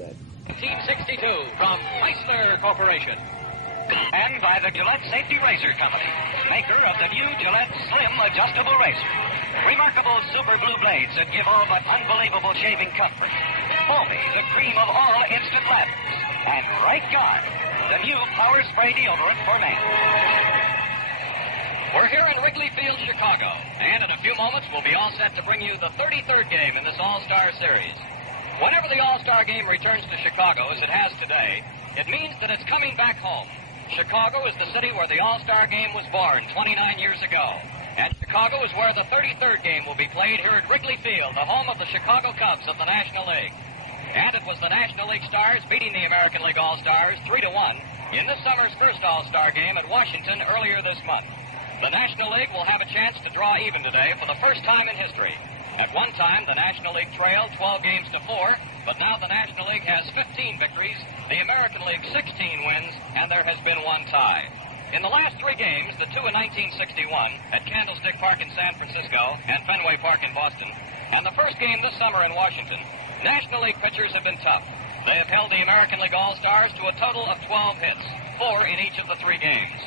1962 from Chrysler Corporation. And by the Gillette Safety Razor Company, maker of the new Gillette Slim Adjustable Razor. Remarkable super blue blades that give all but unbelievable shaving comfort. Foamy, the cream of all instant lathers. And Right Guard, the new power spray deodorant for men. We're here in Wrigley Field, Chicago, and in a few moments we'll be all set to bring you the 33rd game in this All-Star Series. Whenever the All-Star game returns to Chicago, as it has today, it means that it's coming back home. Chicago is the city where the All-Star game was born 29 years ago. And Chicago is where the 33rd game will be played here at Wrigley Field, the home of the Chicago Cubs of the National League. And it was the National League Stars beating the American League All-Stars 3-1 in this summer's first All-Star game at Washington earlier this month. The National League will have a chance to draw even today for the first time in history. At one time, the National League trailed 12 games to 4, but now the National League has 15 victories, the American League 16 wins, and there has been one tie. In the last 3 games, the 2 in 1961 at Candlestick Park in San Francisco and Fenway Park in Boston, and the first game this summer in Washington, National League pitchers have been tough. They have held the American League All-Stars to a total of 12 hits, 4 in each of the 3 games.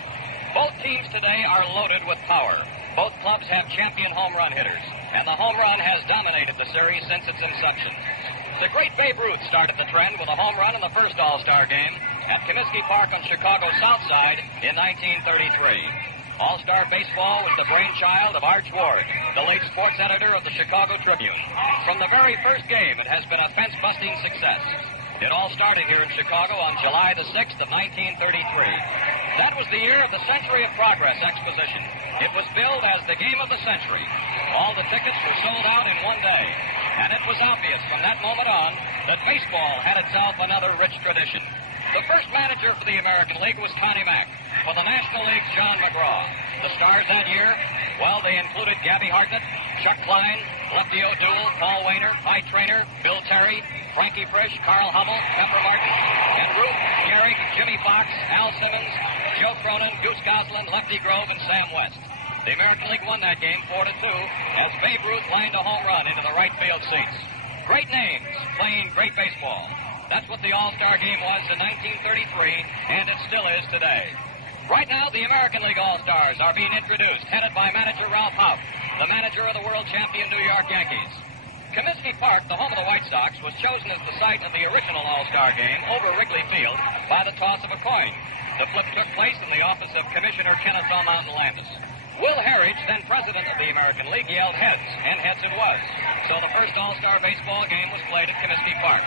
Both teams today are loaded with power. Both clubs have champion home run hitters, and the home run has dominated the series since its inception. The great Babe Ruth started the trend with a home run in the first All-Star game at Comiskey Park on Chicago's South Side in 1933. All-Star Baseball was the brainchild of Arch Ward, the late sports editor of the Chicago Tribune. From the very first game, it has been a fence-busting success. It all started here in Chicago on July the 6th of 1933. That was the year of the Century of Progress exposition. It was billed as the game of the century. All the tickets were sold out in one day. And it was obvious from that moment on that baseball had itself another rich tradition. The first manager for the American League was Connie Mack. For the National League, John McGraw. The stars that year, well, they included Gabby Hartnett, Chuck Klein, Lefty O'Doul, Paul Wainer, Pie Traynor, Bill Terry, Frankie Frisch, Carl Hummel, Pepper Martin, and Ruth, Gehrig, Jimmy Fox, Al Simmons, Joe Cronin, Goose Goslin, Lefty Grove, and Sam West. The American League won that game 4-2 as Babe Ruth lined a home run into the right field seats. Great names playing great baseball. That's what the All-Star game was in 1933, and it still is today. Right now, the American League All-Stars are being introduced, headed by manager Ralph Houk, the manager of the world champion New York Yankees. Comiskey Park, the home of the White Sox, was chosen as the site of the original All-Star game over Wrigley Field by the toss of a coin. The flip took place in the office of Commissioner Kenneth L. Mountain Landis. Will Harridge, then president of the American League, yelled heads, and heads it was. So the first All-Star baseball game was played at Comiskey Park.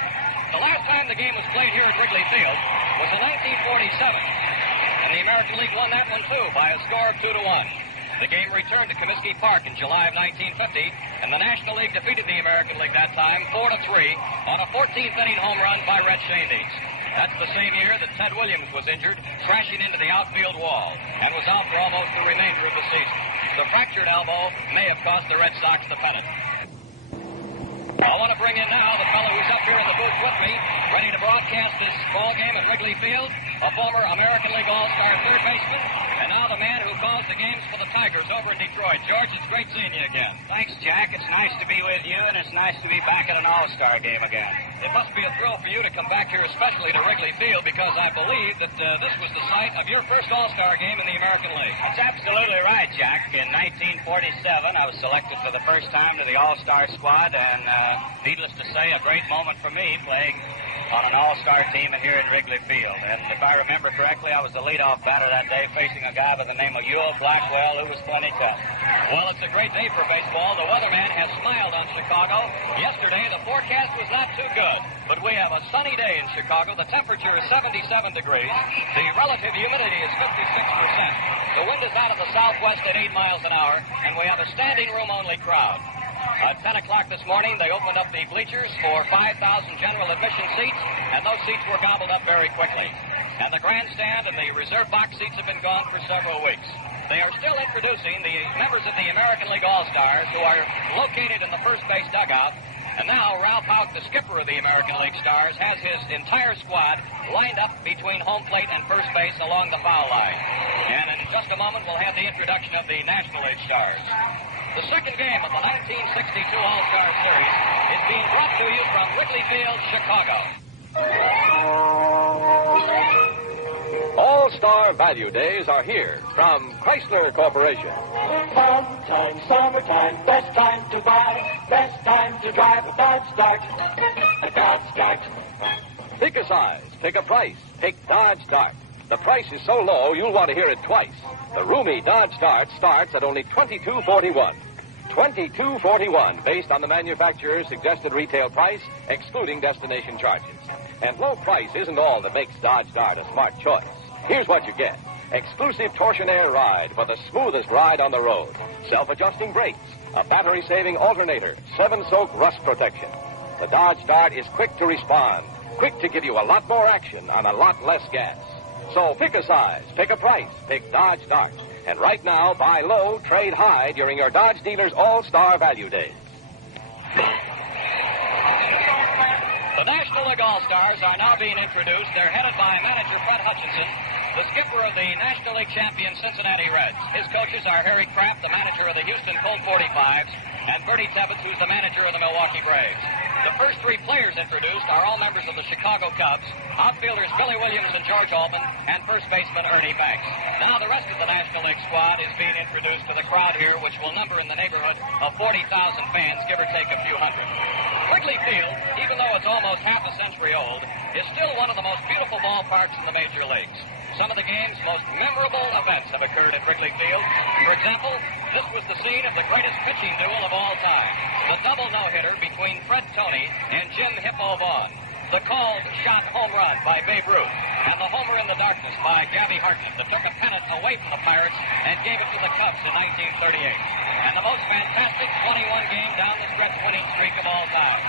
The last time the game was played here at Wrigley Field was in 1947, and the American League won that one, too, by a score of 2-1. The game returned to Comiskey Park in July of 1950, and the National League defeated the American League that time 4-3 on a 14th-inning home run by Red Shandies. That's the same year that Ted Williams was injured, crashing into the outfield wall, and was out for almost the remainder of the season. The fractured elbow may have cost the Red Sox the pennant. I want to bring in now the fellow who's up here in the booth with me, ready to broadcast this ball game at Wrigley Field, a former American League All-Star third baseman, and now the man who calls the games for the Tigers over in Detroit. George, it's great seeing you again. Thanks, Jack. It's nice to be with you, and it's nice to be back at an All-Star game again. It must be a thrill for you to come back here, especially to Wrigley Field, because I believe that this was the site of your first All-Star game in the American League. That's absolutely right, Jack. In 1947, I was selected for the first time to the All-Star squad, and needless to say, a great moment for me playing on an All-Star team here at Wrigley Field. And if I remember correctly, I was the leadoff batter that day, facing a guy by the name of Ewell Blackwell, who was plenty tough. Well, it's a great day for baseball. The weatherman has smiled on Chicago. Yesterday, the forecast was not too good, but we have a sunny day in Chicago. The temperature is 77 degrees. The relative humidity is 56%. The wind is out of the southwest at 8 miles an hour, and we have a standing room-only crowd. At 10 o'clock this morning, they opened up the bleachers for 5,000 general admission seats, and those seats were gobbled up very quickly. And the grandstand and the reserve box seats have been gone for several weeks. They are still introducing the members of the American League All-Stars who are located in the first base dugout. And now Ralph Houk, the skipper of the American League Stars, has his entire squad lined up between home plate and first base along the foul line. And in just a moment, we'll have the introduction of the National League Stars. The second game of the 1962 All-Star Series is being brought to you from Wrigley Field, Chicago. All-Star Value Days are here from Chrysler Corporation. Summertime, best time to buy, best time to drive a Dodge Dart. A Dodge Dart. Pick a size, pick a price, pick Dodge Dart. The price is so low you'll want to hear it twice. The roomy Dodge Dart starts at only $22.41. $22.41, based on the manufacturer's suggested retail price, excluding destination charges. And low price isn't all that makes Dodge Dart a smart choice. Here's what you get. Exclusive torsionaire ride for the smoothest ride on the road. Self-adjusting brakes, a battery-saving alternator, 7-soak rust protection. The Dodge Dart is quick to respond, quick to give you a lot more action on a lot less gas. So pick a size, pick a price, pick Dodge Dart. And right now, buy low, trade high during your Dodge dealer's All-Star Value Days. The National League All-Stars are now being introduced. They're headed by manager Fred Hutchinson, the skipper of the National League champion Cincinnati Reds. His coaches are Harry Kraft, the manager of the Houston Colt 45s, and Bertie Tebbets, who's the manager of the Milwaukee Braves. The first three players introduced are all members of the Chicago Cubs, outfielders Billy Williams and George Allman, and first baseman Ernie Banks. Now the rest of the National League squad is being introduced to the crowd here, which will number in the neighborhood of 40,000 fans, give or take a few hundred. Wrigley Field, even though it's almost half a century old, is still one of the most beautiful ballparks in the major leagues. Some of the game's most memorable events have occurred at Wrigley Field. For example, this was the scene of the greatest pitching duel of all time, the double no-hitter between Fred Toney and Jim Hippo Vaughn, the called shot home run by Babe Ruth, and the homer in the darkness by Gabby Hartnett that took a pennant away from the Pirates and gave it to the Cubs in 1938, and the most fantastic 21-game down-the-stretch winning streak of all time.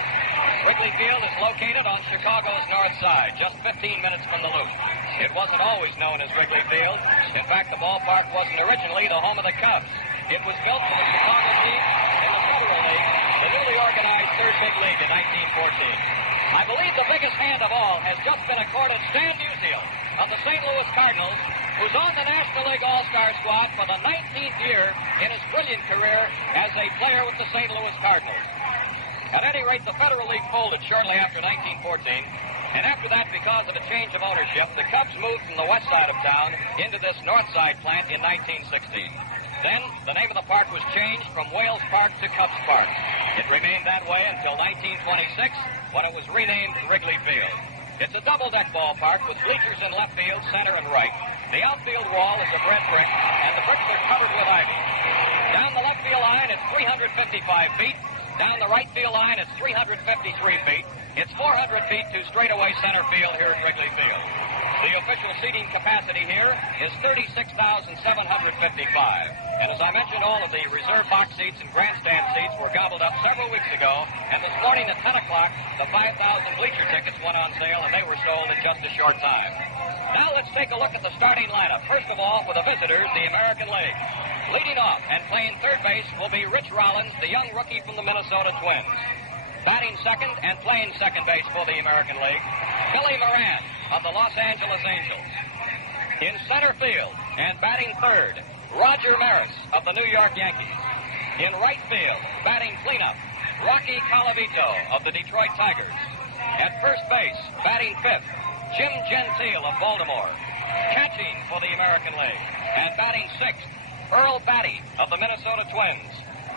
Wrigley Field is located on Chicago's north side, just 15 minutes from the Loop. It wasn't always known as Wrigley Field. In fact, the ballpark wasn't originally the home of the Cubs. It was built for the Chicago team in the Federal League, the newly organized third big league in 1914. I believe the biggest hand of all has just been accorded Stan Musial of the St. Louis Cardinals, who's on the National League All-Star squad for the 19th year in his brilliant career as a player with the St. Louis Cardinals. At any rate, the Federal League folded shortly after 1914, and after that, because of a change of ownership, the Cubs moved from the west side of town into this north side plant in 1916. Then, the name of the park was changed from Wales Park to Cubs Park. It remained that way until 1926, when it was renamed Wrigley Field. It's a double-deck ballpark with bleachers in left field, center, and right. The outfield wall is of red brick, and the bricks are covered with ivy. Down the left field line, it's 355 feet. Down the right field line, it's 353 feet. It's 400 feet to straightaway center field here at Wrigley Field. The official seating capacity here is 36,755. And as I mentioned, all of the reserve box seats and grandstand seats were gobbled up several weeks ago. And this morning at 10 o'clock, the 5,000 bleacher tickets went on sale, and they were sold in just a short time. Now let's take a look at the starting lineup. First of all, for the visitors, the American League. Leading off and playing third base will be Rich Rollins, the young rookie from the Minnesota Twins. Batting second and playing second base for the American League, Billy Moran of the Los Angeles Angels. In center field and batting third, Roger Maris of the New York Yankees. In right field, batting cleanup, Rocky Colavito of the Detroit Tigers. At first base, batting fifth, Jim Gentile of Baltimore. Catching for the American League and batting sixth, Earl Batty of the Minnesota Twins.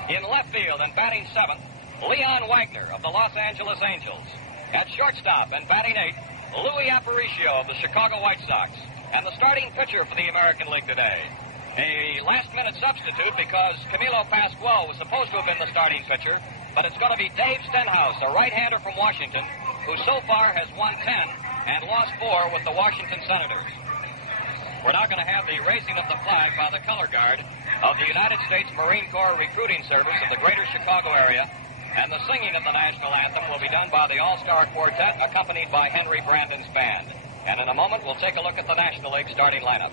In left field and batting seventh, Leon Wagner of the Los Angeles Angels. At shortstop and batting eighth, Louis Aparicio of the Chicago White Sox. And the starting pitcher for the American League today, a last-minute substitute because Camilo Pascual was supposed to have been the starting pitcher, but it's going to be Dave Stenhouse, a right-hander from Washington, who so far has won 10 and lost 4 with the Washington Senators. We're now going to have the raising of the flag by the color guard of the United States Marine Corps Recruiting Service of the greater Chicago area, and the singing of the national anthem will be done by the All-Star Quartet, accompanied by Henry Brandon's band. And in a moment, we'll take a look at the National League starting lineup.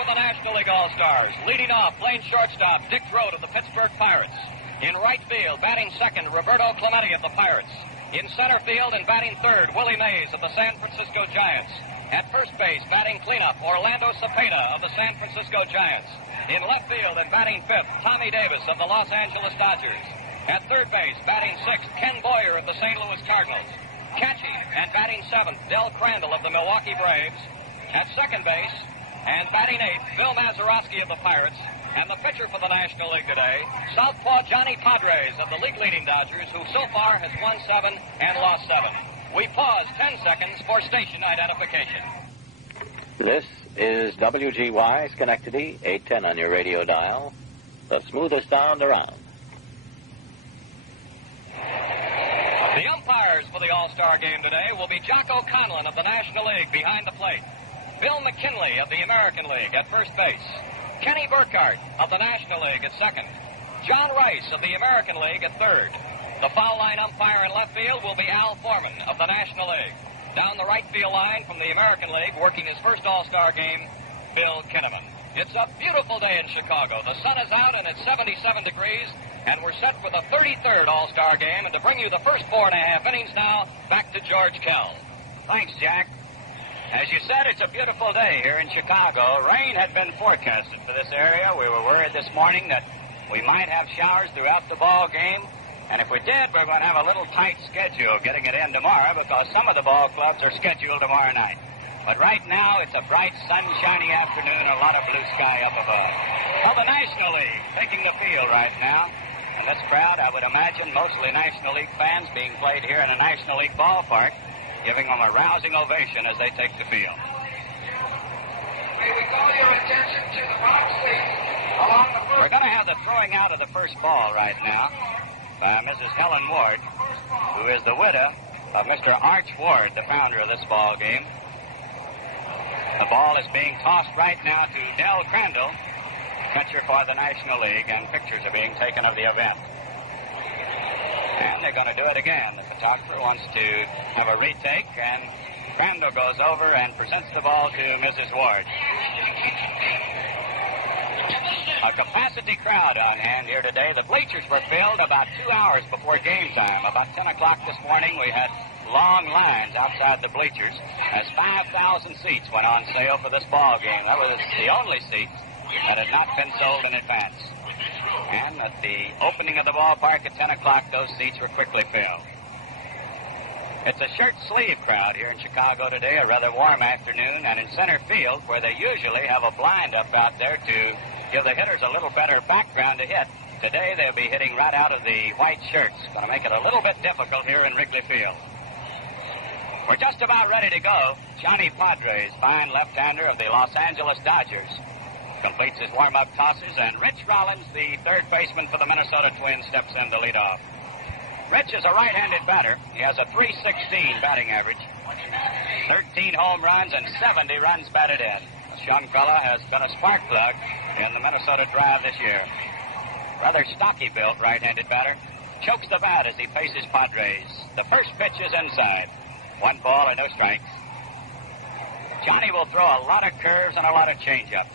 for the National League All-Stars. Leading off, playing shortstop, Dick Grote of the Pittsburgh Pirates. In right field, batting second, Roberto Clemente of the Pirates. In center field and batting third, Willie Mays of the San Francisco Giants. At first base, batting cleanup, Orlando Cepeda of the San Francisco Giants. In left field and batting fifth, Tommy Davis of the Los Angeles Dodgers. At third base, batting sixth, Ken Boyer of the St. Louis Cardinals. Catching and batting seventh, Del Crandall of the Milwaukee Braves. At second base and batting eighth, Bill Mazeroski of the Pirates. And the pitcher for the National League today, Southpaw Johnny Padres of the league-leading Dodgers, who so far has won 7 and lost 7. We pause 10 seconds for station identification. This is WGY Schenectady, 810 on your radio dial, the smoothest sound around. The umpires for the All-Star game today will be Jack O'Conlon of the National League behind the plate, Bill McKinley of the American League at first base, Kenny Burkhart of the National League at second, John Rice of the American League at third. The foul line umpire in left field will be Al Foreman of the National League. Down the right field line from the American League, working his first All-Star game, Bill Kinnaman. It's a beautiful day in Chicago. The sun is out and it's 77 degrees, and we're set for the 33rd All-Star game. And to bring you the first 4.5 innings now, back to George Kell. Thanks, Jack. As you said, it's a beautiful day here in Chicago. Rain had been forecasted for this area. We were worried this morning that we might have showers throughout the ball game. And if we did, we're going to have a little tight schedule getting it in tomorrow because some of the ball clubs are scheduled tomorrow night. But right now, it's a bright, sunshiny afternoon, a lot of blue sky up above. Well, the National League taking the field right now. And this crowd, I would imagine, mostly National League fans being played here in a National League ballpark, giving them a rousing ovation as they take the field. May we call your attention to the box seats along the first... We're going to have the throwing out of the first ball right now by Mrs. Helen Ward, who is the widow of Mr. Arch Ward, the founder of this ball game. The ball is being tossed right now to Del Crandall, catcher for the National League, and pictures are being taken of the event. And they're going to do it again. The photographer wants to have a retake, and Crandall goes over and presents the ball to Mrs. Ward. A capacity crowd on hand here today. The bleachers were filled about 2 hours before game time. About 10 o'clock this morning, we had long lines outside the bleachers as 5,000 seats went on sale for this ball game. That was the only seats that had not been sold in advance. And at the opening of the ballpark at 10 o'clock, those seats were quickly filled. It's a shirt sleeve crowd here in Chicago today, a rather warm afternoon, and in center field, where they usually have a blind up out there to give the hitters a little better background to hit, today they'll be hitting right out of the white shirts. Going to make it a little bit difficult here in Wrigley Field. We're just about ready to go. Johnny Padres, fine left-hander of the Los Angeles Dodgers, completes his warm-up tosses, and Rich Rollins, the third baseman for the Minnesota Twins, steps in to lead off. Rich is a right-handed batter. He has a .316 batting average, 13 home runs, and 70 runs batted in. This young fella has been a spark plug in the Minnesota Drive this year. Rather stocky-built right-handed batter. Chokes the bat as he faces Padres. The first pitch is inside. 1 ball and no strikes. Johnny will throw a lot of curves and a lot of changeups.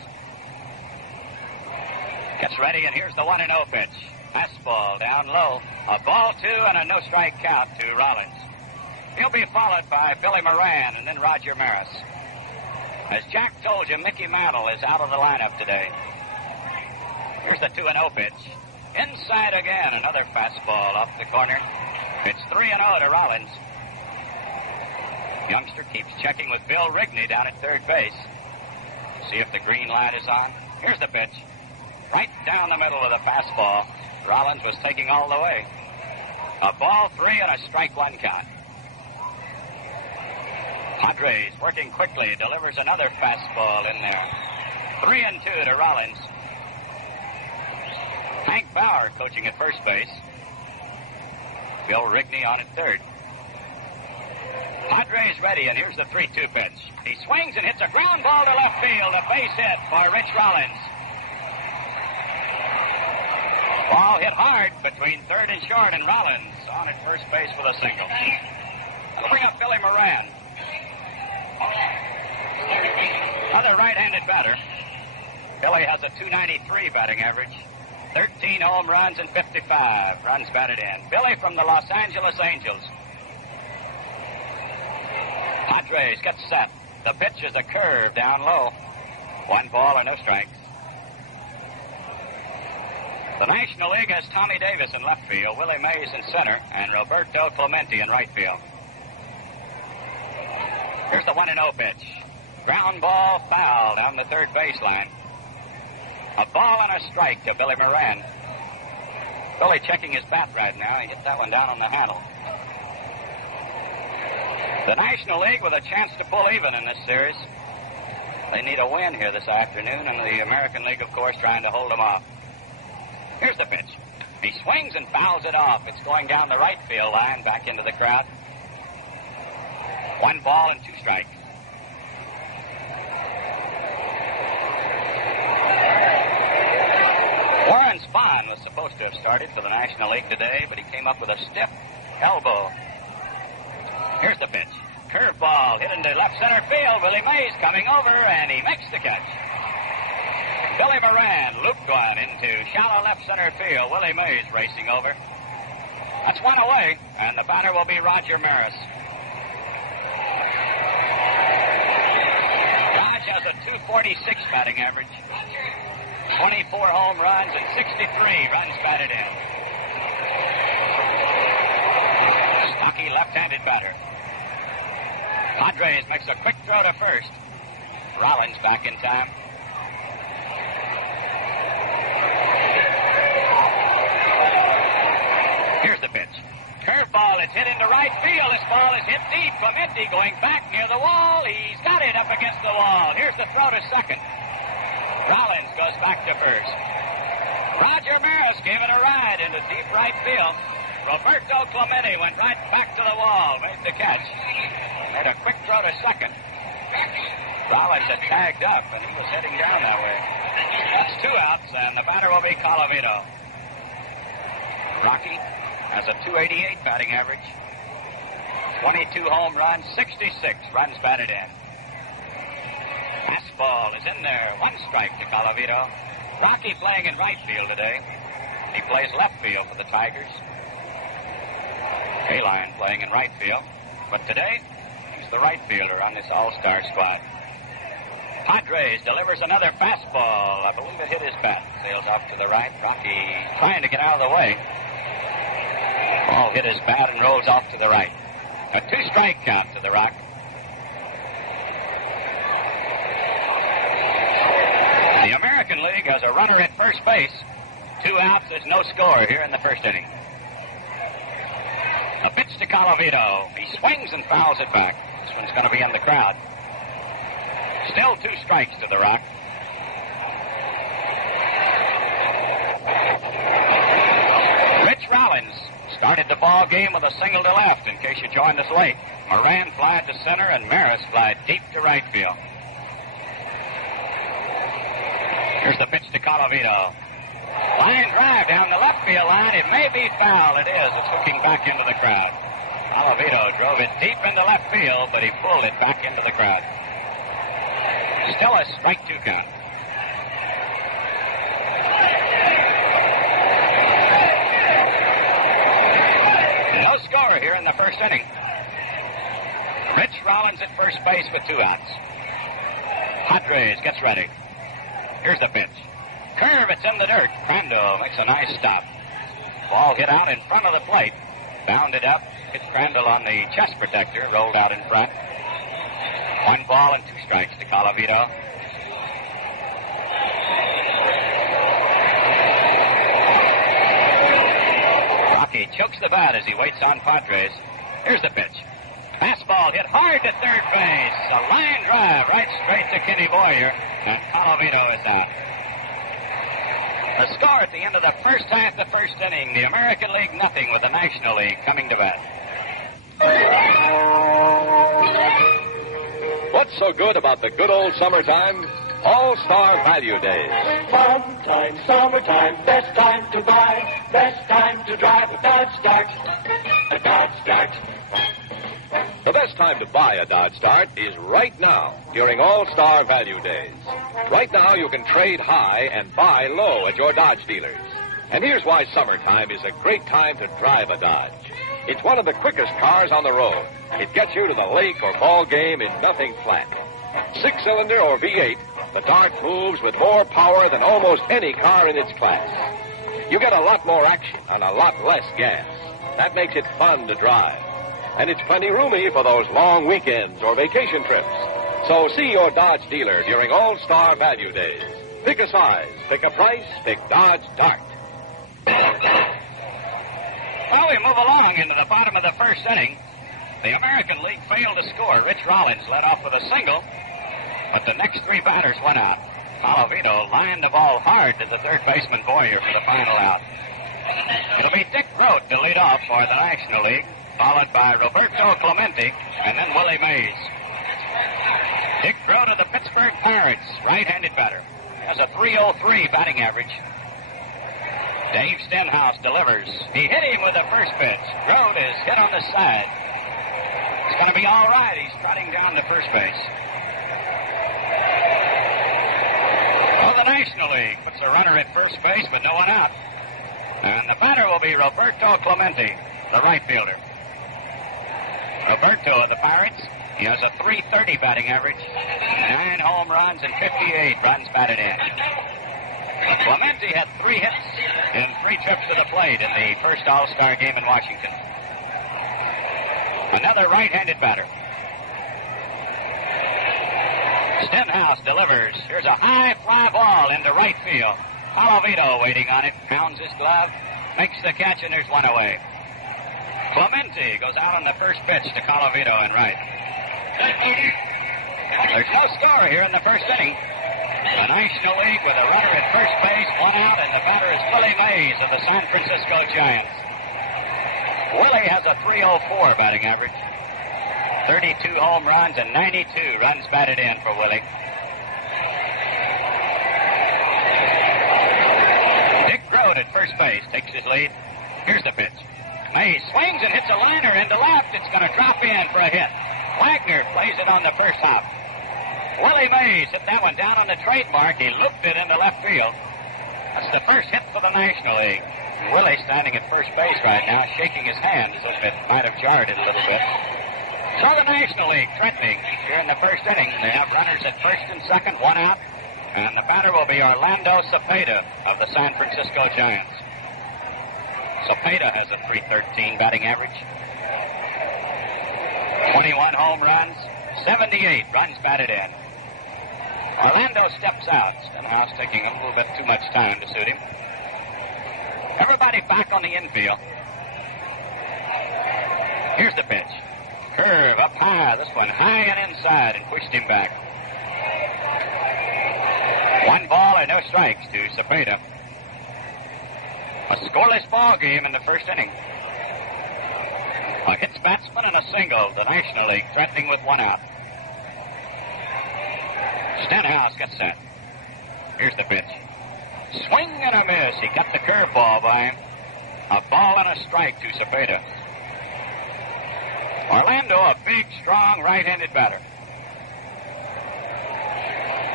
Gets ready, and here's the 1-0 pitch. Fastball down low. A ball 2 and a no-strike count to Rollins. He'll be followed by Billy Moran and then Roger Maris. As Jack told you, Mickey Mantle is out of the lineup today. Here's the 2-0 pitch. Inside again, another fastball off the corner. It's 3-0 to Rollins. Youngster keeps checking with Bill Rigney down at third base. See if the green light is on. Here's the pitch. Right down the middle of the fastball. Rollins was taking all the way. A ball 3 and a strike 1 count. Padres working quickly, delivers another fastball in there. 3-2 to Rollins. Hank Bauer coaching at first base. Bill Rigney on at third. Padres ready, and here's the 3-2 pitch. He swings and hits a ground ball to left field, a base hit for Rich Rollins. Ball hit hard between third and short, and Rollins on at first base with a single. We'll bring up Billy Moran. Another right-handed batter. Billy has a .293 batting average. 13 home runs and 55 runs batted in. Billy from the Los Angeles Angels. Padres get set. The pitch is a curve down low. 1 ball and no strikes. The National League has Tommy Davis in left field, Willie Mays in center, and Roberto Clemente in right field. Here's the 1-0 pitch. Ground ball foul down the third baseline. A ball and a strike to Billy Moran. Billy checking his bat right now. He hit that one down on the handle. The National League with a chance to pull even in this series. They need a win here this afternoon, and the American League, of course, trying to hold them off. Here's the pitch. He swings and fouls it off. It's going down the right field line, back into the crowd. 1 ball and 2 strikes. Warren Spahn was supposed to have started for the National League today, but he came up with a stiff elbow. Here's the pitch. Curveball hit into left center field. Willie Mays coming over, and he makes the catch. Billy Moran looped one into shallow left center field. Willie Mays racing over. That's 1 away, and the batter will be Roger Maris. Raj has a .246 batting average. 24 home runs and 63 runs batted in. Stocky left-handed batter. Padres makes a quick throw to first. Rollins back in time. Here's the pitch. Curveball, it's hit into right field. This ball is hit deep. Clemente going back near the wall. He's got it up against the wall. Here's the throw to second. Rollins goes back to first. Roger Maris gave it a ride into deep right field. Roberto Clemente went right back to the wall, made the catch. Made a quick throw to second. Rollins had tagged up, and he was heading down that way. That's 2 outs, and the batter will be Colavito. Rocky has a .288 batting average. 22 home runs, 66 runs batted in. Fastball is in there. 1 strike to Colavito. Rocky playing in right field today. He plays left field for the Tigers. A-Line playing in right field. But today, he's the right fielder on this all-star squad. Padres delivers another fastball. I believe it hit his bat. Sails off to the right. Rocky trying to get out of the way. Ball hit his bat and rolls off to the right. A 2-strike count to the Rock. The American League has a runner at first base. 2 outs, there's no score here in the first inning. A pitch to Colavito. He swings and fouls it back. This one's going to be in the crowd. Still 2 strikes to the Rock. Rich Rollins started the ball game with a single to left, in case you joined us late. Moran flied to center, and Maris flied deep to right field. Here's the pitch to Colavito. Line drive down the left field line. It may be foul. It is. It's hooking back into the crowd. Colavito drove it deep into left field, but he pulled it back into the crowd. Still a strike 2 count. No score here in the first inning. Rich Rollins at first base with 2 outs. Padres gets ready. Here's the pitch. Curve, it's in the dirt. Crandall makes a nice stop. Ball hit out in front of the plate. Bounded up, hit Crandall on the chest protector, rolled out in front. 1 ball and 2 strikes to Colavito. Rocky chokes the bat as he waits on Padres. Here's the pitch. Fastball hit hard to third base. A line drive right straight to Kenny Boyer, and Colavito is out. The score at the end of the first half, the first inning. The American League nothing, with the National League coming to bat. What's so good about the good old summertime? All-Star Value Days. Fun time, summertime, best time to buy, best time to drive a Dodge Start. A Dodge Start. The best time to buy a Dodge Start is right now, during All-Star Value Days. Right now, you can trade high and buy low at your Dodge dealers. And here's why summertime is a great time to drive a Dodge. It's one of the quickest cars on the road. It gets you to the lake or ball game in nothing flat. 6-cylinder or V8, the Dart moves with more power than almost any car in its class. You get a lot more action on a lot less gas. That makes it fun to drive. And it's plenty roomy for those long weekends or vacation trips. So see your Dodge dealer during All-Star Value Days. Pick a size, pick a price, pick Dodge Dart. Well, we move along into the bottom of the first inning. The American League failed to score. Rich Rollins led off with a single, but the next three batters went out. Colavito lined the ball hard to the third baseman Boyer for the final out. It'll be Dick Grote to lead off for the National League, followed by Roberto Clemente and then Willie Mays. Dick Grote of the Pittsburgh Pirates, right-handed batter, has a .303 batting average. Dave Stenhouse delivers. He hit him with the first pitch. Grote is hit on the side. It's going to be all right. He's trotting down to first base. Well, the National League puts a runner at first base with no one out. And the batter will be Roberto Clemente, the right fielder. Roberto of the Pirates, he has a .330 batting average, 9 home runs and 58 runs batted in. Clemente had 3 hits in 3 trips to the plate in the first All-Star game in Washington. Another right-handed batter. Stenhouse delivers. Here's a high fly ball into right field. Colavito waiting on it, pounds his glove, makes the catch, and there's one away. Clemente goes out on the first pitch to Colavito in right. There's no score here in the first inning. The National League with a runner at first base, one out, and the batter is Willie Mays of the San Francisco Giants. Willie has a .304 batting average, 32 home runs and 92 runs batted in for Willie. Dick Grote at first base takes his lead. Here's the pitch. Mays swings and hits a liner into left. It's going to drop in for a hit. Wagner plays it on the first hop. Willie Mays hit that one down on the trademark. He looped it into left field. That's the first hit for the National League. And Willie standing at first base right now, shaking his hand as if it might have jarred it a little bit. So the National League threatening here in the first inning. They have runners at first and second, one out. And the batter will be Orlando Cepeda of the San Francisco Giants. Cepeda has a .313 batting average, 21 home runs, 78 runs batted in. Orlando steps out. Stenhouse taking a little bit too much time to suit him. Everybody back on the infield. Here's the pitch. Curve up high. This one high and inside and pushed him back. 1 ball and no strikes to Cepeda. A scoreless ball game in the first inning. A hits batsman and a single. The National League threatening with 1 out. Stenhouse gets set. Here's the pitch. Swing and a miss. He got the curveball by him. A ball and a strike to Cepeda. Orlando, a big, strong right-handed batter.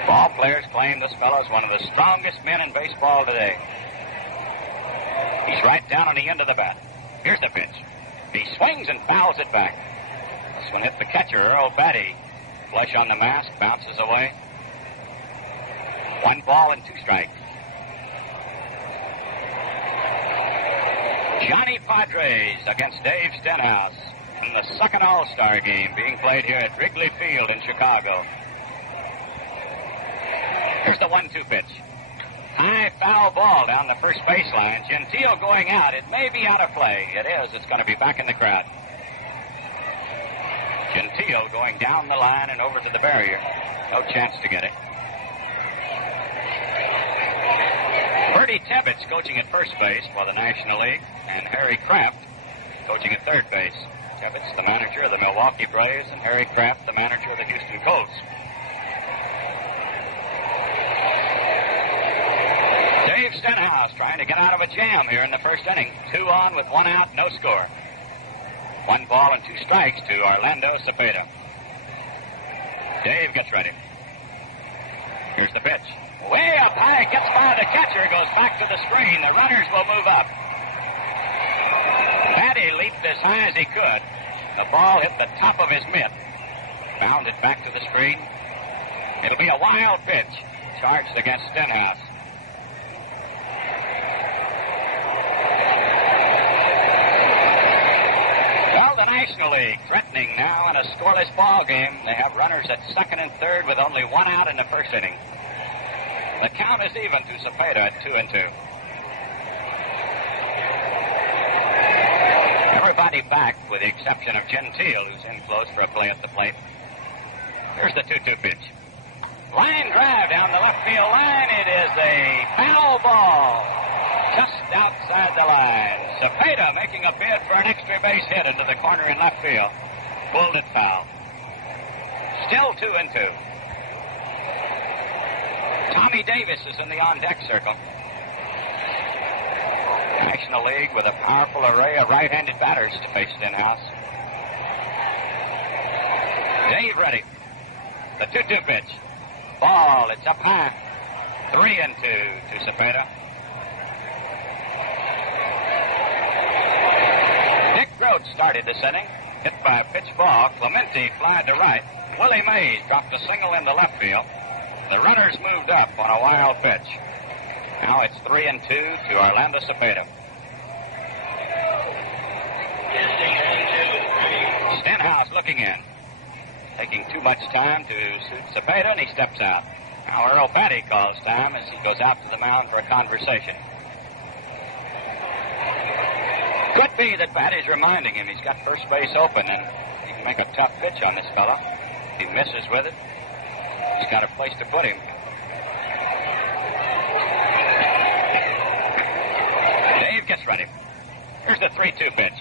Ball players claim this fellow's one of the strongest men in baseball today. He's right down on the end of the bat. Here's the pitch. He swings and fouls it back. This one hit the catcher, Earl Batty. Flush on the mask, bounces away. 1 ball and 2 strikes. Johnny Padres against Dave Stenhouse in the second All-Star game being played here at Wrigley Field in Chicago. Here's the 1-2 pitch. High foul ball down the first baseline. Gentile going out. It may be out of play. It is. It's going to be back in the crowd. Gentile going down the line and over to the barrier. No chance to get it. Bertie Tebbett's coaching at first base for the National League, and Harry Kraft coaching at third base. Tebbett's the manager of the Milwaukee Braves, and Harry Kraft the manager of the Houston Colts. Dave Stenhouse trying to get out of a jam here in the first inning. 2 on with 1 out, no score. 1 ball and 2 strikes to Orlando Cepeda. Dave gets ready. Here's the pitch. Way up high, gets by the catcher, goes back to the screen. The runners will move up. Patty leaped as high as he could. The ball hit the top of his mitt. Bounded back to the screen. It'll be a wild pitch. Charged against Stenhouse. Well, the National League threatening now in a scoreless ball game. They have runners at second and third with only 1 out in the first inning. The count is even to Cepeda at 2-2. Everybody back with the exception of Gentile, who's in close for a play at the plate. Here's the 2-2 pitch. Line drive down the left field line. It is a foul ball just outside the line. Cepeda making a bid for an extra base hit into the corner in left field. Pulled it foul. Still 2-2. Tommy Davis is in the on-deck circle. National League with a powerful array of right-handed batters to face Stenhouse. Dave ready. The 2-2 pitch. Ball, it's up high. 3-2 to Cepeda. Dick Grote started this inning. Hit by a pitch ball. Clemente flied to right. Willie Mays dropped a single into left field. The runners moved up on a wild pitch. Now it's 3-2 to Orlando Cepeda. Stenhouse looking in. Taking too much time to suit Cepeda, and he steps out. Now Earl Batty calls time as he goes out to the mound for a conversation. Could be that Batty's reminding him he's got first base open, and he can make a tough pitch on this fellow. If he misses with it, he's got a place to put him. Dave gets ready. Here's the 3-2 pitch.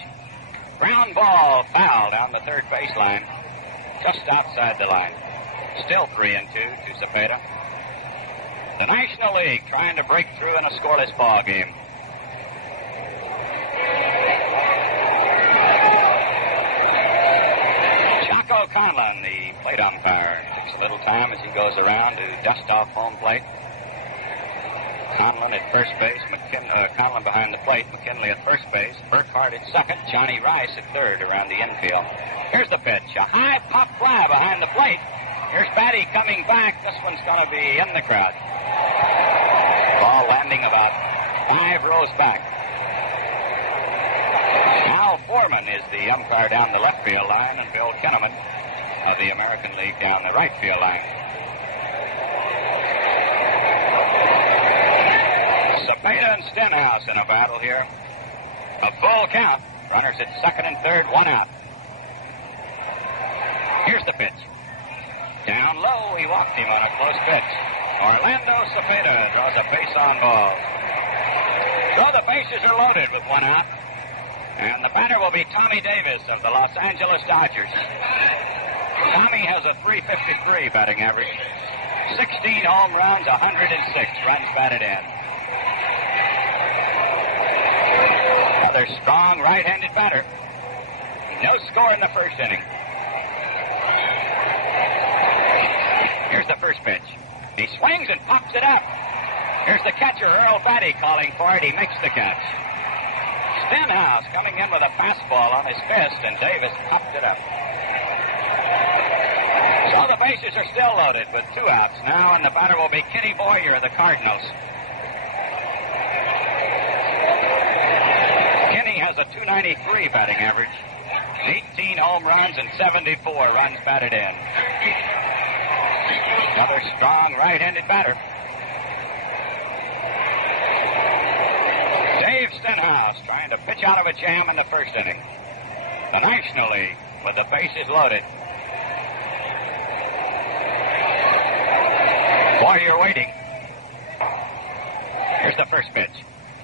Ground ball foul down the third baseline. Just outside the line. Still 3-2 to Cepeda. The National League trying to break through in a scoreless ball game. Chaco Conlon, the plate umpire, takes a little time as he goes around to dust off home plate. Conlon at first base, Conlon behind the plate, McKinley at first base, Burkhart at second, Johnny Rice at third around the infield. Here's the pitch, a high pop fly behind the plate. Here's Batty coming back. This one's going to be in the crowd. Ball landing about 5 rows back. Al Foreman is the umpire down the left field line, and Bill Kinnaman of the American League down the right field line. Cepeda and Stenhouse in a battle here. A full count. Runners at second and third, 1 out. Here's the pitch. Down low, he walked him on a close pitch. Orlando Cepeda draws a base on ball. So the bases are loaded with 1 out. And the batter will be Tommy Davis of the Los Angeles Dodgers. Tommy has a .353 batting average. 16 home runs, 106 runs batted in. Another strong right-handed batter. No score in the first inning. Here's the first pitch. He swings and pops it up. Here's the catcher, Earl Batty, calling for it. He makes the catch. Stenhouse coming in with a fastball on his fist, and Davis popped it up. So the bases are still loaded with 2 outs now, and the batter will be Kenny Boyer of the Cardinals. Kenny has a .293 batting average, 18 home runs, and 74 runs batted in. Another strong right-handed batter. Dave Stenhouse trying to pitch out of a jam in the first inning. The National League with the bases loaded. Boyer waiting. Here's the first pitch.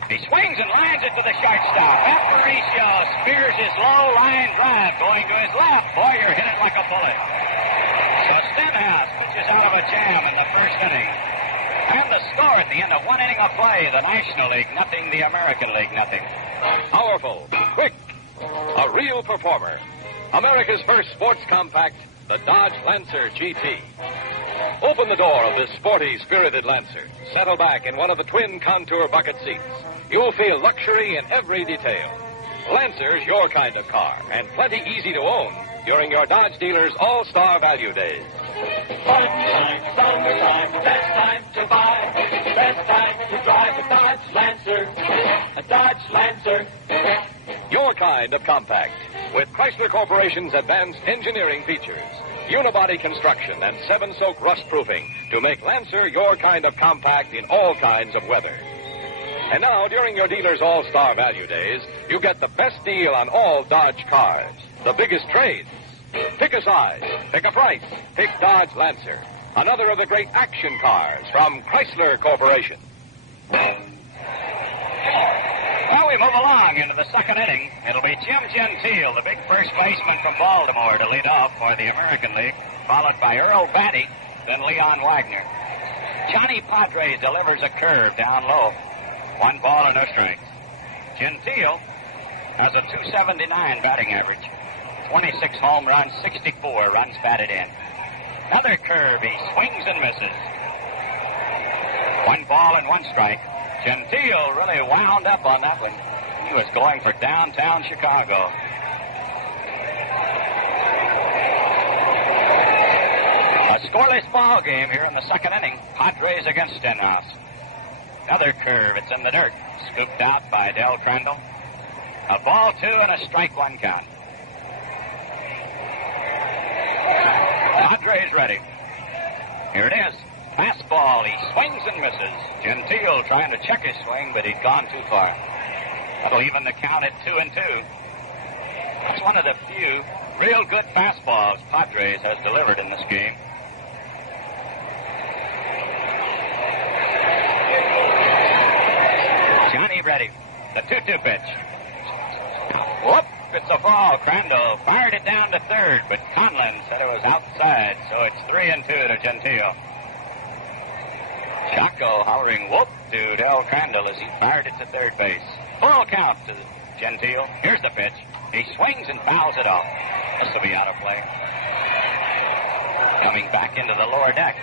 He swings and lines it to the shortstop. Aparicio spears his low line drive going to his left. Boyer hit it like a bullet. So Stenhouse pitches out of a jam in the first inning. And the score at the end of 1 inning of play, the National League nothing, the American League nothing. Powerful, quick, A real performer. America's first sports compact, the Dodge Lancer GT. Open the door of this sporty, spirited Lancer. Settle back in one of the twin contour bucket seats. You'll feel luxury in every detail. Lancer's your kind of car, and plenty easy to own during your Dodge dealer's all-star value days. Sunshine, summertime, best time to buy. Best time to drive a Dodge Lancer. A Dodge Lancer. Your kind of compact, with Chrysler Corporation's advanced engineering features, unibody construction, and 7-soak rust proofing to make Lancer your kind of compact in all kinds of weather. And now, during your dealer's all-star value days, you get the best deal on all Dodge cars. The biggest trades. Pick a size, pick a price, pick Dodge Lancer. Another of the great action cars from Chrysler Corporation. Well, we move along into the second inning. It'll be Jim Gentile, the big first baseman from Baltimore, to lead off for the American League, followed by Earl Batty, then Leon Wagner. Johnny Padres delivers a curve down low. 1 ball and no strikes. Gentile has a .279 batting average. 26 home runs, 64 runs batted in. Another curve. He swings and misses. 1 ball and 1 strike. Gentile really wound up on that one. He was going for downtown Chicago. A scoreless ball game here in the second inning. Padres against Stenhouse. Another curve. It's in the dirt. Scooped out by Del Crandall. A ball 2 and a strike 1 count. Padres ready. Here it is. Fastball. He swings and misses. Gentile trying to check his swing, but he'd gone too far. That'll even the count at 2-2. That's one of the few real good fastballs Padres has delivered in this game. Johnny ready. The 2-2 pitch. Whoop! It's a ball. Crandall fired it down to third, but Conlon said it was outside, so it's 3-2 to Gentile. Chaco hollering whoop to Del Crandall as he fired it to third base. Full count to Gentile. Here's the pitch. He swings and fouls it off. This will be out of play. Coming back into the lower deck.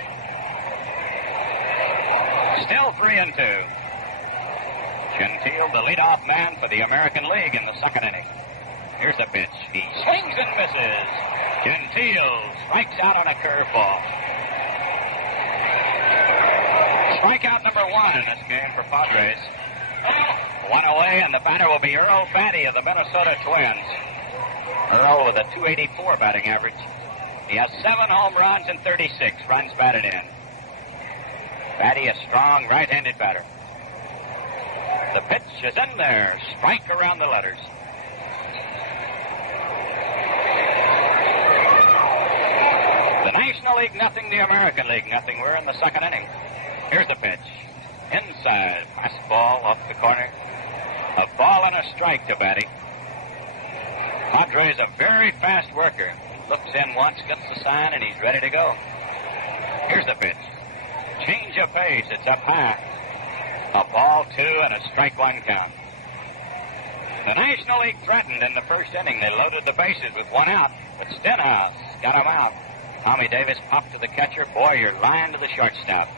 Still 3-2. Gentile, the leadoff man for the American League in the second inning. Here's the pitch. He swings and misses. Gentile strikes out on a curveball. Strikeout number 1 in this game for Padres. 1 away, and the batter will be Earl Batty of the Minnesota Twins. Earl with a .284 batting average. He has 7 home runs and 36 runs batted in. Batty, a strong right-handed batter. The pitch is in there. Strike around the letters. The National League nothing, the American League nothing. We're in the second inning. Here's the pitch. Inside. Fastball off the corner. A ball and a strike to Batty. Padres a very fast worker. Looks in once, gets the sign, and he's ready to go. Here's the pitch. Change of pace. It's up high. A ball 2 and a strike 1 count. The National League threatened in the first inning. They loaded the bases with 1 out, but Stenhouse got him out. Tommy Davis popped to the catcher. Boyer lined to the shortstop.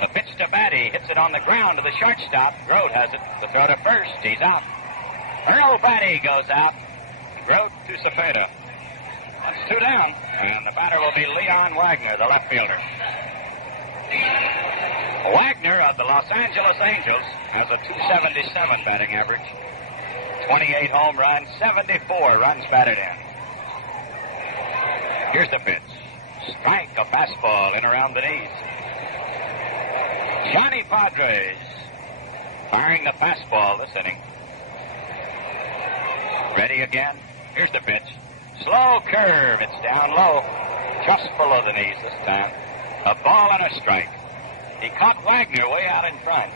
The pitch to Batty hits it on the ground to the shortstop. Grote has it. The throw to first. He's out. Earl Batty goes out. Grote to Cepeda. That's 2 down. And the batter will be Leon Wagner, the left fielder. Wagner of the Los Angeles Angels has a .277 batting average. 28 home runs, 74 runs batted in. Here's the pitch. Strike, a fastball in around the knees. Johnny Padres firing the fastball this inning. Ready again. Here's the pitch. Slow curve. It's down low. Just below the knees this time. A ball and a strike. He caught Wagner way out in front.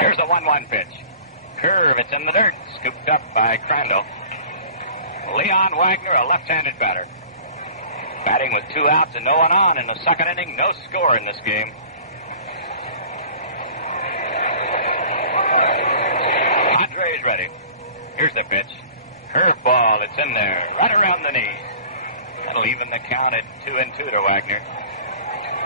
Here's the 1-1 pitch. Curve. It's in the dirt. Scooped up by Crandall. Leon Wagner, a left-handed batter. Batting with 2 outs and no one on in the second inning. No score in this game. is ready. Here's the pitch. Curveball. It's in there. Right around the knees. That'll even the count at 2-2 to Wagner.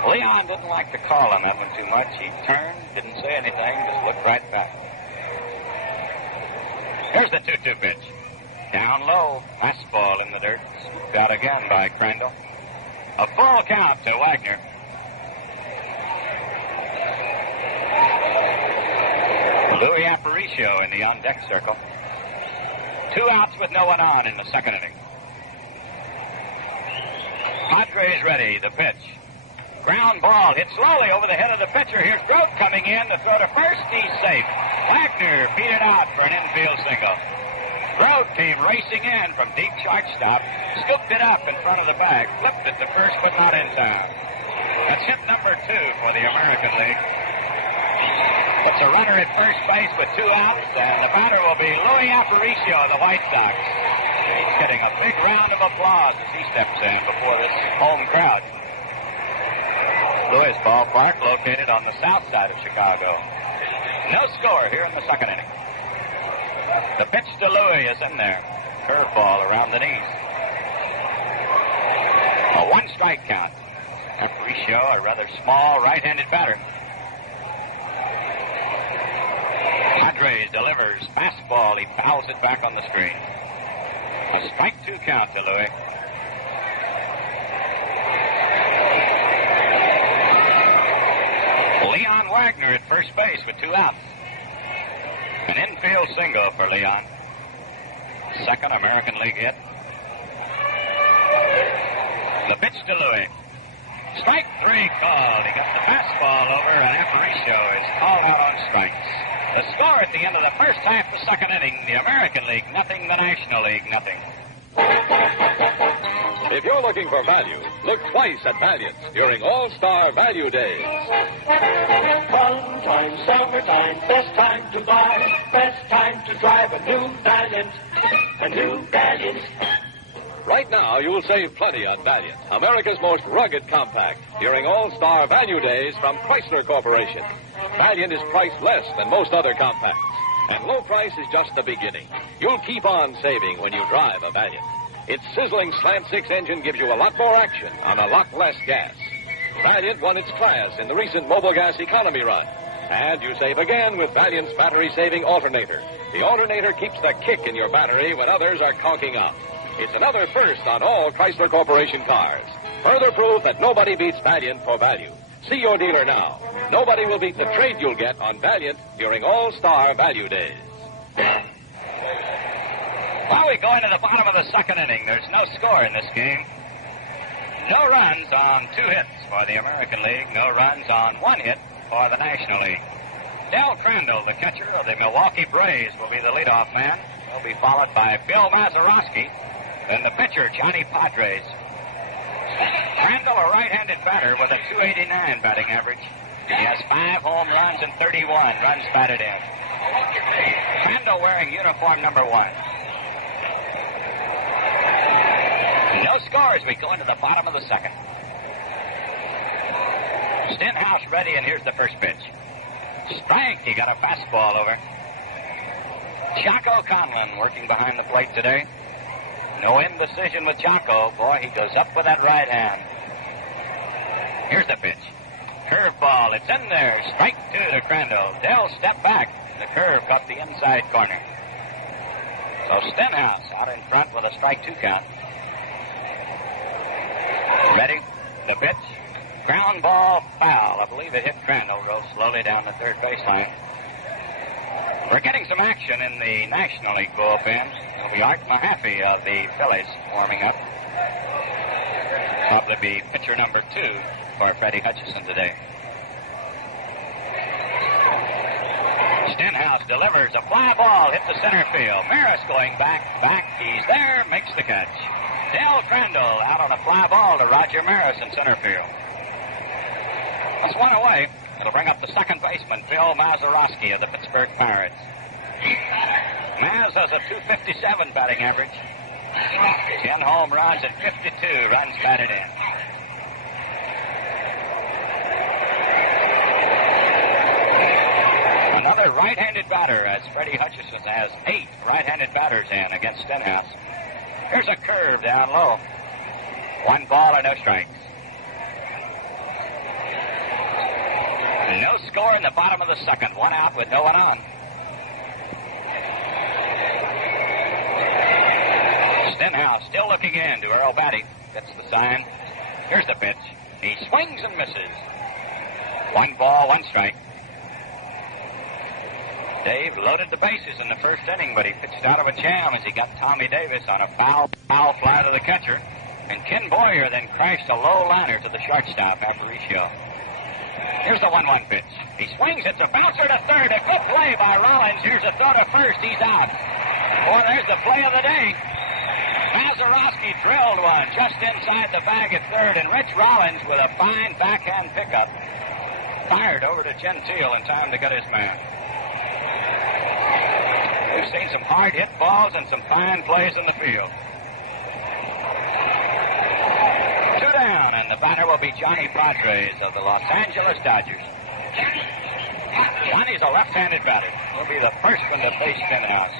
Leon didn't like the call on that one too much. He turned, didn't say anything, just looked right back. Here's the 2-2 pitch. Down low. Fastball in the dirt. Scooped out again by Crandall. A full count to Wagner. Louis Aparicio in the on-deck circle. 2 outs with no one on in the second inning. Padres ready. The pitch. Ground ball hit slowly over the head of the pitcher. Here's Grote coming in to throw to first. He's safe. Wagner beat it out for an infield single. Grote came racing in from deep shortstop, scooped it up in front of the bag, flipped it to first but not in time. That's hit number 2 for the American League. It's a runner at first base with 2 outs, and the batter will be Louis Aparicio of the White Sox. He's getting a big round of applause as he steps in before this home crowd. Louis Ballpark, located on the south side of Chicago. No score here in the second inning. The pitch to Louis is in there. Curveball around the knees. A 1-strike count. Aparicio, a rather small right-handed batter. Padres delivers. Fastball. He fouls it back on the screen. A strike 2 count to Louis. Leon Wagner at first base with 2 outs. An infield single for Leon. Second American League hit. The pitch to Louis. Strike 3 called. He got the fastball over, and Aparicio is called out on strikes. The score at the end of the first half of the second inning, the American League nothing, the National League nothing. If you're looking for value, look twice at Valiant during All-Star Value Days. Fun time, summertime, best time to buy, best time to drive a new Valiant, a new Valiant. Right now, you'll save plenty on Valiant, America's most rugged compact, during All-Star Value Days from Chrysler Corporation. Valiant is priced less than most other compacts, and low price is just the beginning. You'll keep on saving when you drive a Valiant. Its sizzling Slant 6 engine gives you a lot more action on a lot less gas. Valiant won its class in the recent Mobile Gas Economy run. And you save again with Valiant's battery-saving alternator. The alternator keeps the kick in your battery when others are conking out. It's another first on all Chrysler Corporation cars. Further proof that nobody beats Valiant for value. See your dealer now. Nobody will beat the trade you'll get on Valiant during All-Star Value Days. While we go into the bottom of the second inning, there's no score in this game. No runs on 2 hits for the American League. No runs on 1 hit for the National League. Del Crandall, the catcher of the Milwaukee Braves, will be the leadoff man. He'll be followed by Bill Mazeroski, then the pitcher, Johnny Padres. Crandall, a right-handed batter with a .289 batting average. He has 5 home runs and 31 runs batted in. Crandall wearing uniform number 1. No score as we go into the bottom of the second. Stenhouse ready, and here's the first pitch. Strike. He got a fastball over. Chaco Conlon working behind the plate today. No indecision with Chaco. Boy, he goes up with that right hand. Here's the pitch. Curveball. It's in there. Strike 2 to Crandall. Dell step back. The curve caught the inside corner. So Stenhouse out in front with a strike 2 count. Ready? The pitch. Ground ball foul. I believe it hit Crandall. Rolled slowly down the third baseline. We're getting some action in the National League bullpen. It'll be Art Mahaffey of the Phillies warming up. Probably be pitcher number 2 for Freddie Hutchison today. Stenhouse delivers a fly ball, hit the center field. Maris going back. He's there, makes the catch. Del Crandall out on a fly ball to Roger Maris in center field. That's 1 away. It'll bring up the second baseman, Bill Mazeroski of the Pittsburgh Pirates. Maz has a .257 batting average. 10 home runs and 52 runs batted in. Another right-handed batter, as Freddie Hutchison has 8 right-handed batters in against Stenhouse. Here's a curve down low. 1 ball and no strikes. No score in the bottom of the second. 1 out with no one on. Stenhouse still looking in to Earl Batty. Gets the sign. Here's the pitch. He swings and misses. 1 ball, 1 strike. Dave loaded the bases in the first inning, but he pitched out of a jam as he got Tommy Davis on a foul fly to the catcher. And Ken Boyer then crashed a low liner to the shortstop, Aparicio. Here's the 1-1 pitch. He swings. It's a bouncer to third. A good play by Rollins. Here's a throw to first. He's out. Boy, there's the play of the day. Mazeroski drilled one just inside the bag at third, and Rich Rollins, with a fine backhand pickup, fired over to Gentile in time to get his man. We've seen some hard-hit balls and some fine plays in the field. 2 down, and the batter will be Johnny Padres of the Los Angeles Dodgers. Johnny's a left-handed batter. He'll be the first one to face Stenhouse.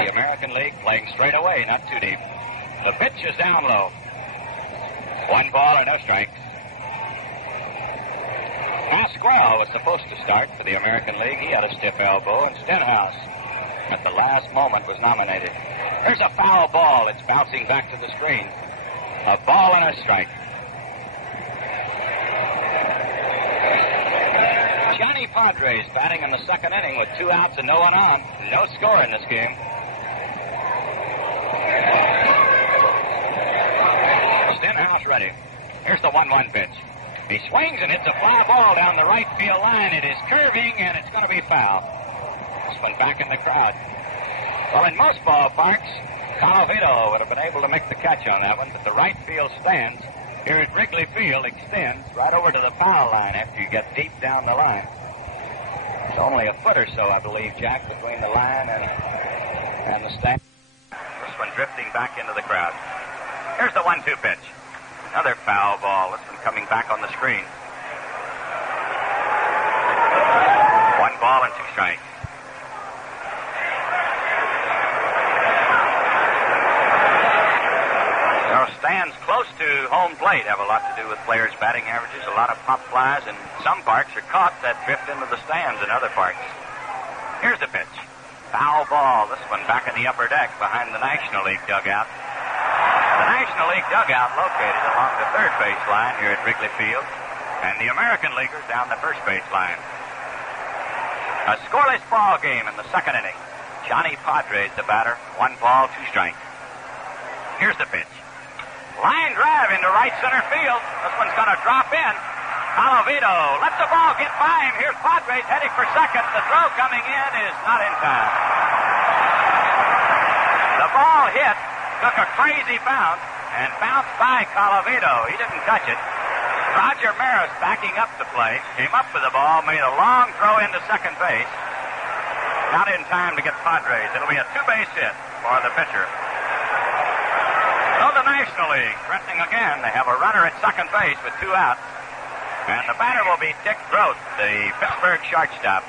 The American League playing straight away, not too deep. The pitch is down low. 1 ball and no strikes. Pasquale was supposed to start for the American League. He had a stiff elbow, and Stenhouse, at the last moment, was nominated. There's a foul ball. It's bouncing back to the screen. A ball and a strike. Johnny Padres batting in the second inning with 2 outs and no one on. No score in this game. Stenhouse ready. Here's the 1-1 pitch. He swings and hits a fly ball down the right field line. It is curving, and it's going to be foul. This one back in the crowd. Well, in most ballparks, Colavito would have been able to make the catch on that one, but the right field stands here at Wrigley Field extends right over to the foul line after you get deep down the line. It's only a foot or so, I believe, Jack, between the line and the stand. This one drifting back into the crowd. Here's the 1-2 pitch. Another foul ball. This one coming back on the screen. 1 ball and 2 strikes. Stands close to home plate have a lot to do with players' batting averages. A lot of pop flies in some parks are caught that drift into the stands in other parks. Here's the pitch. Foul ball. This one back in the upper deck behind the National League dugout. The National League dugout located along the third base line here at Wrigley Field, and the American Leaguers down the first base line. A scoreless ball game in the second inning. Johnny Padres, the batter. 1 ball, 2 strikes. Here's the pitch. Line drive into right center field. This one's going to drop in. Colavito lets the ball get by him. Here's Padres heading for second. The throw coming in is not in time. The ball hit, took a crazy bounce, and bounced by Colavito. He didn't touch it. Roger Maris, backing up the play, came up with the ball, made a long throw into second base. Not in time to get Padres. It'll be a 2-base hit for the pitcher. So the National League threatening again. They have a runner at second base with 2 outs. And the batter will be Dick Groth, the Pittsburgh shortstop.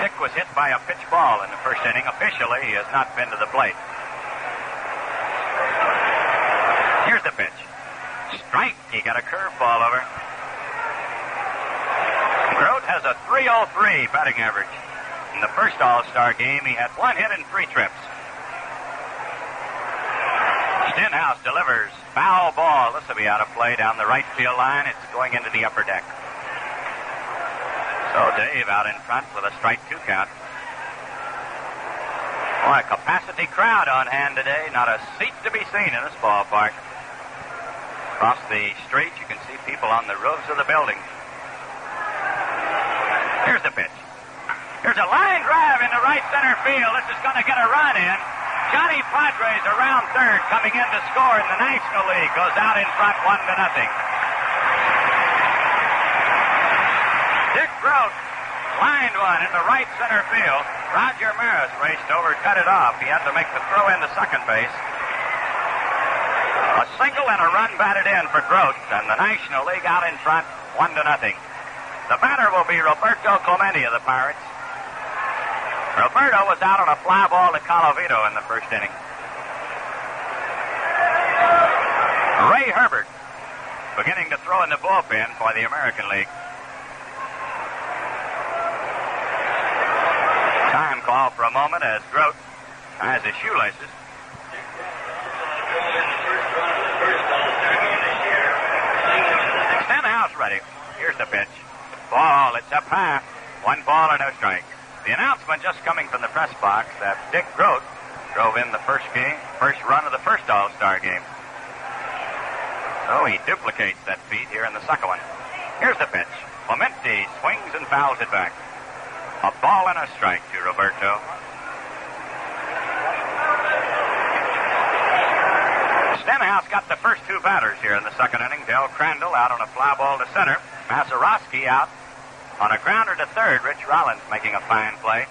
Dick was hit by a pitch ball in the first inning. Officially, he has not been to the plate. Here's the pitch. Strike. He got a curveball over. Groth has a .303 batting average. In the first All-Star game, he had 1 hit and 3 trips. Stenhouse delivers. Foul ball. This will be out of play down the right field line. It's going into the upper deck. So Dave out in front with a strike 2 count. Boy, a capacity crowd on hand today. Not a seat to be seen in this ballpark. Across the street, you can see people on the roofs of the buildings. Here's the pitch. Here's a line drive into right center field. This is going to get a run in. Johnny Padres around third, coming in to score in the National League. Goes out in front 1-0. Dick Groth lined one into right center field. Roger Maris raced over, cut it off. He had to make the throw into second base. A single and a run batted in for Grote, and the National League out in front, 1-0. The batter will be Roberto Clemente of the Pirates. Roberto was out on a fly ball to Colavito in the first inning. Ray Herbert beginning to throw in the bullpen for the American League. Time call for a moment as Grote has his shoelaces. Stenhouse ready. Here's the pitch. Ball, it's up high. 1 ball and no strike. The announcement just coming from the press box that Dick Grote drove in the first run of the first All-Star game. So he duplicates that feat here in the second one. Here's the pitch. Clemente swings and fouls it back. A ball and a strike to Roberto. Stenhouse got the first 2 batters here in the second inning. Del Crandall out on a fly ball to center. Mazeroski out on a grounder to third. Rich Rollins making a fine play.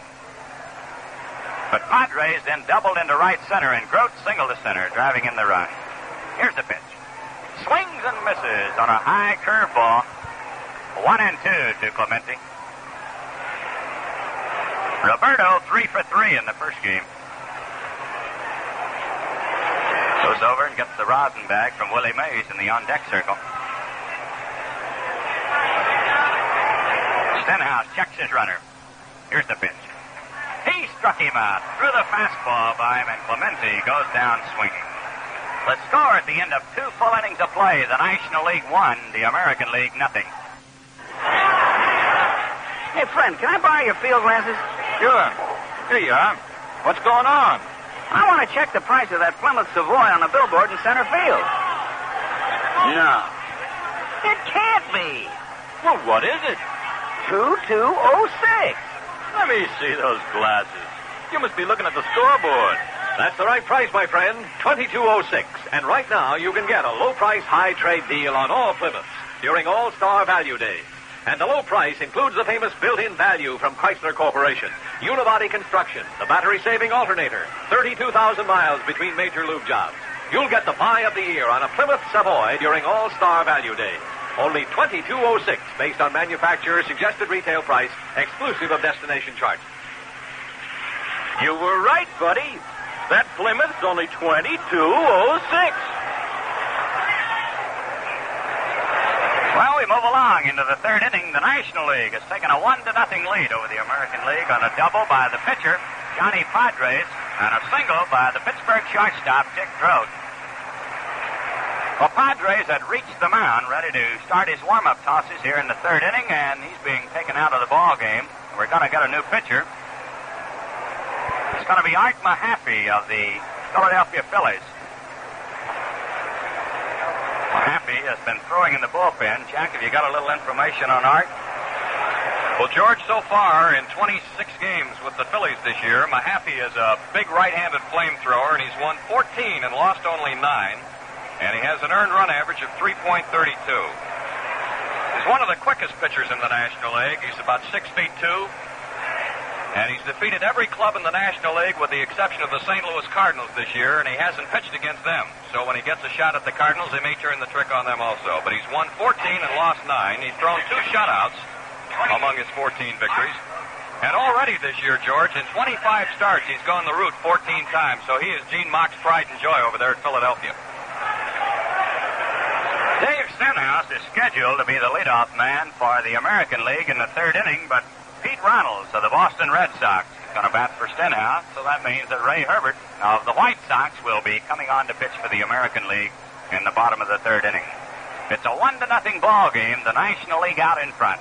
But Padres then doubled into right center, and Grote singled to center, driving in the run. Here's the pitch. Swings and misses on a high curveball. 1-2 to Clemente. Roberto 3 for 3 in the first game. Goes over and gets the rosin bag from Willie Mays in the on-deck circle. Stenhouse checks his runner. Here's the pitch. He struck him out. Threw the fastball by him, and Clemente goes down swinging. The score at the end of 2 full innings of play, the National League 1, the American League 0. Hey, friend, can I borrow your field glasses? Sure. Here you are. What's going on? I want to check the price of that Plymouth Savoy on the billboard in center field. No. It can't be. Well, what is it? 2206. Let me see those glasses. You must be looking at the scoreboard. That's the right price, my friend. 2206. And right now, you can get a low-price, high-trade deal on all Plymouths during All-Star Value Day. And the low price includes the famous built-in value from Chrysler Corporation. Unibody construction, the battery-saving alternator, 32,000 miles between major lube jobs. You'll get the buy of the year on a Plymouth Savoy during All-Star Value Day. Only 2206 based on manufacturer's suggested retail price, exclusive of destination charges. You were right, buddy. That Plymouth's only 2206. Well, we move along into the third inning. The National League has taken a 1-0 lead over the American League on a double by the pitcher, Johnny Padres, and a single by the Pittsburgh shortstop, Dick Grote. Well, Padres had reached the mound, ready to start his warm-up tosses here in the third inning, and he's being taken out of the ball game. We're going to get a new pitcher. It's going to be Art Mahaffey of the Philadelphia Phillies. Mahaffey has been throwing in the bullpen. Jack, have you got a little information on Art? Well, George, so far in 26 games with the Phillies this year, Mahaffey is a big right-handed flamethrower, and he's won 14 and lost only 9. And he has an earned run average of 3.32. He's one of the quickest pitchers in the National League. He's about 6'2". And he's defeated every club in the National League with the exception of the St. Louis Cardinals this year, and he hasn't pitched against them. So when he gets a shot at the Cardinals, he may turn the trick on them also. But he's won 14 and lost 9. He's thrown 2 shutouts among his 14 victories. And already this year, George, in 25 starts, he's gone the route 14 times. So he is Gene Mock's pride and joy over there at Philadelphia. Dave Stenhouse is scheduled to be the leadoff man for the American League in the third inning, but Pete Runnels of the Boston Red Sox is going to bat for Stenhouse, so that means that Ray Herbert of the White Sox will be coming on to pitch for the American League in the bottom of the third inning. It's a 1-0 ball game, the National League out in front.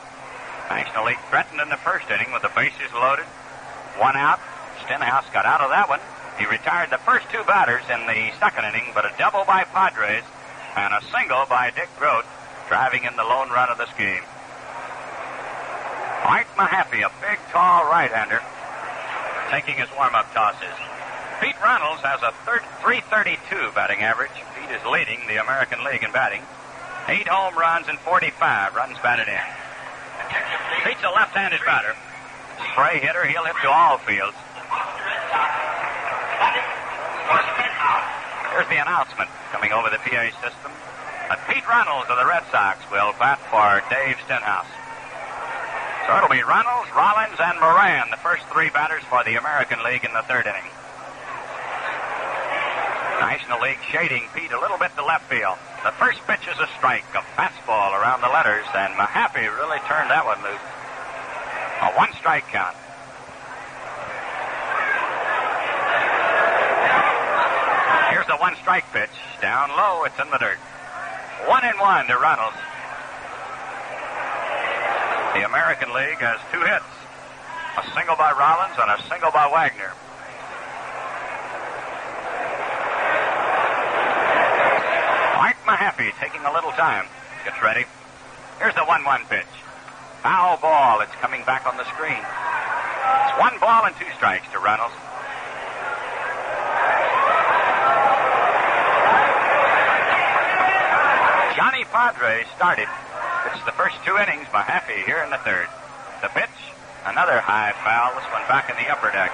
National League threatened in the first inning with the bases loaded. 1 out. Stenhouse got out of that one. He retired the first 2 batters in the second inning, but a double by Padres and a single by Dick Grote, driving in the lone run of this game. Art Mahaffey, a big, tall right-hander, taking his warm-up tosses. Pete Runnels has a 332 batting average. Pete is leading the American League in batting. 8 home runs and 45 runs batted in. Pete's a left-handed batter. Spray hitter, he'll hit to all fields. Here's the announcement coming over the PA system. Pete Runnels of the Red Sox will bat for Dave Stenhouse. So it'll be Runnels, Rollins, and Moran, the first three batters for the American League in the third inning. National League shading Pete a little bit to left field. The first pitch is a strike, a fastball around the letters, and Mahaffey really turned that one loose. A one-strike count. Here's the one-strike pitch. Down low, it's in the dirt. 1-1 to Runnels. The American League has two hits. A single by Rollins and a single by Wagner. Art Mahaffey taking a little time. Gets ready. Here's the 1-1 pitch. Foul ball. It's coming back on the screen. It's 1 ball and 2 strikes to Runnels. Johnny Padre started. It's the first 2 innings. Mahaffey here in the third. The pitch, another high foul. This one back in the upper deck.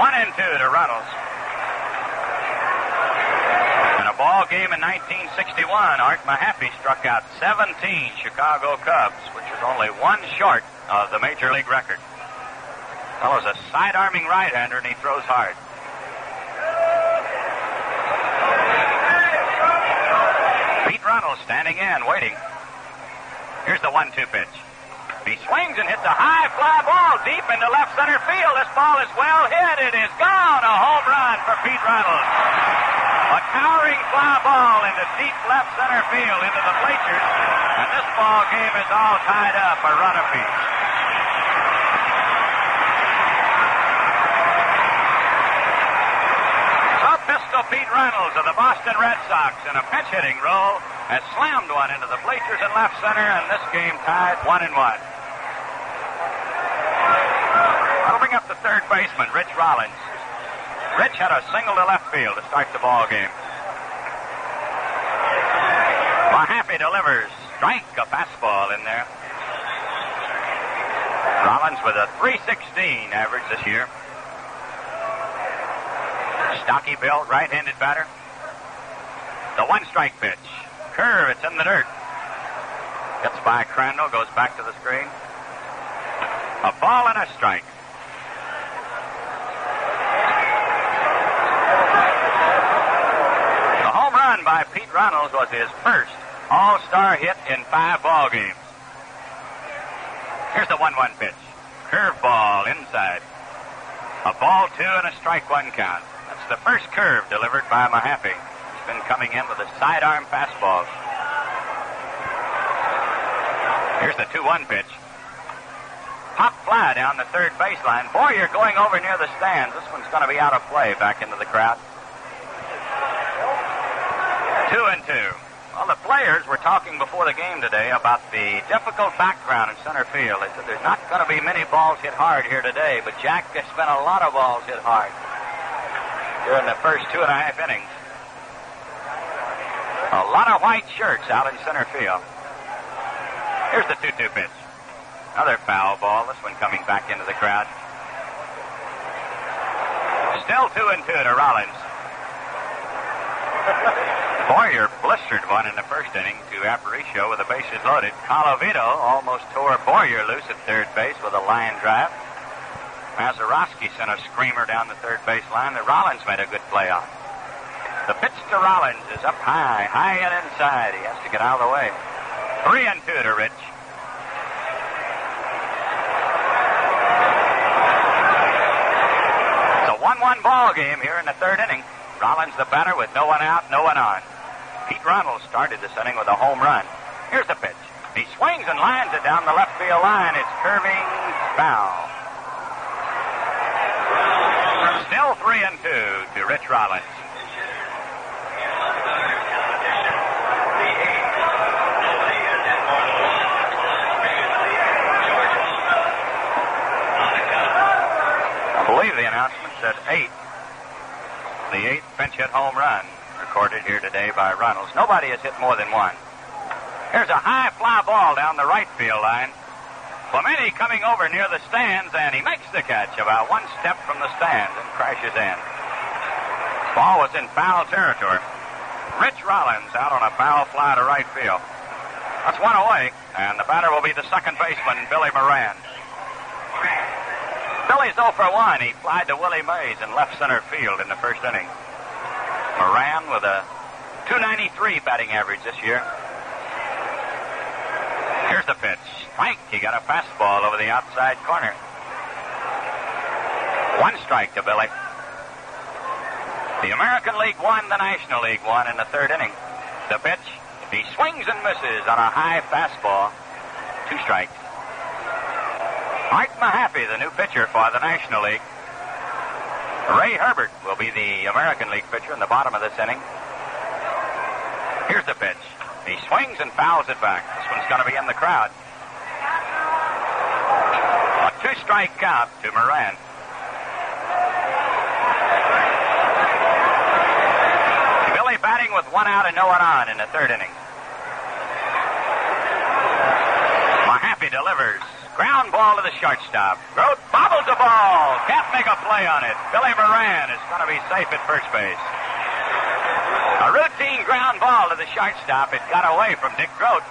1-2 to Runnels. In a ball game in 1961, Art Mahaffey struck out 17 Chicago Cubs, which is only 1 short of the Major League record. Fellow's a side-arming right-hander, and he throws hard. Pete Runnels standing in, waiting. Here's the 1-2 pitch. He swings and hits a high fly ball deep into left center field. This ball is well hit. It is gone. A home run for Pete Runnels. A towering fly ball into deep left center field into the bleachers. And this ball game is all tied up, a run apiece. So Pistol Pete Runnels of the Boston Red Sox in a pinch hitting role has slammed one into the bleachers in left center, and this game tied 1-1. That'll bring up the third baseman, Rich Rollins. Rich had a single to left field to start the ball game. Mahaffey delivers. Strike, a fastball in there. Rollins with a .316 average this year. Stocky built, right-handed batter. The 1-strike pitch. Curve, it's in the dirt. Gets by Crandall, goes back to the screen. A ball and a strike. The home run by Pete Runnels was his first all-star hit in 5 ball games. Here's the 1-1 pitch. Curveball inside. A ball 2 and a strike 1 count. That's the first curve delivered by Mahaffey. He's been coming in with a sidearm fastball. Here's the 2-1 pitch. Pop fly down the third baseline. Boyer going over near the stands. This one's going to be out of play back into the crowd. 2-2. Well, the players were talking before the game today about the difficult background in center field. They said there's not going to be many balls hit hard here today, but Jack has been a lot of balls hit hard during the first 2.5 innings. A lot of white shirts out in center field. Here's the 2-2 pitch. Another foul ball. This one coming back into the crowd. Still 2-2 to Rollins. Boyer blistered one in the first inning to Aparicio with the bases loaded. Colavito almost tore Boyer loose at third base with a line drive. Mazeroski sent a screamer down the third base line that Rollins made a good play on. The pitch to Rollins is up high and inside. He has to get out of the way. 3-2 to Rich. It's a 1-1 ball game here in the third inning. Rollins the batter with no one out, no one on. Pete Runnels started this inning with a home run. Here's the pitch. He swings and lines it down the left field line. It's curving foul. Still 3-2 to Rich Rollins. I believe the announcement said 8. The 8th pinch hit home run recorded here today by Runnels. Nobody has hit more than one. Here's a high fly ball down the right field line. Clemente coming over near the stands, and he makes the catch about 1 step from the stands and crashes in. Ball was in foul territory. Rich Rollins out on a foul fly to right field. That's one away, and the batter will be the second baseman, Billy Moran. Billy's 0 for 1. He flied to Willie Mays in left center field in the first inning. Moran with a .293 batting average this year. Here's the pitch. Strike. He got a fastball over the outside corner. One strike to Billy. The American League won, the National League won in the third inning. The pitch. He swings and misses on a high fastball. 2 strikes. Art Mahaffey, the new pitcher for the National League. Ray Herbert will be the American League pitcher in the bottom of this inning. Here's the pitch. He swings and fouls it back. This one's going to be in the crowd. A 2-strike count to Moran. Billy batting with 1 out and no one on in the third inning. Mahaffey delivers. Ground ball to the shortstop. Grote bobbles the ball. Can't make a play on it. Billy Moran is going to be safe at first base. A routine ground ball to the shortstop. It got away from Dick Grote.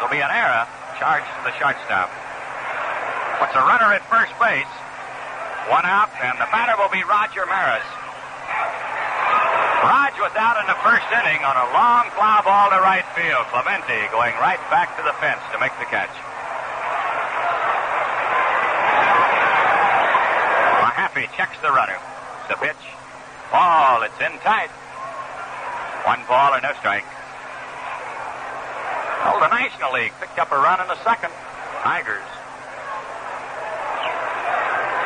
It'll be an error charged to the shortstop. What's a runner at first base? 1 out, and the batter will be Roger Maris. Raj was out in the first inning on a long fly ball to right field. Clemente going right back to the fence to make the catch. Mahaffey checks the runner. The pitch. Ball, it's in tight. 1 ball and no strike. Well, the National League picked up a run in the second. Tigers.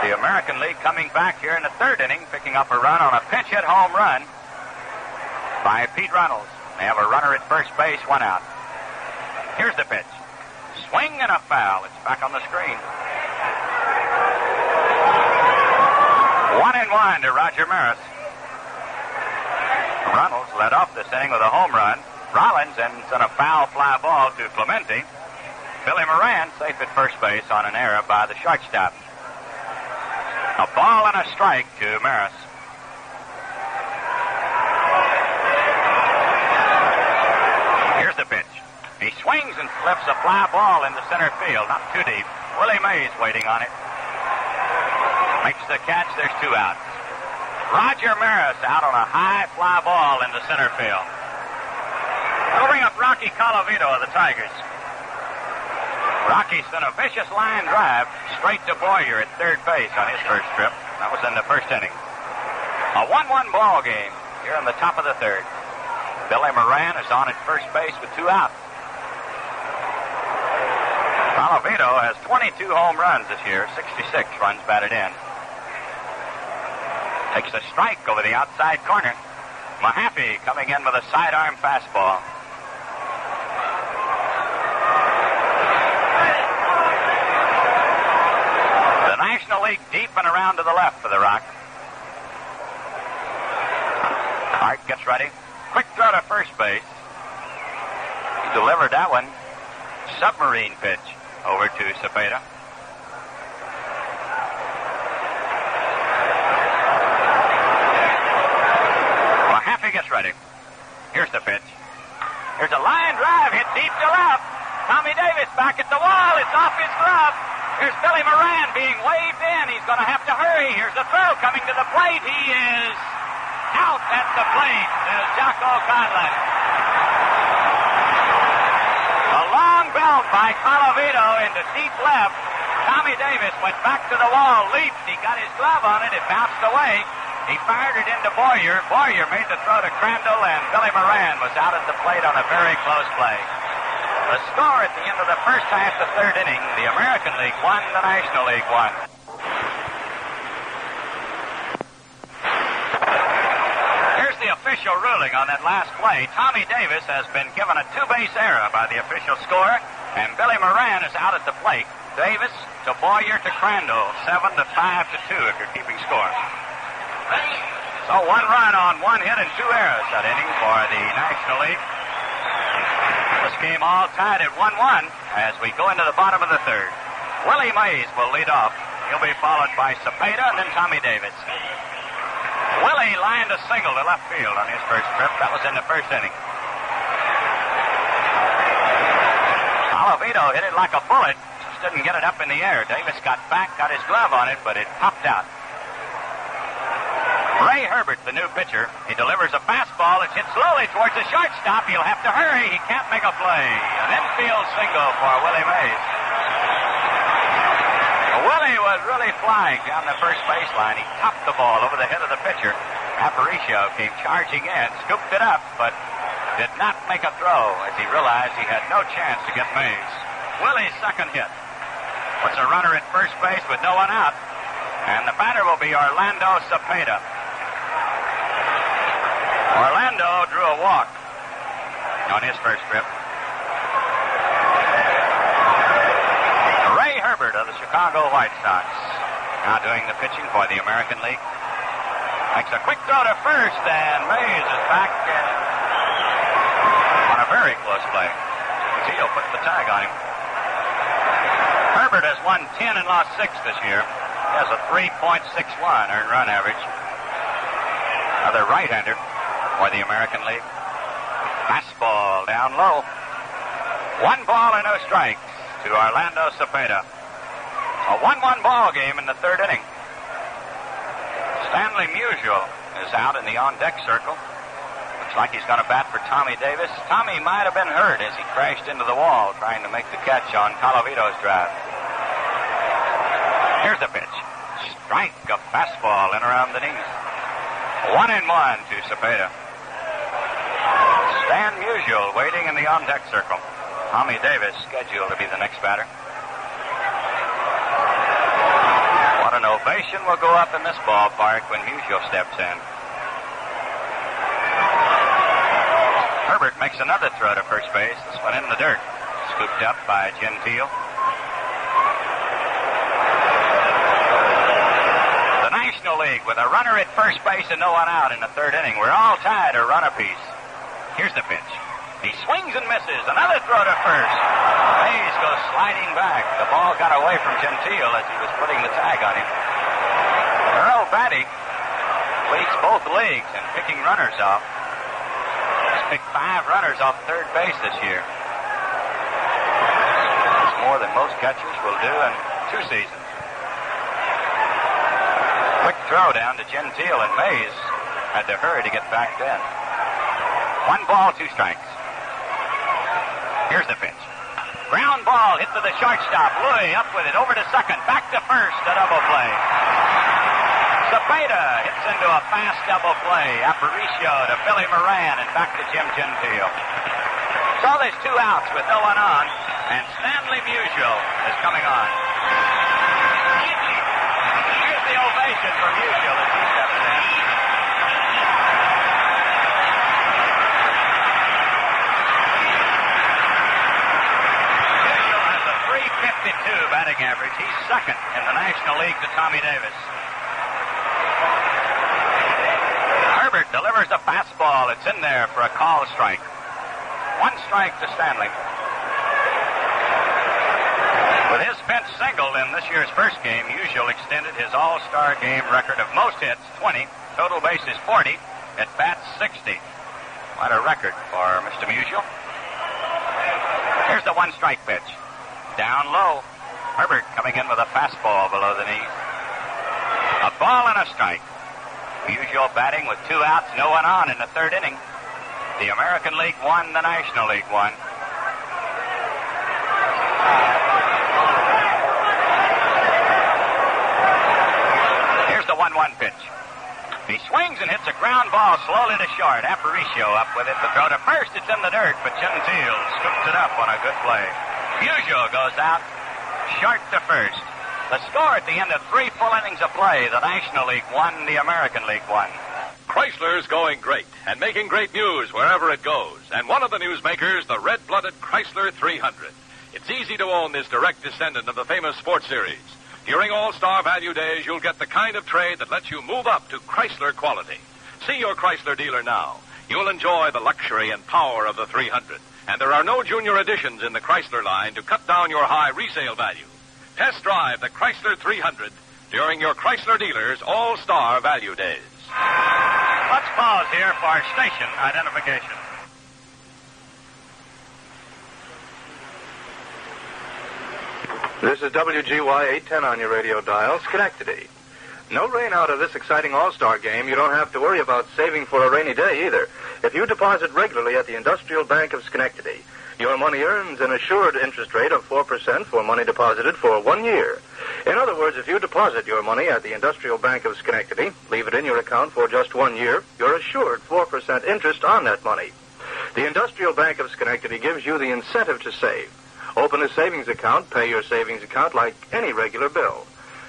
The American League coming back here in the third inning, picking up a run on a pinch hit home run by Pete Runnels. They have a runner at first base, 1 out. Here's the pitch. Swing and a foul. It's back on the screen. 1-1 to Roger Maris. Runnels led off this inning with a home run. Rollins ends on a foul fly ball to Clemente. Billy Moran safe at first base on an error by the shortstop. A ball and a strike to Maris. Here's the pitch. He swings and flips a fly ball into center field, not too deep. Willie Mays waiting on it. Makes the catch. There's 2 outs. Roger Maris out on a high fly ball into center field. That'll bring up Rocky Colavito of the Tigers. Rocky sent a vicious line drive straight to Boyer at third base on his first trip. That was in the first inning. A 1-1 ball game here in the top of the third. Billy Moran is on at first base with 2 outs. Colavito has 22 home runs this year, 66 runs batted in. Takes a strike over the outside corner. Mahaffey coming in with a sidearm fastball. The National League deep and around to the left for the Rock. Hart gets ready. Quick throw to first base. He delivered that one. Submarine pitch over to Cepeda. Mahaffey gets ready. Here's the pitch. Here's a line drive hit deep to left. Tommy Davis back at the wall. It's off his glove. Here's Billy Moran being waved in. He's going to have to hurry. Here's the throw coming to the plate. He is out at the plate. There's Jocko Conlon. A long belt by Colavito into deep left. Tommy Davis went back to the wall, leaped. He got his glove on it. It bounced away. He fired it into Boyer. Boyer made the throw to Crandall, and Billy Moran was out at the plate on a very close play. The score at the end of the first half, the third inning, the American League won, the National League won. Here's the official ruling on that last play. Tommy Davis has been given a 2-base error by the official score, and Billy Moran is out at the plate. Davis to Boyer to Crandall, 7-5-2 if you're keeping score. So 1 run on 1 hit and 2 errors that inning for the National League. This game all tied at 1-1 as we go into the bottom of the third. Willie Mays will lead off. He'll be followed by Cepeda and then Tommy Davis. Willie lined a single to left field on his first trip. That was in the first inning. Colavito hit it like a bullet. Just didn't get it up in the air. Davis got back, got his glove on it, but it popped out. Ray Herbert, the new pitcher, he delivers a fastball. It's hit slowly towards the shortstop. He'll have to hurry. He can't make a play. An infield single for Willie Mays. Willie was really flying down the first baseline. He topped the ball over the head of the pitcher. Aparicio came charging in, scooped it up, but did not make a throw as he realized he had no chance to get Mays. Willie's second hit puts a runner at first base with no one out, and the batter will be Orlando Cepeda. Orlando drew a walk on his first trip. Ray Herbert of the Chicago White Sox now doing the pitching for the American League. Makes a quick throw to first, and Mays is back on a very close play. Tio put the tag on him. Herbert has won 10 and lost 6 this year. He has a 3.61 earned run average. Another right-hander for the American League. Fastball down low. 1 ball and no strikes to Orlando Cepeda. A 1-1 ball game in the third inning. Stanley Musial is out in the on-deck circle. Looks like he's going to bat for Tommy Davis. Tommy might have been hurt as he crashed into the wall trying to make the catch on Colavito's drive. Here's the pitch. Strike, a fastball in around the knees. 1-1 to Cepeda. Stan Musial waiting in the on-deck circle. Tommy Davis scheduled to be the next batter. What an ovation will go up in this ballpark when Musial steps in. Herbert makes another throw to first base. This one in the dirt. Scooped up by Gentile. The National League with a runner at first base and no one out in the third inning. We're all tied a run apiece. Here's the pitch. He swings and misses. Another throw to first. Mays goes sliding back. The ball got away from Gentile as he was putting the tag on him. Earl Batty leads both leagues in picking runners off. He's picked 5 runners off third base this year. That's more than most catchers will do in 2 seasons. Quick throw down to Gentile, and Mays had to hurry to get back then. 1 ball, 2 strikes. Here's the pitch. Ground ball hit to the shortstop. Louis up with it, over to second, back to first, a double play. Cepeda hits into a fast double play. Aparicio to Billy Moran and back to Jim Gentile. So there's 2 outs with no one on, and Stanley Musial is coming on. Here's the ovation for Musial as he steps in. Musial has a .352 batting average. He's second in the National League to Tommy Davis. Herbert delivers a fastball. It's in there for a call strike. 1 strike to Stanley. With his pinch single in this year's first game, Musial extended his all-star game record of most hits, 20, total bases 40, at bats 60. What a record for Mr. Musial. Here's the 1 strike pitch. Down low. Herbert coming in with a fastball below the knees. A ball and a strike. Musial batting with 2 outs, no one on in the third inning. The American League won, the National League won. Here's the 1-1 pitch. He swings and hits a ground ball slowly to short. Aparicio up with it. The throw to first, it's in the dirt, but Gentile scoops it up on a good play. Musial goes out, short to first. The score at the end of 3 full innings of play, the National League won, the American League won. Chrysler's going great and making great news wherever it goes. And one of the newsmakers, the red-blooded Chrysler 300. It's easy to own this direct descendant of the famous sports series. During All-Star Value Days, you'll get the kind of trade that lets you move up to Chrysler quality. See your Chrysler dealer now. You'll enjoy the luxury and power of the 300. And there are no junior editions in the Chrysler line to cut down your high resale value. Test drive the Chrysler 300 during your Chrysler dealer's All-Star Value Days. Let's pause here for station identification. This is WGY 810 on your radio dial, Schenectady. No rain out of this exciting All-Star game. You don't have to worry about saving for a rainy day either. If you deposit regularly at the Industrial Bank of Schenectady, your money earns an assured interest rate of 4% for money deposited for 1 year. In other words, if you deposit your money at the Industrial Bank of Schenectady, leave it in your account for just 1 year, you're assured 4% interest on that money. The Industrial Bank of Schenectady gives you the incentive to save. Open a savings account, pay your savings account like any regular bill.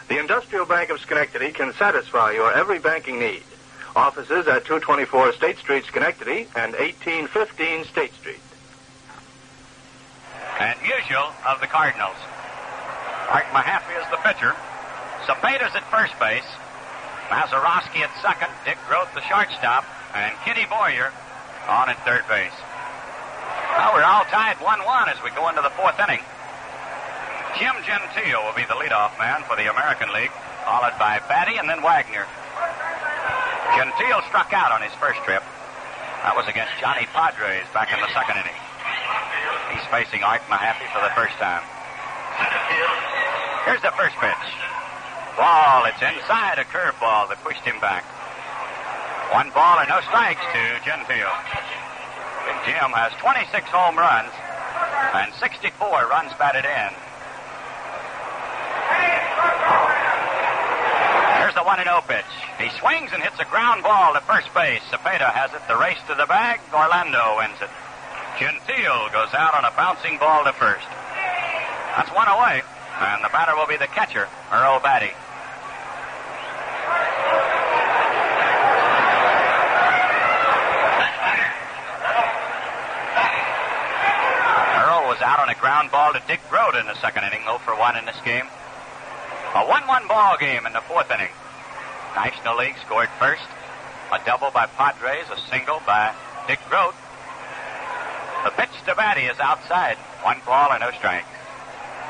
The Industrial Bank of Schenectady can satisfy your every banking need. Offices at 224 State Street, Schenectady, and 1815 State Street. And Musial of the Cardinals. Art Mahaffey is the pitcher. Cepeda's at first base. Mazeroski at second. Dick Groth the shortstop. And Kitty Boyer on at third base. Well, we're all tied 1-1 as we go into the fourth inning. Jim Gentile will be the leadoff man for the American League, followed by Batty and then Wagner. Gentile struck out on his first trip. That was against Johnny Padres back in the second inning. He's facing Art Mahaffey for the first time. Here's the first pitch. Ball, it's inside, a curveball that pushed him back. 1 ball and no strikes to Gentile. Big Jim has 26 home runs and 64 runs batted in. Here's the 1-0 pitch. He swings and hits a ground ball to first base. Cepeda has it. The race to the bag. Orlando wins it. Gentile goes out on a bouncing ball to first. That's 1 away, and the batter will be the catcher, Earl Batty. Earl was out on a ground ball to Dick Groth in the second inning, 0 for 1 in this game. A 1-1 ball game in the fourth inning. National League scored first. A double by Padres, a single by Dick Groth. The pitch to Batty is outside. 1 ball and no strikes.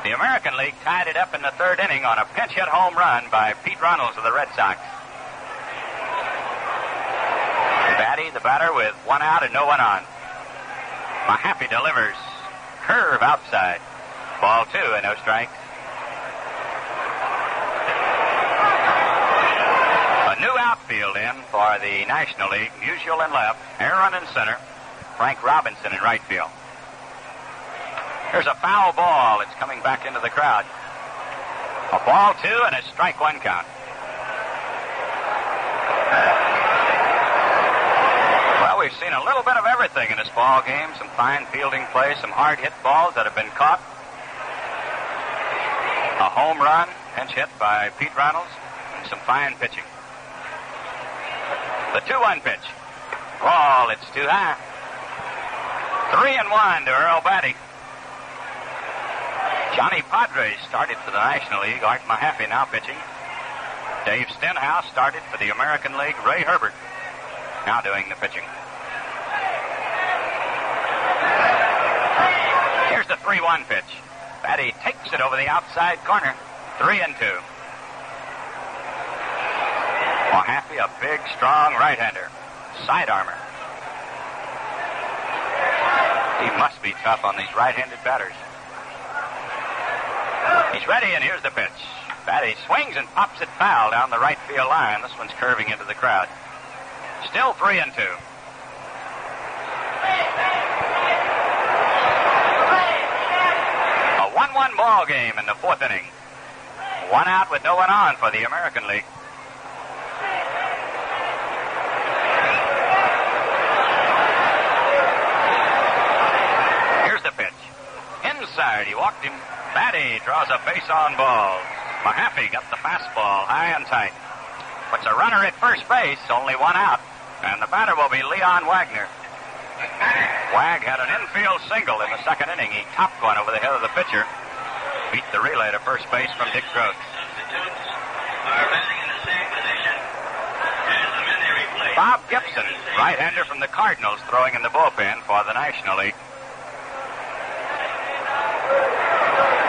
The American League tied it up in the third inning on a pinch hit home run by Pete Runnels of the Red Sox. Batty, the batter, with 1 out and no one on. Mahaffey delivers. Curve outside. Ball 2 and no strikes. A new outfield in for the National League. Musial in left, Aaron in center, Frank Robinson in right field. Here's a foul ball. It's coming back into the crowd. A ball 2 and a strike 1 count. Well, we've seen a little bit of everything in this ball game. Some fine fielding play, some hard hit balls that have been caught. A home run, pinch hit by Pete Runnels, and some fine pitching. The 2-1 pitch. Ball, it's too high. 3-1 to Earl Batty. Johnny Padres started for the National League. Art Mahaffey now pitching. Dave Stenhouse started for the American League. Ray Herbert now doing the pitching. Here's the 3-1 pitch. Batty takes it over the outside corner. 3-2. Mahaffey, a big, strong right-hander. Side armor. He must be tough on these right-handed batters. He's ready, and here's the pitch. Batty swings and pops it foul down the right field line. This one's curving into the crowd. Still 3-2. A 1-1 ball game in the fourth inning. 1 out with no one on for the American League. Here's the pitch. Inside, he walked him. Batty draws a base on ball. Mahaffey got the fastball high and tight. Puts a runner at first base, only 1 out. And the batter will be Leon Wagner. Wag had an infield single in the second inning. He topped one over the head of the pitcher. Beat the relay to first base from Dick Groth. Bob Gibson, right-hander from the Cardinals, throwing in the bullpen for the National League.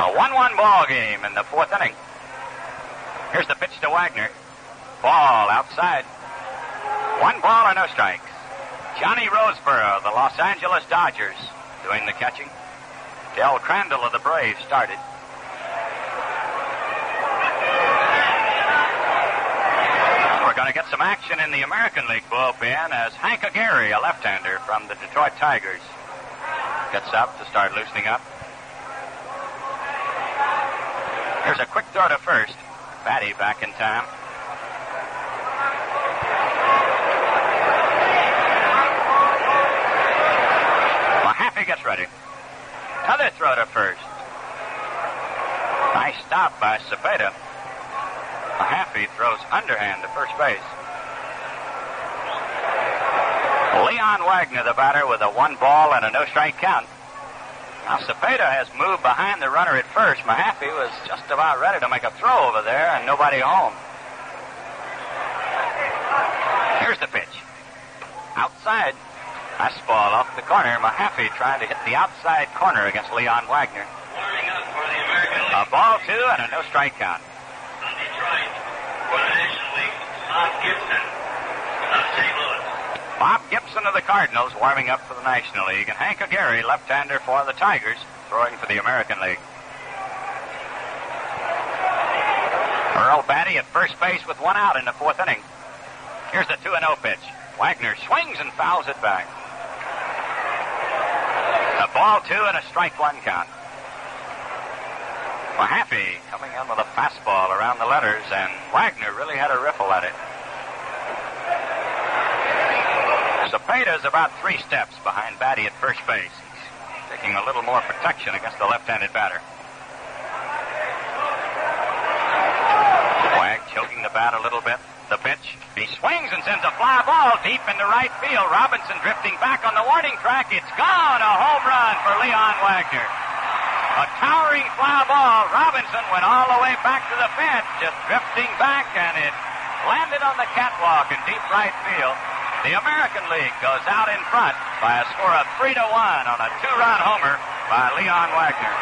A 1-1 ball game in the fourth inning. Here's the pitch to Wagner. Ball outside. 1 ball and no strikes. Johnny Roseboro, the Los Angeles Dodgers, doing the catching. Del Crandall of the Braves started. We're going to get some action in the American League bullpen as Hank Aguirre, a left-hander from the Detroit Tigers, gets up to start loosening up. Here's a quick throw to first. Batty back in time. Mahaffey gets ready. Another throw to first. Nice stop by Cepeda. Mahaffey throws underhand to first base. Leon Wagner, the batter, with a 1 ball and a no strike count. Now Cepeda has moved behind the runner at first. Mahaffey was just about ready to make a throw over there and nobody home. Here's the pitch. Outside. Fastball off the corner. Mahaffey trying to hit the outside corner against Leon Wagner. Warming up for the American League. A ball 2 and a no strike count. On Detroit for the National League, Bob Gibson of St. Louis. Bob Gibson of the Cardinals warming up for the National League, and Hank Aguirre, left-hander for the Tigers, throwing for the American League. Earl Batty at first base with 1 out in the 4th inning. Here's the 2-0 pitch. Wagner swings and fouls it back. A ball 2 and a strike 1 count. Mahaffey coming in with a fastball around the letters, and Wagner really had a riffle at it. Cepeda's about 3 steps behind Batty at first base. He's taking a little more protection against the left-handed batter. Wag choking the bat a little bit. The pitch. He swings and sends a fly ball deep into right field. Robinson drifting back on the warning track. It's gone. A home run for Leon Wagner. A towering fly ball. Robinson went all the way back to the fence, just drifting back, and it landed on the catwalk in deep right field. The American League goes out in front by a score of 3-1 on a 2-run homer by Leon Wagner.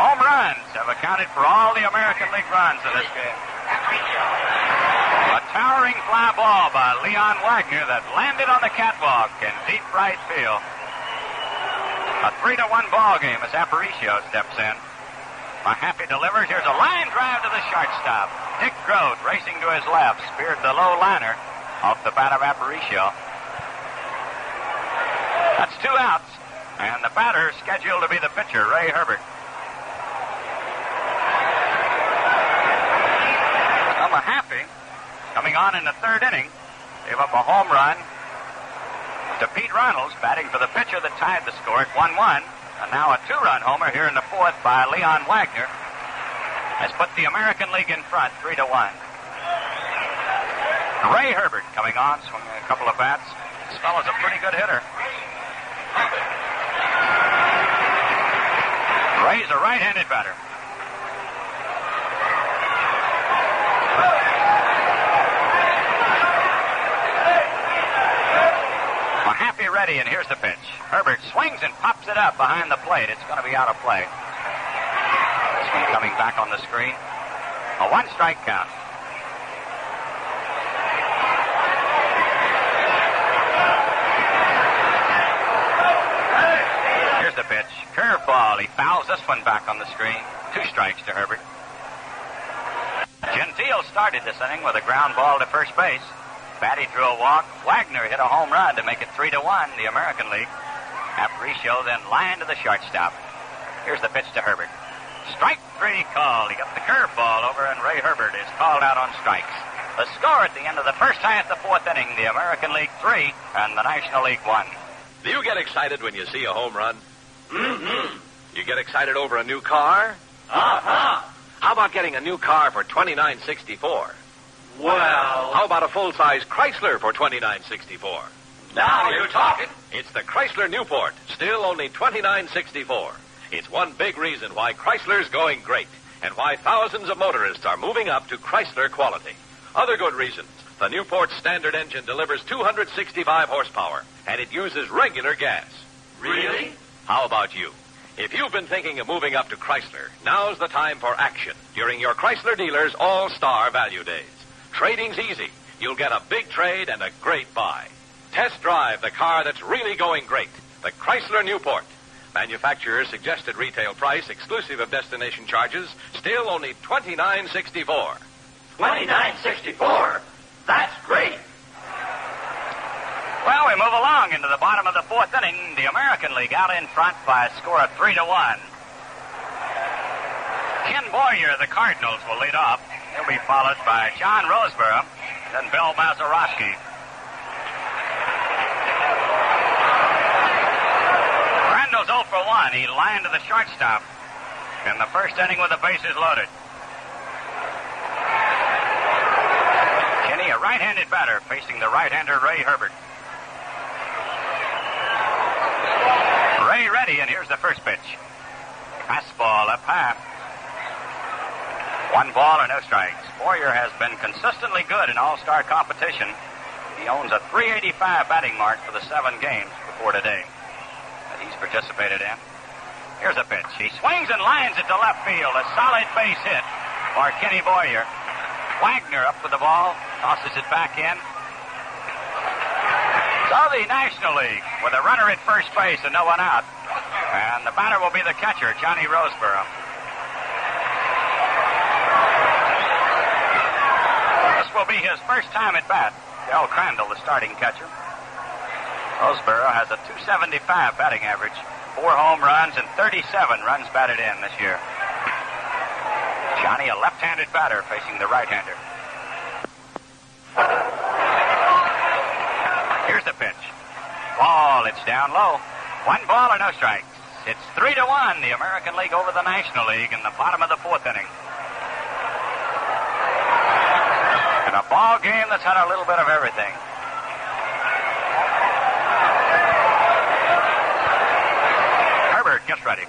Home runs have accounted for all the American League runs in this game. A towering fly ball by Leon Wagner that landed on the catwalk in deep right field. A 3-1 ball game as Aparicio steps in. Mahaffey delivers. Here's a line drive to the shortstop. Dick Grote racing to his left, speared the low liner off the bat of Aparicio. That's 2 outs, and the batter scheduled to be the pitcher, Ray Herbert. Well, Mahaffey, coming on in the 3rd inning, gave up a home run to Pete Runnels, batting for the pitcher that tied the score at 1-1. And now a 2-run homer here in the 4th by Leon Wagner has put the American League in front 3-1. Ray Herbert coming on, swinging a couple of bats. This fellow's a pretty good hitter. Ray's a right-handed batter. Mahaffey ready, and here's the pitch. Herbert swings and pops it up behind the plate. It's going to be out of play. This one coming back on the screen. A 1-strike count. Here's the pitch. Curveball. He fouls this one back on the screen. 2 strikes to Herbert. Gentile started this inning with a ground ball to first base. Batty threw a walk. Wagner hit a home run to make it 3-1, the American League. Aparicio then lined to the shortstop. Here's the pitch to Herbert. Strike 3 call. He got the curveball over, and Ray Herbert is called out on strikes. The score at the end of the first half, the 4th inning, the American League 3 and the National League 1. Do you get excited when you see a home run? Mm-hmm. You get excited over a new car? Uh-huh. How about getting a new car for $29.64? Well, How about a full-size Chrysler for $29.64? now you're talking. It's the Chrysler Newport, still only $29.64. It's one big reason why Chrysler's going great and why thousands of motorists are moving up to Chrysler quality. Other good reasons. The Newport standard engine delivers 265 horsepower, and it uses regular gas. Really? How about you? If you've been thinking of moving up to Chrysler, now's the time for action during your Chrysler dealers' All-Star Value Days. Trading's easy. You'll get a big trade and a great buy. Test drive the car that's really going great, the Chrysler Newport. Manufacturer's suggested retail price, exclusive of destination charges, still only $29.64. $29.64? That's great. Well, we move along into the bottom of the fourth inning. The American League out in front by a score of 3-1. Ken Boyer of the Cardinals will lead off. He'll be followed by John Roseborough, then Bill Mazeroski. Randall's 0 for 1. He lined to the shortstop in the first inning with the bases loaded. Kenny, a right-handed batter, facing the right-hander Ray Herbert. Ray ready, and here's the first pitch. Fastball up high. 1 ball and no strikes. Boyer has been consistently good in all-star competition. He owns a .385 batting mark for the 7 games before today that he's participated in. Here's a pitch. He swings and lines it to left field. A solid base hit for Kenny Boyer. Wagner up with the ball, tosses it back in. So the National League with a runner at first base and no one out. And the batter will be the catcher, Johnny Roseborough. This will be his first time at bat. Del Crandall, the starting catcher. Roseborough has a .275 batting average, 4 home runs and 37 runs batted in this year. Johnny, a left-handed batter, facing the right-hander. Here's the pitch. Ball, it's down low. 1 ball or no strikes. It's 3-1, the American League over the National League in the bottom of the fourth inning. And a ball game that's had a little bit of everything. Herbert gets ready.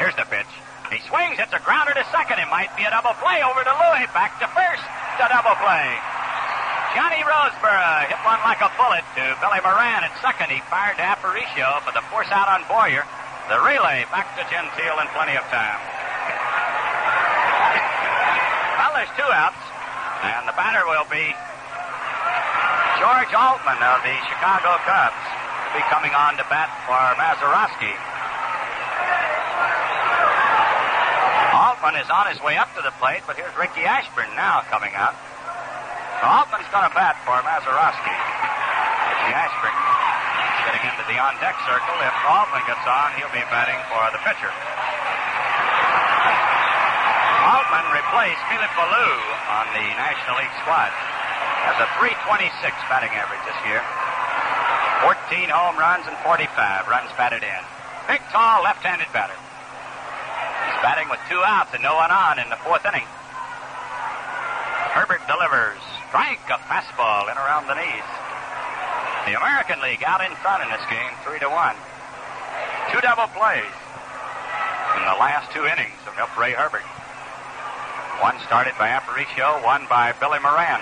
Here's the pitch. He swings, it's a grounder to second. It might be a double play over to Louis. Back to first. The double play. Johnny Roseborough hit one like a bullet to Billy Moran at second. He fired to Aparicio for the force out on Boyer. The relay back to Gentile in plenty of time. Well, there's 2 outs, and the batter will be George Altman of the Chicago Cubs. He'll be coming on to bat for Mazeroski. Altman is on his way up to the plate, but here's Ricky Ashburn now coming out. So Altman's going to bat for Mazeroski. Ricky Ashburn getting into the on-deck circle. If Altman gets on, he'll be batting for the pitcher. Altman replaced Philip Ballou on the National League squad. Has a .326 batting average this year. 14 home runs and 45 runs batted in. Big, tall, left-handed batter. He's batting with 2 outs and no one on in the fourth inning. Herbert delivers. Strike, a fastball in around the knees. The American League out in front in this game, 3-1. 2 double plays in the last 2 innings of Ray Herbert. One started by Aparicio, one by Billy Moran.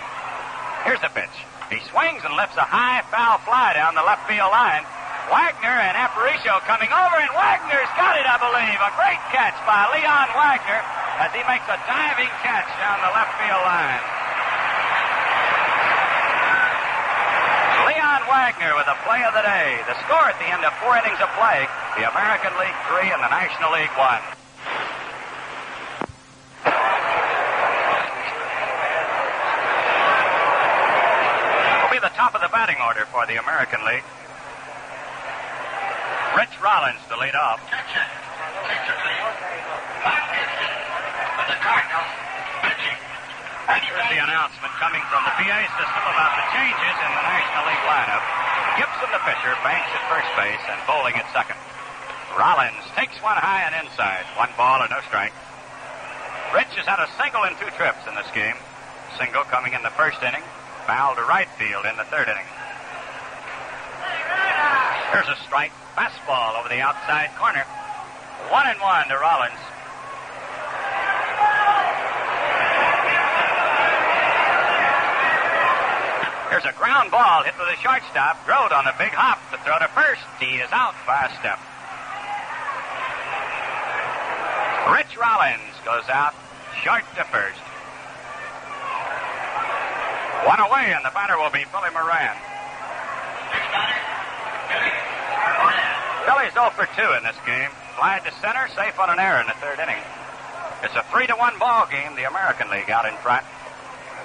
Here's the pitch. He swings and lifts a high foul fly down the left field line. Wagner and Aparicio coming over, and Wagner's got it, I believe. A great catch by Leon Wagner as he makes a diving catch down the left field line. Leon Wagner with the play of the day. The score at the end of 4 innings of play, the American League 3 and the National League 1. Will be the top of the batting order for the American League. Rich Rollins to lead off. Here's the announcement coming from the PA system about the changes in the National League lineup. Gibson the pitcher, Banks at first base, and Bowling at second. Rollins takes one high and inside. 1 ball and no strike. Rich has had a single in 2 trips in this game. Single coming in the first inning. Foul to right field in the third inning. Here's a strike. Fastball over the outside corner. 1-1 to Rollins. Here's a ground ball hit to the shortstop. Grote on a big hop to throw to first. He is out by a step. Rich Rollins goes out short to first. One away, and the batter will be Billy Moran. Billy's 0 for 2 in this game. Fly to center, safe on an error in the third inning. It's a 3-1 ball game. The American League out in front.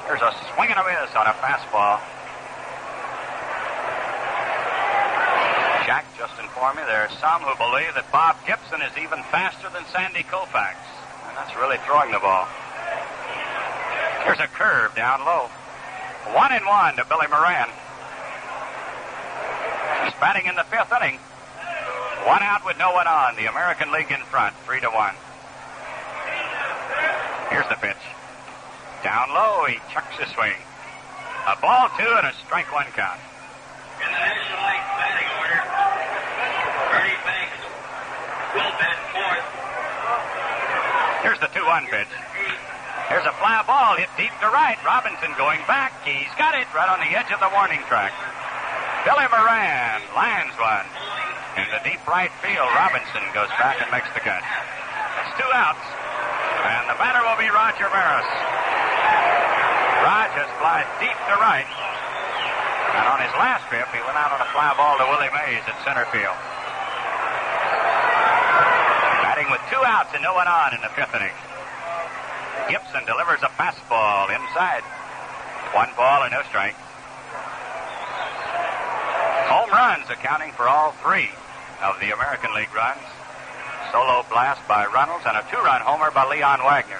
There's a swing and a miss on a fastball. Jack just informed me there are some who believe that Bob Gibson is even faster than Sandy Koufax. And that's really throwing the ball. Here's a curve down low. 1-1 to Billy Moran. He's batting in the fifth inning. One out with no one on. The American League in front, 3-1. Here's the pitch. Down low, he chucks his swing. A ball 2 and a strike 1 count. In the National League batting order, Ernie Banks will bat fourth. Here's the 2-1 pitch. Here's a fly ball hit deep to right. Robinson going back. He's got it right on the edge of the warning track. Billy Moran lands one. In the deep right field, Robinson goes back and makes the cut. That's 2 outs. And the batter will be Roger Maris. Rogers flies deep to right. And on his last trip, he went out on a fly ball to Willie Mays at center field. Batting with 2 outs and no one on in the fifth inning. Gibson delivers a fastball inside. 1 ball and no strike. Home runs accounting for all 3 of the American League runs. Solo blast by Runnels and a 2-run homer by Leon Wagner.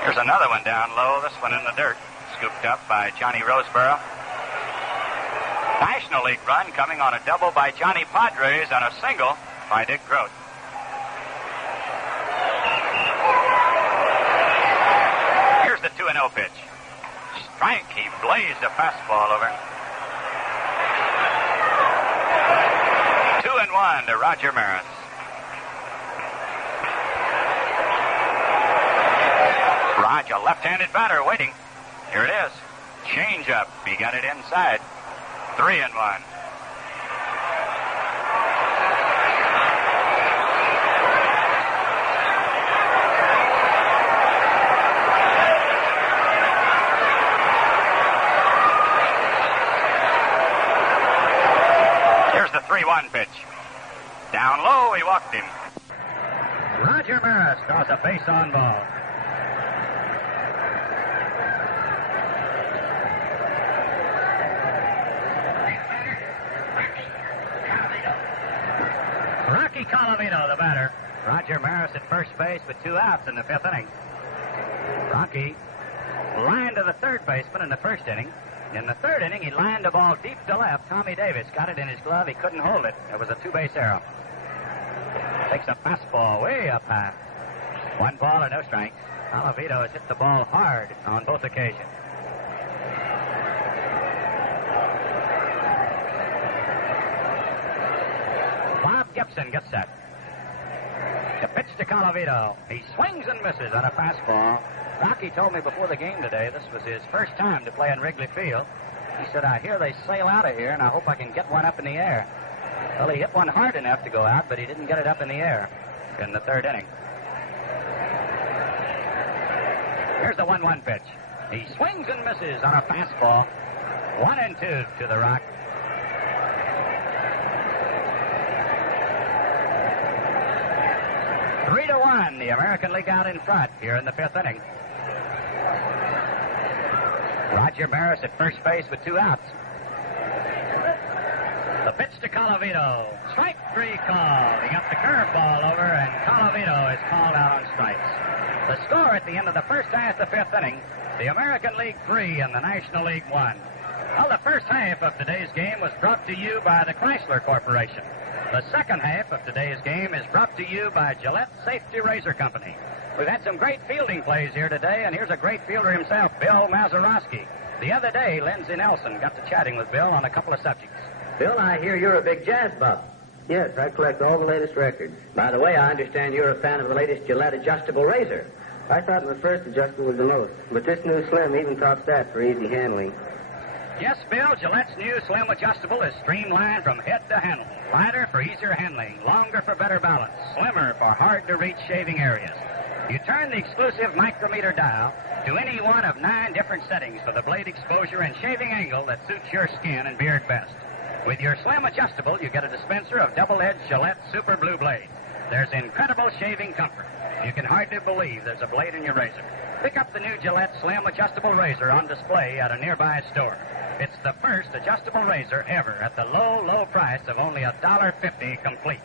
Here's another one down low, this one in the dirt. Scooped up by Johnny Roseborough. National League run coming on a double by Johnny Padres and a single by Dick Grote. Here's the 2-0 pitch. Strike, he blazed a fastball over. 2-1 to Roger Maris. Roger, left-handed batter, waiting. Here it is. Change up. He got it inside. 3-1. Here's the 3-1 pitch. Down low, he walked him. Roger Maris draws a base on ball. Rocky Colavito, the batter. Roger Maris at first base with 2 outs in the fifth inning. Rocky lined to the third baseman in the first inning. In the third inning, he lined the ball deep to left. Tommy Davis got it in his glove. He couldn't hold it. It was a 2-base error. Takes a fastball way up high. 1 ball and no strikes. Colavito has hit the ball hard on both occasions. Bob Gibson gets set. The pitch to Colavito. He swings and misses on a fastball. Rocky told me before the game today this was his first time to play in Wrigley Field. He said, I hear they sail out of here, and I hope I can get one up in the air. Well, he hit one hard enough to go out, but he didn't get it up in the air in the third inning. Here's the 1-1 pitch. He swings and misses on a fastball. 1-2 to the Rock. Three to 1, the American League out in front here in the fifth inning. Roger Maris at first base with 2 outs. The pitch to Colavito. Strike 3 call. He got the curveball over, and Colavito is called out on strikes. The score at the end of the first half of the fifth inning, the American League 3 and the National League 1. Well, the first half of today's game was brought to you by the Chrysler Corporation. The second half of today's game is brought to you by Gillette Safety Razor Company. We've had some great fielding plays here today, and here's a great fielder himself, Bill Mazeroski. The other day, Lindsey Nelson got to chatting with Bill on a couple of subjects. Bill, I hear you're a big jazz buff. Yes, I collect all the latest records. By the way, I understand you're a fan of the latest Gillette adjustable razor. I thought the first adjustable was the most, but this new Slim even tops that for easy handling. Yes, Bill, Gillette's new Slim Adjustable is streamlined from head to handle. Lighter for easier handling, longer for better balance, slimmer for hard-to-reach shaving areas. You turn the exclusive micrometer dial to any one of 9 different settings for the blade exposure and shaving angle that suits your skin and beard best. With your Slim Adjustable, you get a dispenser of double-edged Gillette Super Blue blades. There's incredible shaving comfort. You can hardly believe there's a blade in your razor. Pick up the new Gillette Slim Adjustable Razor on display at a nearby store. It's the first adjustable razor ever at the low, low price of only $1.50 complete.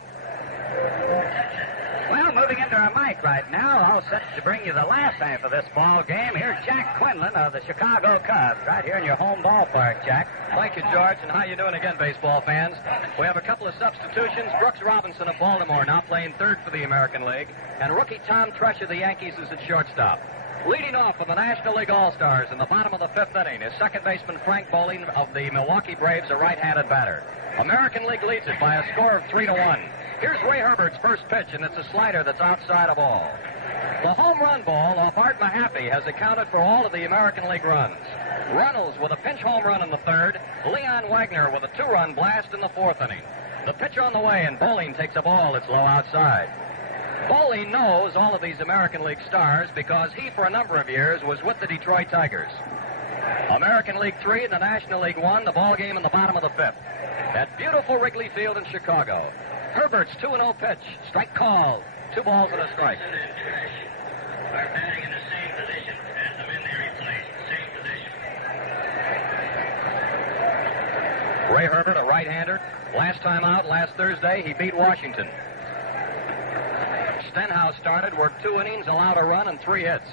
Well, moving into our mic right now, all set to bring you the last half of this ball game. Here's Jack Quinlan of the Chicago Cubs, right here in your home ballpark, Jack. Thank you, George, and how you doing again, baseball fans? We have a couple of substitutions. Brooks Robinson of Baltimore now playing third for the American League, and rookie Tom Tresh of the Yankees is at shortstop. Leading off for the National League All-Stars in the bottom of the 5th inning is second baseman Frank Bowling of the Milwaukee Braves, a right-handed batter. American League leads it by a score of 3-1. Here's Ray Herbert's first pitch, and it's a slider that's outside of ball. The home run ball off Art Mahaffey has accounted for all of the American League runs. Runnels with a pinch home run in the 3rd, Leon Wagner with a 2-run blast in the 4th inning. The pitch on the way, and Bowling takes a ball that's low outside. Bowling knows all of these American League stars because he, for a number of years, was with the Detroit Tigers. American League 3 and the National League 1, the ball game in the bottom of the 5th. At beautiful Wrigley Field in Chicago. Herbert's 2-0 pitch. Strike call. 2 balls and a strike. Are batting in the same position as the men they replaced. Same position. Ray Herbert, a right-hander. Last time out, last Thursday, he beat Washington. Stenhouse started, worked 2 innings, allowed a run and 3 hits.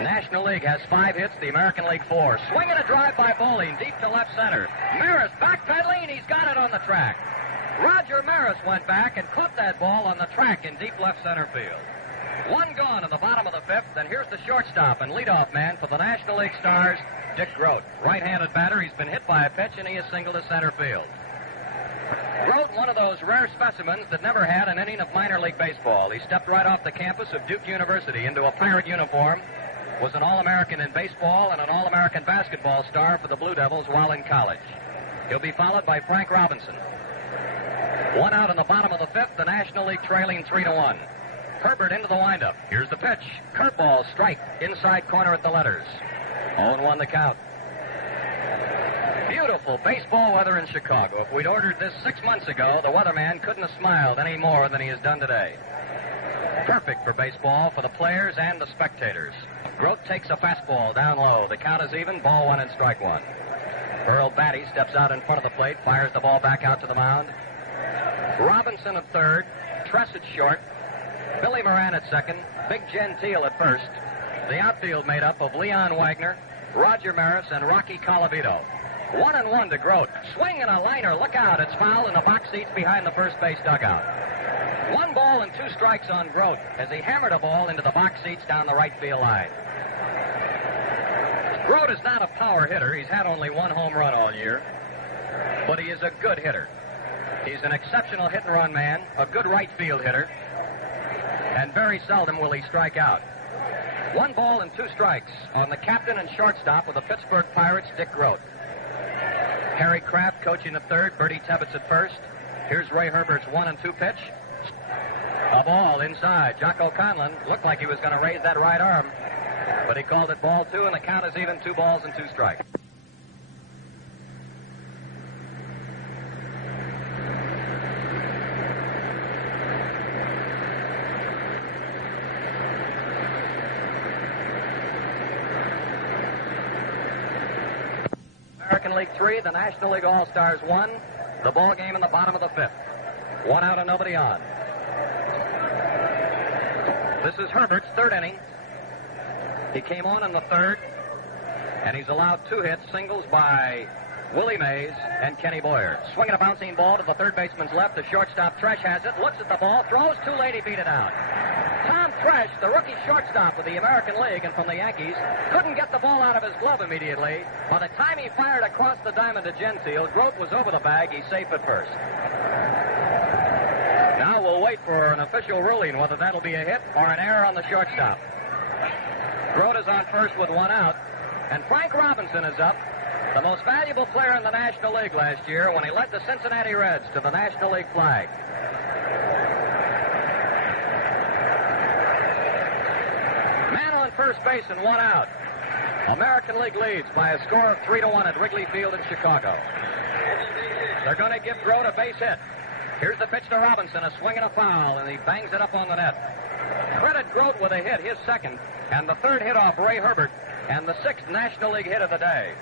National League has 5 hits, the American League 4. Swinging a drive by Bowling, deep to left center. Maris backpedaling, he's got it on the track. Roger Maris went back and caught that ball on the track in deep left center field. 1 gone in the bottom of the 5th, and here's the shortstop and leadoff man for the National League Stars, Dick Grote. Right-handed batter, he's been hit by a pitch, and he is singled to center field. Grote, one of those rare specimens that never had an inning of minor league baseball. He stepped right off the campus of Duke University into a Pirate uniform, was an All-American in baseball and an All-American basketball star for the Blue Devils while in college. He'll be followed by Frank Robinson. 1 out in the bottom of the 5th, the National League trailing 3-1. Herbert into the windup. Here's the pitch. Curveball, strike, inside corner at the letters. 0-1 the count. Beautiful baseball weather in Chicago. If we'd ordered this 6 months ago, the weatherman couldn't have smiled any more than he has done today. Perfect for baseball for the players and the spectators. Grote takes a fastball down low. The count is even, ball 1 and strike 1. Earl Batty steps out in front of the plate, fires the ball back out to the mound. Robinson at third, Tress at short, Billy Moran at second, Big Gentile at first. The outfield made up of Leon Wagner, Roger Maris, and Rocky Colavito. 1-1 to Grote. Swing and a liner. Look out. It's foul in the box seats behind the first base dugout. 1 ball and 2 strikes on Grote as he hammered a ball into the box seats down the right field line. Grote is not a power hitter. He's had only 1 home run all year, but he is a good hitter. He's an exceptional hit-and-run man, a good right field hitter, and very seldom will he strike out. 1 ball and 2 strikes on the captain and shortstop of the Pittsburgh Pirates, Dick Grote. Harry Kraft coaching at third, Bertie Tebbetts at first. Here's Ray Herbert's 1 and 2 pitch. A ball inside. Jocko Conlon looked like he was going to raise that right arm, but he called it ball 2, and the count is even, 2 balls and 2 strikes. American League 3, the National League All-Stars 1. The ball game in the bottom of the 5th. 1 out and nobody on. This is Herbert's 3rd inning. He came on in the 3rd, and he's allowed 2 hits, singles by Willie Mays and Kenny Boyer. Swinging a bouncing ball to the third baseman's left. The shortstop, Tresh, has it, looks at the ball, throws, too late, he beat it out. Tom Tresh, the rookie shortstop of the American League and from the Yankees, couldn't get the ball out of his glove immediately. By the time he fired across the diamond to Gentile, Grote was over the bag. He's safe at first. Now we'll wait for an official ruling whether that'll be a hit or an error on the shortstop. Grote is on first with 1 out. And Frank Robinson is up, the most valuable player in the National League last year when he led the Cincinnati Reds to the National League flag. Man on first base and one out. American League leads by a score of 3-1 at Wrigley Field in Chicago. They're going to give Grote a base hit. Here's the pitch to Robinson, a swing and a foul, and he bangs it up on the net. Credit Grote with a hit, his second, and the third hit off Ray Herbert, and the sixth National League hit of the day.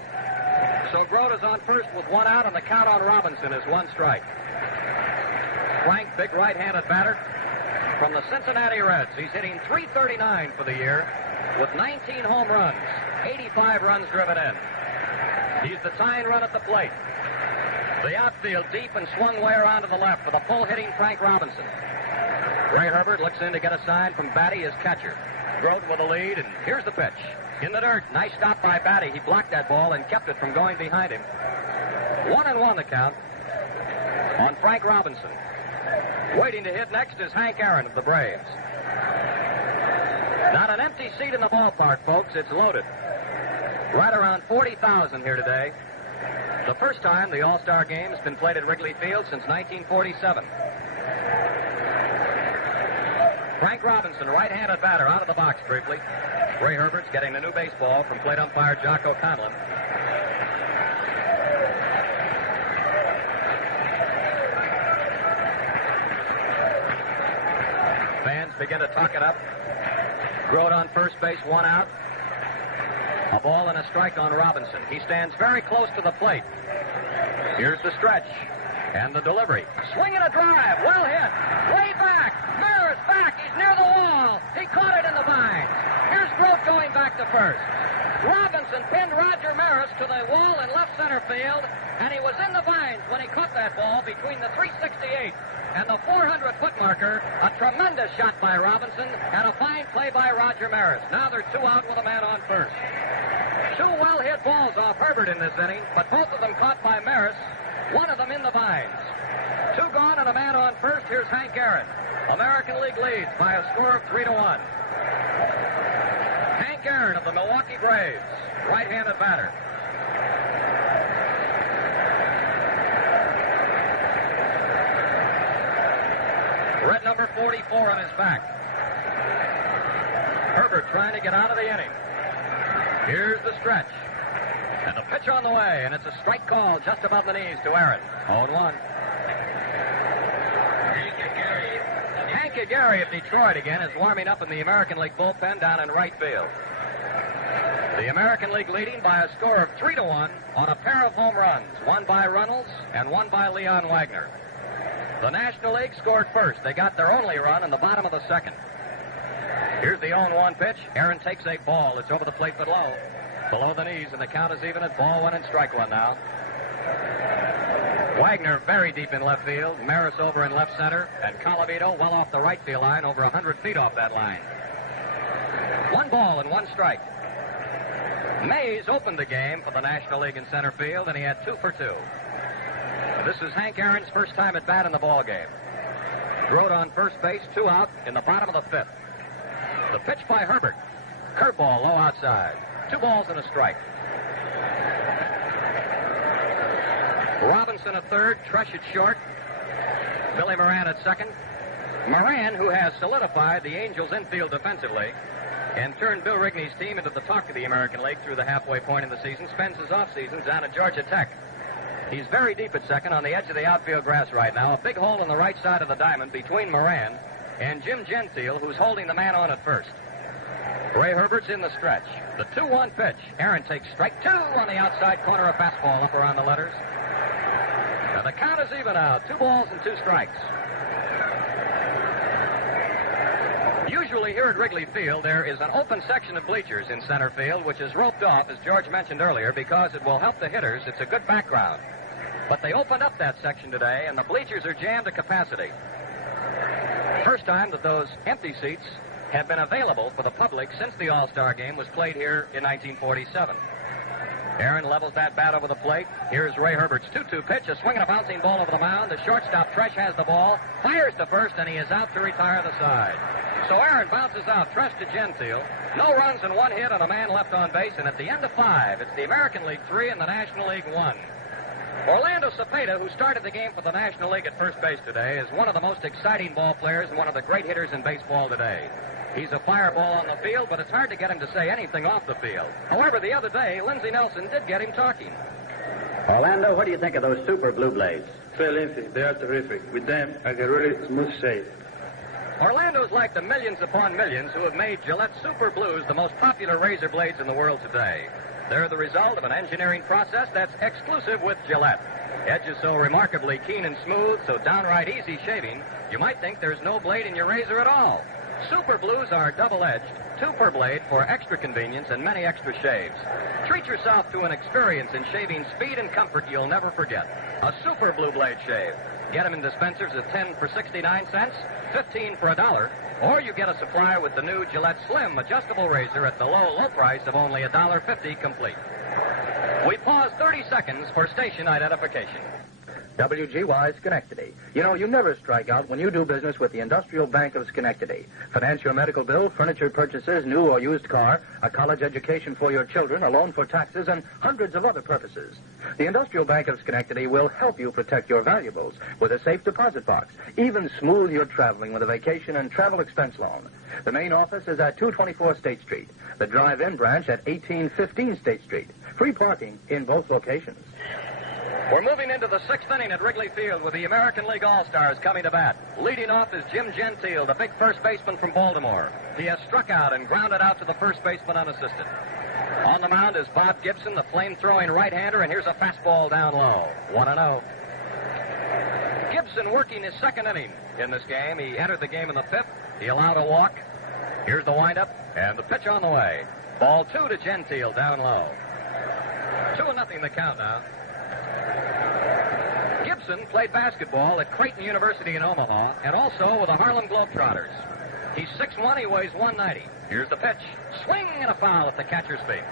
So Grote is on first with one out, and the count on Robinson is one strike. Frank, big right-handed batter from the Cincinnati Reds. He's hitting .339 for the year with 19 home runs, 85 runs driven in. He's the tying run at the plate. The outfield deep and swung way around to the left for the full-hitting Frank Robinson. Ray Herbert looks in to get a sign from Batty, his catcher. Grote with the lead, and here's the pitch. In the dirt. Nice stop by Batty. He blocked that ball and kept it from going behind him. 1-1 the count on Frank Robinson. Waiting to hit next is Hank Aaron of the Braves. Not an empty seat in the ballpark, folks. It's loaded. Right around 40,000 here today. The first time the All-Star game has been played at Wrigley Field since 1947. Frank Robinson, right-handed batter, out of the box briefly. Ray Herbert's getting a new baseball from plate umpire Jocko Conlon. Fans begin to talk it up. Grote on first base, one out. A ball and a strike on Robinson. He stands very close to the plate. Here's the stretch and the delivery. Swing and a drive. Well hit. Way back. Maris back. He's near the wall. He caught it in the vines. Here's Grote going back to first. Robinson pinned Roger Maris to the wall in left center field, and he was in the vines when he caught that ball between the 368 and the 400-foot marker. A tremendous shot by Robinson and a fine play by Roger Maris. Now they're two out with a man on first. Two well-hit balls off Herbert in this inning, but both of them caught by Maris, one of them in the vines. Two gone and a man on first. Here's Hank Aaron. American League leads by a score of 3-1. Hank Aaron of the Milwaukee Braves, right-handed batter. Red number 44 on his back. Herbert trying to get out of the inning. Here's the stretch. And the pitch on the way, and it's a strike call just above the knees to Aaron. 0-1. Hank Aguirre of Detroit again is warming up in the American League bullpen down in right field. The American League leading by a score of 3-1 on a pair of home runs, one by Runnels and one by Leon Wagner. The National League scored first. They got their only run in the bottom of the second. Here's the 0-1 pitch. Aaron takes a ball. It's over the plate but low. Below the knees, and the count is even at ball one and strike one now. Wagner very deep in left field. Maris over in left center. And Colavito well off the right field line, over 100 feet off that line. One ball and one strike. Mays opened the game for the National League in center field, and he had 2 for 2. This is Hank Aaron's first time at bat in the ball game. Grote on first base, 2 out in the bottom of the 5th. The pitch by Herbert. Curveball low outside. 2 balls and a strike. Robinson at third, Trush at short. Billy Moran at second. Moran, who has solidified the Angels' infield defensively and turned Bill Rigney's team into the talk of the American League through the halfway point in the season, spends his off-season down at Georgia Tech. He's very deep at second on the edge of the outfield grass right now. A big hole on the right side of the diamond between Moran and Jim Gentile, who's holding the man on at first. Ray Herbert's in the stretch. The 2-1 pitch. Aaron takes strike 2 on the outside corner, a fastball up around the letters. And the count is even out. 2 balls and 2 strikes. Usually here at Wrigley Field, there is an open section of bleachers in center field, which is roped off, as George mentioned earlier, because it will help the hitters. It's a good background. But they opened up that section today, and the bleachers are jammed to capacity. First time that those empty seats have been available for the public since the All-Star game was played here in 1947. Aaron levels that bat over the plate. Here's Ray Herbert's 2-2 pitch, a swing and a bouncing ball over the mound. The shortstop, Trush, has the ball, fires to first, and he is out to retire the side. So Aaron bounces out. Trush to Gentile. No runs and 1 hit and a man left on base, and at the end of 5, it's the American League 3 and the National League 1. Orlando Cepeda, who started the game for the National League at first base today, is one of the most exciting ball players and one of the great hitters in baseball today. He's a fireball on the field, but it's hard to get him to say anything off the field. However, the other day, Lindsey Nelson did get him talking. Orlando, what do you think of those super blue blades? Excelente. They are terrific. With them, I get really smooth shave. Orlando's like the millions upon millions who have made Gillette Super Blues the most popular razor blades in the world today. They're the result of an engineering process that's exclusive with Gillette. Edges so remarkably keen and smooth, so downright easy shaving, you might think there's no blade in your razor at all. Super Blues are double-edged, 2 per blade for extra convenience and many extra shaves. Treat yourself to an experience in shaving speed and comfort you'll never forget. A Super Blue Blade shave. Get them in dispensers at 10 for 69 cents, 15 for $1, or you get a supply with the new Gillette Slim adjustable razor at the low price of only $1.50 complete. We pause 30 seconds for station identification. WGY Schenectady. You know, you never strike out when you do business with the Industrial Bank of Schenectady. Finance your medical bill, furniture purchases, new or used car, a college education for your children, a loan for taxes, and hundreds of other purposes. The Industrial Bank of Schenectady will help you protect your valuables with a safe deposit box, even smooth your traveling with a vacation and travel expense loan. The main office is at 224 State Street. The drive-in branch at 1815 State Street. Free parking in both locations. We're moving into the 6th inning at Wrigley Field with the American League All-Stars coming to bat. Leading off is Jim Gentile, the big first baseman from Baltimore. He has struck out and grounded out to the first baseman unassisted. On the mound is Bob Gibson, the flame-throwing right-hander, and here's a fastball down low. 1-0. Gibson working his 2nd inning in this game. He entered the game in the 5th. He allowed a walk. Here's the windup and the pitch on the way. Ball 2 to Gentile down low. 2-0 the count now. Gibson played basketball at Creighton University in Omaha and also with the Harlem Globetrotters. He's 6'1", he weighs 190. Here's the pitch. Swing and a foul at the catcher's feet.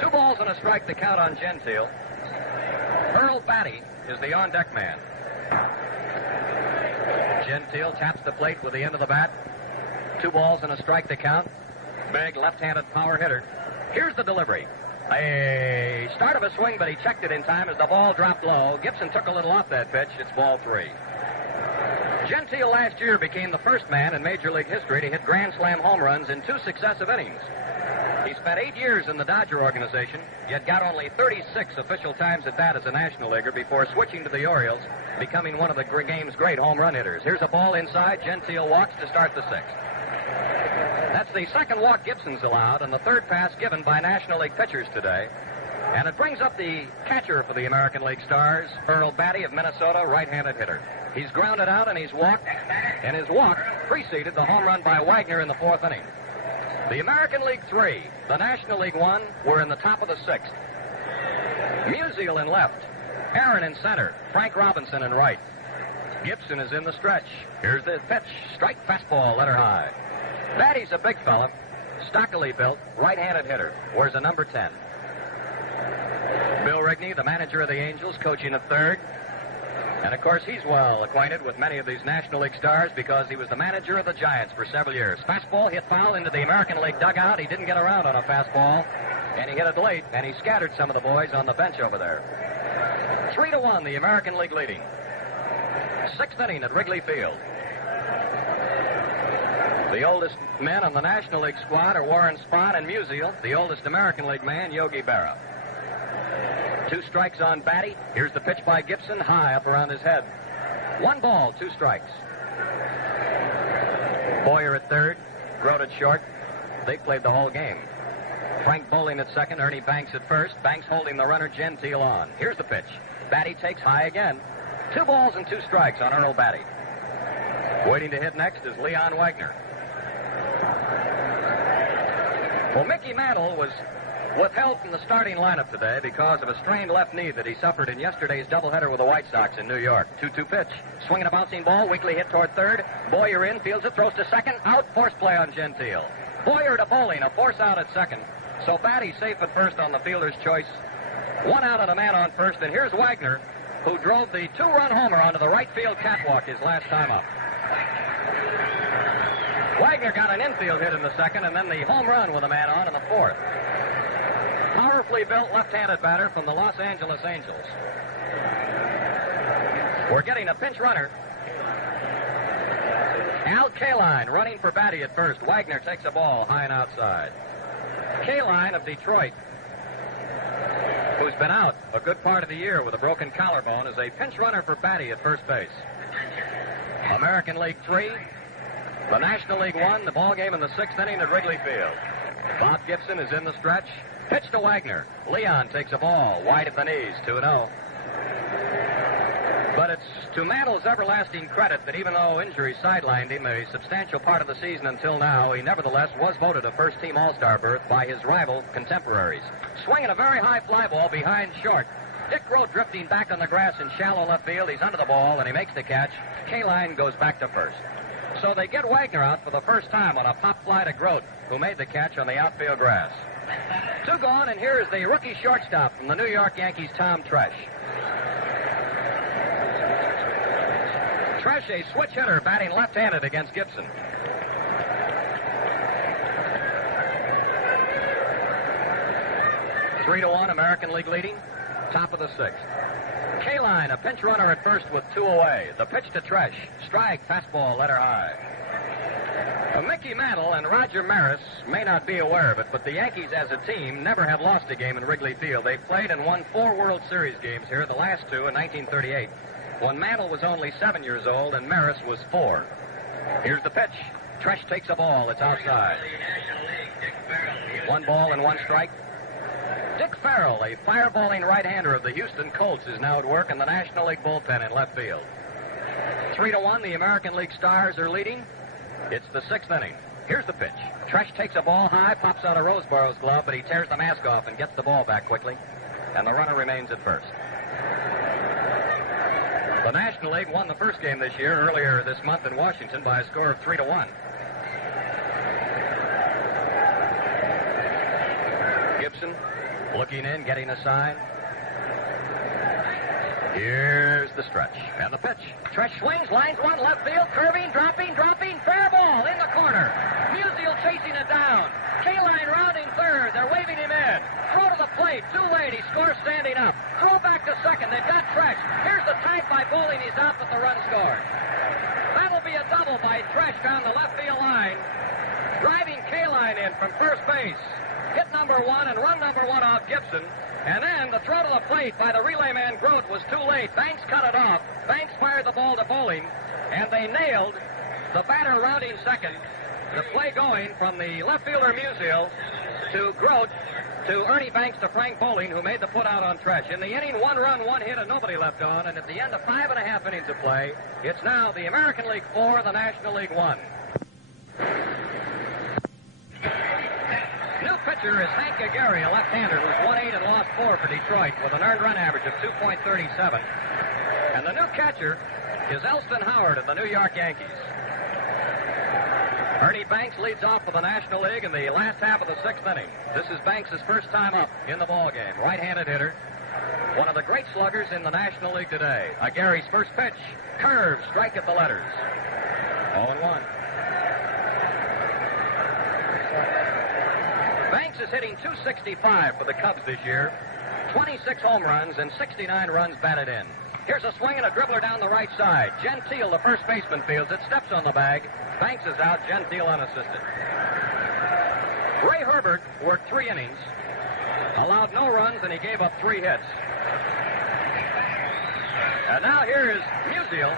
2 balls and a strike to count on Gentile. Earl Batty is the on-deck man. Gentile taps the plate with the end of the bat. 2 balls and a strike to count. Big left-handed power hitter. Here's the delivery. A start of a swing, but he checked it in time as the ball dropped low. Gibson took a little off that pitch. It's ball 3. Gentile last year became the first man in Major League history to hit Grand Slam home runs in 2 successive innings. He spent 8 years in the Dodger organization, yet got only 36 official times at bat as a National Leaguer before switching to the Orioles, becoming one of the game's great home run hitters. Here's a ball inside. Gentile walks to start the 6th. That's the 2nd walk Gibson's allowed and the 3rd pass given by National League pitchers today. And it brings up the catcher for the American League Stars, Earl Batty of Minnesota, right-handed hitter. He's grounded out and he's walked, and his walk preceded the home run by Wagner in the 4th inning. The American League 3, the National League 1, were in the top of the 6th. Musial in left, Aaron in center, Frank Robinson in right. Gibson is in the stretch. Here's the pitch. Strike fastball, letter high. Batty's a big fella, stockily built, right-handed hitter. Wears a number 10. Bill Rigney, the manager of the Angels, coaching at 3rd. And, of course, he's well acquainted with many of these National League stars because he was the manager of the Giants for several years. Fastball hit foul into the American League dugout. He didn't get around on a fastball, and he hit it late, and he scattered some of the boys on the bench over there. 3-1, the American League leading. 6th inning at Wrigley Field. The oldest men on the National League squad are Warren Spahn and Musial, the oldest American League man, Yogi Berra. 2 strikes on Batty. Here's the pitch by Gibson, high up around his head. 1 ball, 2 strikes. Boyer at 3rd, Grote at short. They played the whole game. Frank Bowling at 2nd, Ernie Banks at 1st. Banks holding the runner, Gentile on. Here's the pitch. Batty takes high again. 2 balls and 2 strikes on Earl Batty. Waiting to hit next is Leon Wagner. Well, Mickey Mantle was withheld from the starting lineup today because of a strained left knee that he suffered in yesterday's doubleheader with the White Sox in New York. 2-2 pitch. Swinging a bouncing ball. Weekly hit toward 3rd. Boyer in, fields it, throws to 2nd. Out, force play on Gentile. Boyer to Bowling, a force out at 2nd. So Batty safe at 1st on the fielder's choice. 1 out and a man on 1st. And here's Wagner, who drove the 2-run homer onto the right field catwalk his last time up. Wagner got an infield hit in the second, and then the home run with a man on in the fourth. Powerfully built left-handed batter from the Los Angeles Angels. We're getting a pinch runner. Al Kaline running for Batty at first. Wagner takes a ball high and outside. Kaline of Detroit, who's been out a good part of the year with a broken collarbone, is a pinch runner for Batty at first base. American League 3, the National League 1, the ball game in the sixth inning at Wrigley Field. Bob Gibson is in the stretch. Pitch to Wagner. Leon takes a ball wide at the knees, 2-0. But it's to Mantle's everlasting credit that even though injury sidelined him a substantial part of the season until now, he nevertheless was voted a first-team All-Star berth by his rival contemporaries. Swinging a very high fly ball behind short. Dick Grote drifting back on the grass in shallow left field. He's under the ball, and he makes the catch. Kaline goes back to first. So they get Wagner out for the first time on a pop fly to Grote, who made the catch on the outfield grass. 2 gone, and here is the rookie shortstop from the New York Yankees, Tom Tresh. Tresh, a switch hitter, batting left-handed against Gibson. Three to 1, American League leading. Top of the sixth. Kaline, a pinch runner at first with 2 away. The pitch to Tresh. Strike, fastball, letter high. Mickey Mantle and Roger Maris may not be aware of it, but the Yankees as a team never have lost a game in Wrigley Field. They played and won 4 World Series games here, the last 2 in 1938, when Mantle was only 7 years old and Maris was 4. Here's the pitch. Tresh takes a ball. It's outside. 1 ball and 1 strike. Dick Farrell, a fireballing right-hander of the Houston Colts, is now at work in the National League bullpen in left field. 3 to 1, the American League Stars are leading. It's the sixth inning. Here's the pitch. Tresh takes a ball high, pops out of Roseborough's glove, but he tears the mask off and gets the ball back quickly. And the runner remains at first. The National League won the first game this year, earlier this month in Washington, by a score of 3 to 1. Gibson looking in, getting a sign. Here's the stretch. And the pitch. Tresh swings, lines one, left field, curving, dropping, fair ball in the corner. Musial chasing it down. Kaline rounding third. They're waving him in. Throw to the plate. Too late. He scores standing up. Throw back to second. They've got Tresh. Here's the type by Bowling. He's out, but the run scored. That'll be a double by Tresh down the left field line. Driving Kaline in from first base. Hit number 1 and run number 1 off Gibson. And then the throw to the plate by the relay man Grote was too late. Banks cut it off. Banks fired the ball to Bowling, and they nailed the batter rounding second. The play going from the left fielder Musial to Grote to Ernie Banks to Frank Bowling, who made the put out on Tresh. In the inning, 1 run, 1 hit, and nobody left on. And at the end of 5.5 innings of play, it's now the American League 4, the National League 1. New pitcher is Hank Aguirre, a left-hander who's won 8 and lost 4 for Detroit with an earned run average of 2.37. And the new catcher is Elston Howard of the New York Yankees. Ernie Banks leads off for the National League in the last half of the sixth inning. This is Banks' first time up in the ballgame. Right-handed hitter. One of the great sluggers in the National League today. Aguirre's first pitch. Curve, strike at the letters. 0-1. Banks is hitting .265 for the Cubs this year. 26 home runs and 69 runs batted in. Here's a swing and a dribbler down the right side. Gentile, the first baseman, fields it, steps on the bag. Banks is out, Gentile unassisted. Ray Herbert worked 3 innings, allowed no runs, and he gave up 3 hits. And now here is Musial,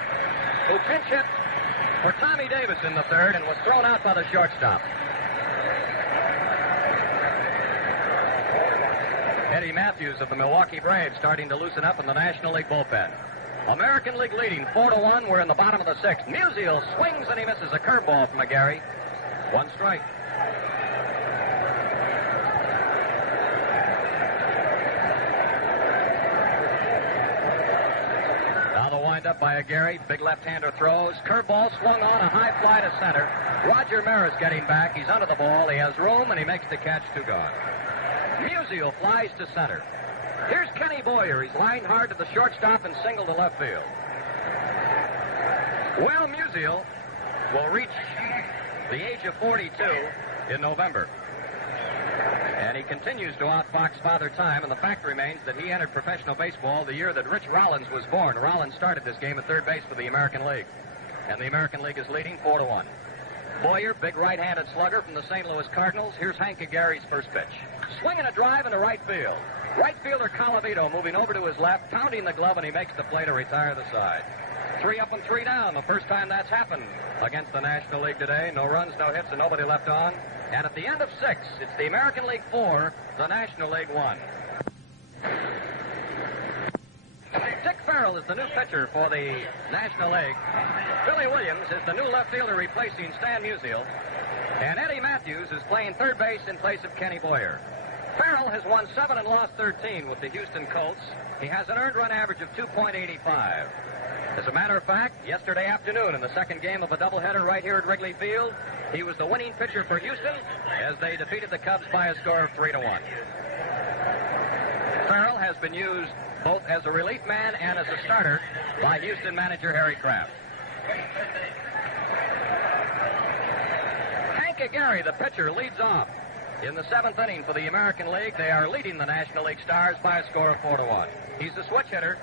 who pinch hit for Tommy Davis in the third and was thrown out by the shortstop. Eddie Matthews of the Milwaukee Braves starting to loosen up in the National League bullpen. American League leading 4-1. We're in the bottom of the sixth. Musial swings and he misses a curveball from Aguirre. 1 strike. Now the windup by Aguirre. Big left-hander throws. Curveball swung on, a high fly to center. Roger Maris getting back. He's under the ball. He has room and he makes the catch. 2 gone. Musial flies to center. Here's Kenny Boyer. He's lined hard to the shortstop and single to left field. Well, Musial will reach the age of 42 in November. And he continues to outfox Father Time, and the fact remains that he entered professional baseball the year that Rich Rollins was born. Rollins started this game at third base for the American League. And the American League is leading 4-1. Boyer, big right-handed slugger from the St. Louis Cardinals. Here's Hank Aguirre's first pitch. Swinging a drive into right field. Right fielder Colavito moving over to his left, pounding the glove, and he makes the play to retire the side. 3 up and 3 down, the first time that's happened against the National League today. No runs, no hits, and nobody left on. And at the end of 6, it's the American League 4, the National League 1. Dick Farrell is the new pitcher for the National League. Billy Williams is the new left fielder replacing Stan Musial. And Eddie Matthews is playing third base in place of Kenny Boyer. Farrell has won 7 and lost 13 with the Houston Colts. He has an earned run average of 2.85. As a matter of fact, yesterday afternoon in the second game of a doubleheader right here at Wrigley Field, he was the winning pitcher for Houston as they defeated the Cubs by a score of 3-1. Farrell has been used both as a relief man and as a starter by Houston manager Harry Kraft. Hank Aguirre, the pitcher, leads off. In the 7th inning for the American League, they are leading the National League Stars by a score of 4-1. He's the switch hitter.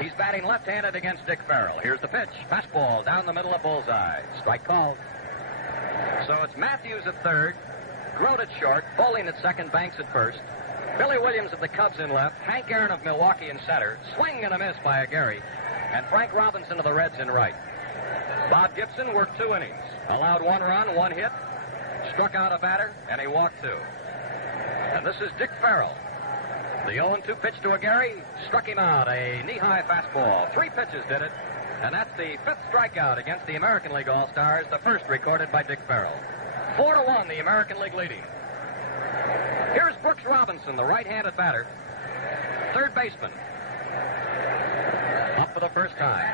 He's batting left-handed against Dick Farrell. Here's the pitch. Fastball down the middle of bullseye. Strike called. So it's Matthews at third, Grote at short, Bowling at second, Banks at first, Billy Williams of the Cubs in left, Hank Aaron of Milwaukee in center, swing and a miss by Aguirre, and Frank Robinson of the Reds in right. Bob Gibson worked 2 innings, allowed 1 run, 1 hit, struck out a batter, and he walked 2. And this is Dick Farrell. The 0-2 pitch to Aguirre, struck him out, a knee-high fastball. 3 pitches did it, and that's the 5th strikeout against the American League All-Stars, the first recorded by Dick Farrell. 4-1, the American League leading. Here's Brooks Robinson, the right-handed batter, third baseman. Up for the first time.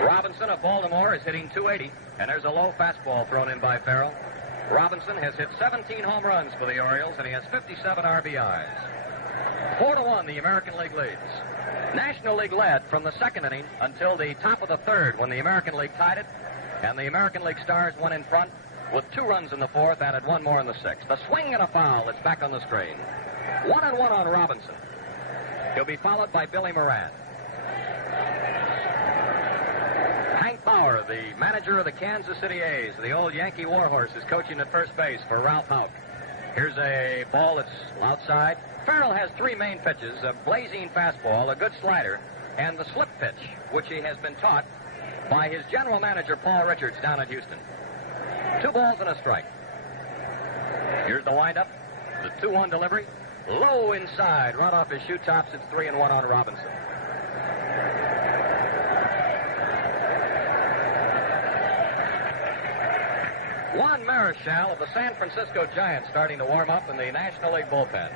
Robinson of Baltimore is hitting .280, and there's a low fastball thrown in by Farrell. Robinson has hit 17 home runs for the Orioles, and he has 57 RBIs. 4-1, the American League leads. National League led from the 2nd inning until the top of the 3rd when the American League tied it, and the American League Stars went in front with 2 runs in the 4th, added 1 more in the 6th. A swing and a foul. It's back on the screen. 1-1 on Robinson. He'll be followed by Billy Moran. Hank Bauer, the manager of the Kansas City A's, the old Yankee warhorse, is coaching at first base for Ralph Houck. Here's a ball that's outside. Farrell has 3 main pitches, a blazing fastball, a good slider, and the slip pitch, which he has been taught by his general manager, Paul Richards, down at Houston. 2 balls and a strike. Here's the windup, the 2-1 delivery. Low inside, right off his shoe tops. It's 3-1 on Robinson. Juan Marichal of the San Francisco Giants starting to warm up in the National League bullpen.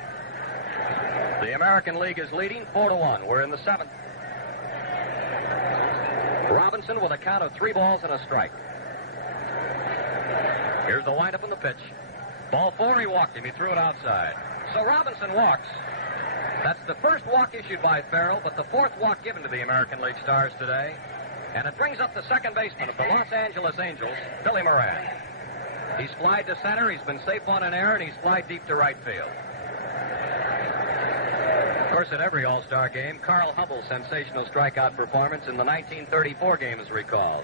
The American League is leading 4-1. We're in the 7th. Robinson with a count of 3 balls and a strike. Here's the windup and the pitch. Ball 4, he walked him. He threw it outside. So Robinson walks. That's the first walk issued by Farrell, but the 4th walk given to the American League Stars today. And it brings up the second baseman of the Los Angeles Angels, Billy Moran. He's flied to center, he's been safe on an error, and he's flied deep to right field. Of course, at every All-Star game, Carl Hubbell's sensational strikeout performance in the 1934 game is recalled.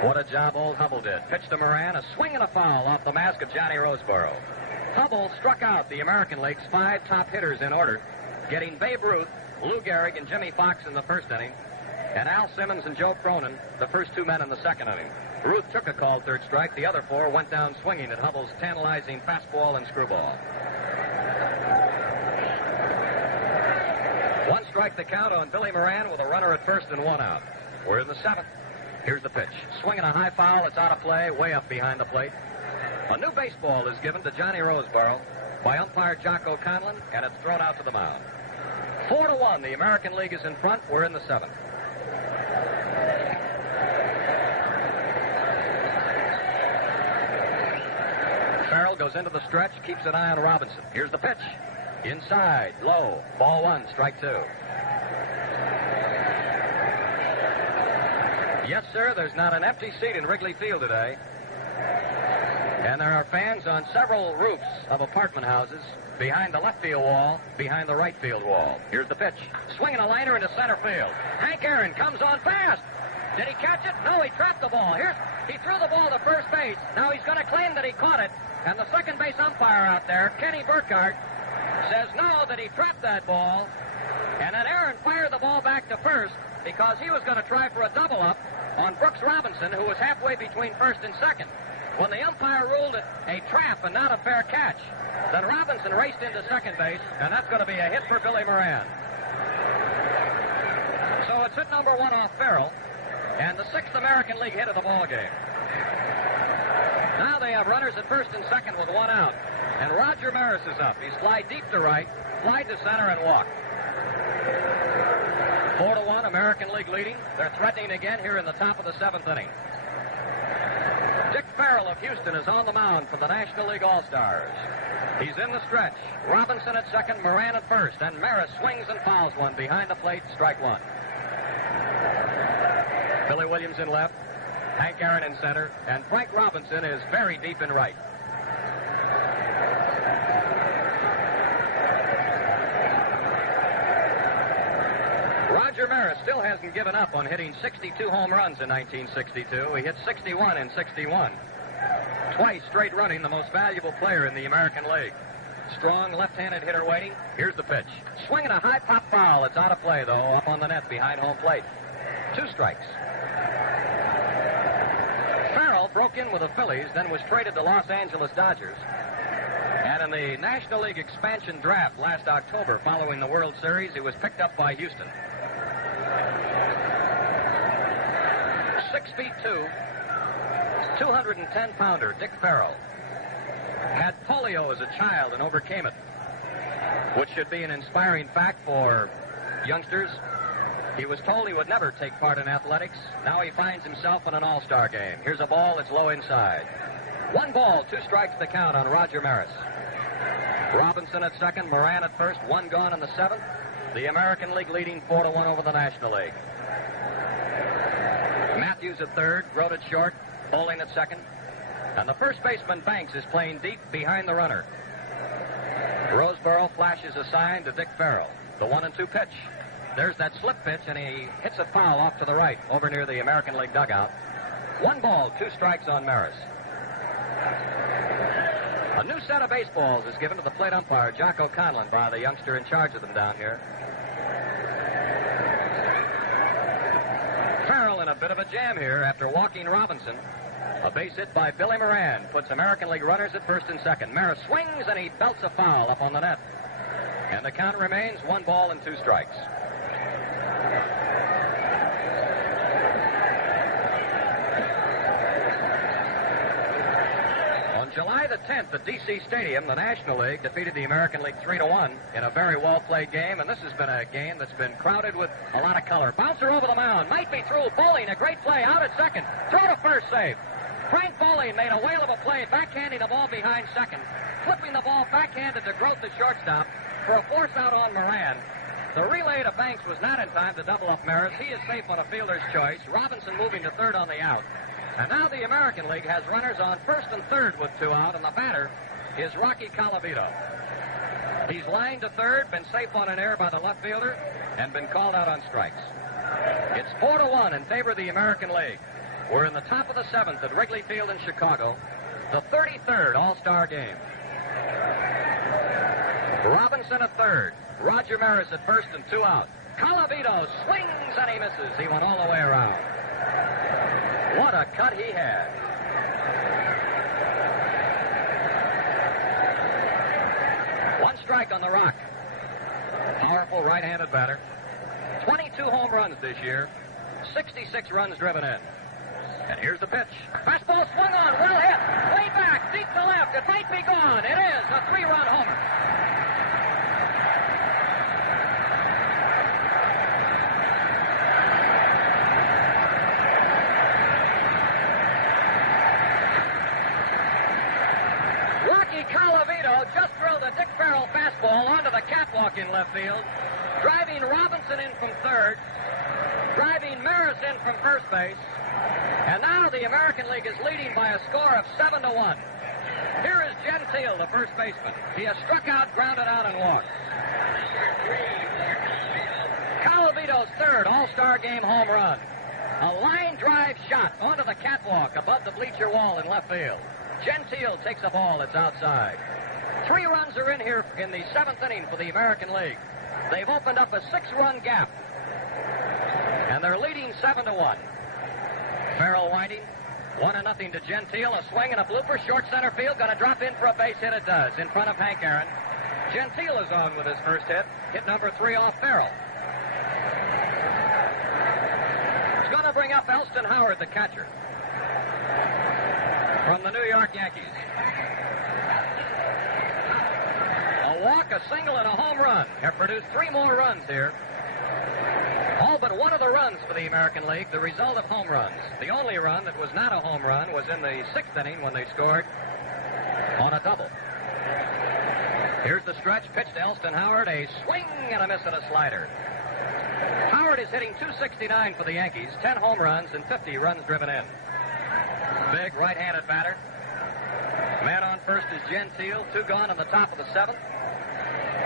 What a job old Hubbell did. Pitch to Moran, a swing and a foul off the mask of Johnny Roseboro. Hubbell struck out the American League's 5 top hitters in order, getting Babe Ruth, Lou Gehrig, and Jimmy Fox in the 1st inning, and Al Simmons and Joe Cronin, the first 2 men in the 2nd inning. Ruth took a called 3rd strike. The other 4 went down swinging at Hubbell's tantalizing fastball and screwball. 1 strike the count on Billy Moran with a runner at first and 1 out. We're in the 7th. Here's the pitch. Swinging a high foul. It's out of play, way up behind the plate. A new baseball is given to Johnny Roseboro by umpire Jocko Conlon, and it's thrown out to the mound. 4-1. The American League is in front. We're in the 7th. Farrell goes into the stretch, keeps an eye on Robinson. Here's the pitch. Inside, low. Ball 1, strike 2. Yes, sir, there's not an empty seat in Wrigley Field today. And there are fans on several roofs of apartment houses, behind the left field wall, behind the right field wall. Here's the pitch. Swinging a liner into center field. Hank Aaron comes on fast. Did he catch it? No, he trapped the ball. He threw the ball to first base. Now he's going to claim that he caught it. And the second base umpire out there, Kenny Burkhardt, says no, that he trapped that ball. And then Aaron fired the ball back to first because he was going to try for a double-up on Brooks Robinson, who was halfway between first and second. When the umpire ruled it a trap and not a fair catch, then Robinson raced into second base, and that's going to be a hit for Billy Moran. So it's hit number 1 off Farrell, and the 6th American League hit of the ball game. Now they have runners at first and second with 1 out, and Roger Maris is up. He's fly deep to right, fly to center, and walk. 4-1, American League leading. They're threatening again here in the top of the 7th inning. Dick Farrell of Houston is on the mound for the National League All-Stars. He's in the stretch. Robinson at second, Moran at first, and Maris swings and fouls one behind the plate, strike 1. Billy Williams in left, Hank Aaron in center, and Frank Robinson is very deep in right. Roger Maris still hasn't given up on hitting 62 home runs in 1962. He hit 61 in 61. Twice straight running, the most valuable player in the American League. Strong left-handed hitter waiting. Here's the pitch. Swinging a high pop foul. It's out of play, though, up on the net behind home plate. 2 strikes. Farrell broke in with the Phillies, then was traded to Los Angeles Dodgers. And in the National League expansion draft last October, following the World Series, he was picked up by Houston. 6'2", 210-pounder Dick Farrell had polio as a child and overcame it, which should be an inspiring fact for youngsters. He was told he would never take part in athletics. Now he finds himself in an all-star game. Here's a ball that's low inside. 1 ball, 2 strikes the count on Roger Maris. Robinson at second, Moran at first, 1 gone in the 7th. The American League leading 4-1 over the National League. Matthews at third, Grote at short, Bowling at second. And the first baseman, Banks, is playing deep behind the runner. Roseboro flashes a sign to Dick Farrell. The 1-2 pitch. There's that slip pitch, and he hits a foul off to the right, over near the American League dugout. 1 ball, 2 strikes on Maris. A new set of baseballs is given to the plate umpire, Jocko Conlon, by the youngster in charge of them down here. Farrell in a bit of a jam here after walking Robinson. A base hit by Billy Moran puts American League runners at first and second. Maris swings, and he belts a foul up on the net. And the count remains 1 ball and 2 strikes. On July the 10th at D.C. Stadium, the National League defeated the American League 3-1 in a very well-played game, and this has been a game that's been crowded with a lot of color. Bouncer over the mound, might be through. Bowling, a great play, out at second. Throw to first, save. Frank Bowling made a whale of a play, backhanding the ball behind second, flipping the ball backhanded to Grote, the shortstop, for a force out on Moran. The relay to Banks was not in time to double up Maris. He is safe on a fielder's choice. Robinson moving to third on the out. And now the American League has runners on first and third with 2 out, and the batter is Rocky Colavito. He's lined to third, been safe on an error by the left fielder, and been called out on strikes. It's 4-1 in favor of the American League. We're in the top of the 7th at Wrigley Field in Chicago, the 33rd All-Star game. Robinson at third, Roger Maris at first and 2 out. Colavito swings and he misses. He went all the way around. What a cut he had. One strike on the rock. Powerful right-handed batter. 22 home runs this year. 66 runs driven in. And here's the pitch. Fastball swung on, well hit. Way back, deep to left. It might be gone. It is a 3-run homer. Rocky Colavito just drilled a Dick Farrell fastball onto the catwalk in left field, driving Robinson in from third. driving Maris in from first base. And now the American League is leading by a score of 7-1. Here is Gentile, the first baseman. He has struck out, grounded out, and walked. Colavito's third All-Star Game home run. A line drive shot onto the catwalk above the bleacher wall in left field. Gentile takes a ball that's outside. 3 runs are in here in the 7th inning for the American League. They've opened up a 6-run gap. And they're leading 7-1. Farrell winding. 1-0 to Gentile. A swing and a blooper. Short center field. Going to drop in for a base hit. It does. In front of Hank Aaron. Gentile is on with his first hit. Hit number 3 off Farrell. He's going to bring up Elston Howard, the catcher, from the New York Yankees. A walk, a single, and a home run have produced 3 more runs here. All but one of the runs for the American League, the result of home runs. The only run that was not a home run was in the 6th inning when they scored on a double. Here's the stretch, pitch to Elston Howard, a swing and a miss and a slider. Howard is hitting .269 for the Yankees, 10 home runs and 50 runs driven in. Big right-handed batter. Man on first is Gentile, 2 gone in the top of the 7th.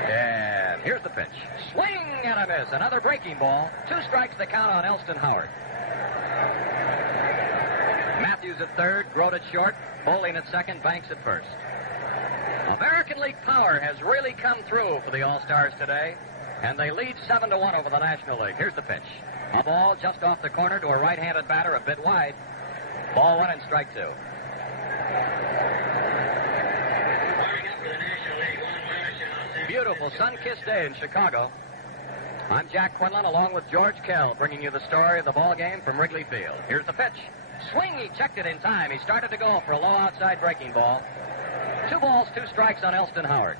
And here's the pitch. Swing and a miss. Another breaking ball. 2 strikes the count on Elston Howard. Matthews at third, Grote at short, Bowling at second, Banks at first. American League power has really come through for the All-Stars today, and they lead 7-1 over the National League. Here's the pitch. A ball just off the corner to a right-handed batter, a bit wide. Ball 1 and strike 2. Beautiful sun-kissed day in Chicago. I'm Jack Quinlan along with George Kell, bringing you the story of the ball game from Wrigley Field. Here's the pitch. Swing, he checked it in time. He started to go for a low outside breaking ball. 2 balls, 2 strikes on Elston Howard.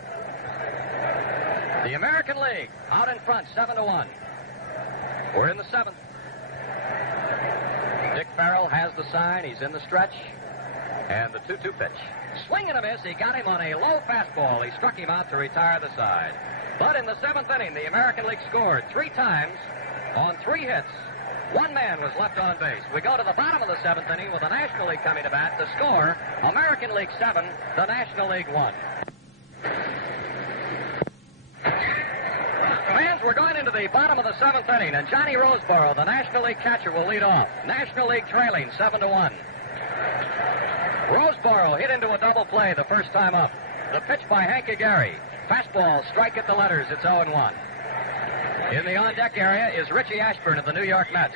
The American League out in front, 7-1. We're in the 7th. Dick Farrell has the sign. He's in the stretch. And the 2-2 pitch. Swing and a miss. He got him on a low fastball. He struck him out to retire the side. But in the 7th inning, the American League scored 3 times on 3 hits. 1 man was left on base. We go to the bottom of the 7th inning with the National League coming to bat. The score, American League 7, the National League 1. Fans, we're going into the bottom of the 7th inning, and Johnny Roseboro, the National League catcher, will lead off. National League trailing 7-1. Roseboro hit into a double play the first time up. The pitch by Hank Agari. Fastball, strike at the letters. It's 0-1. In the on-deck area is Richie Ashburn of the New York Mets.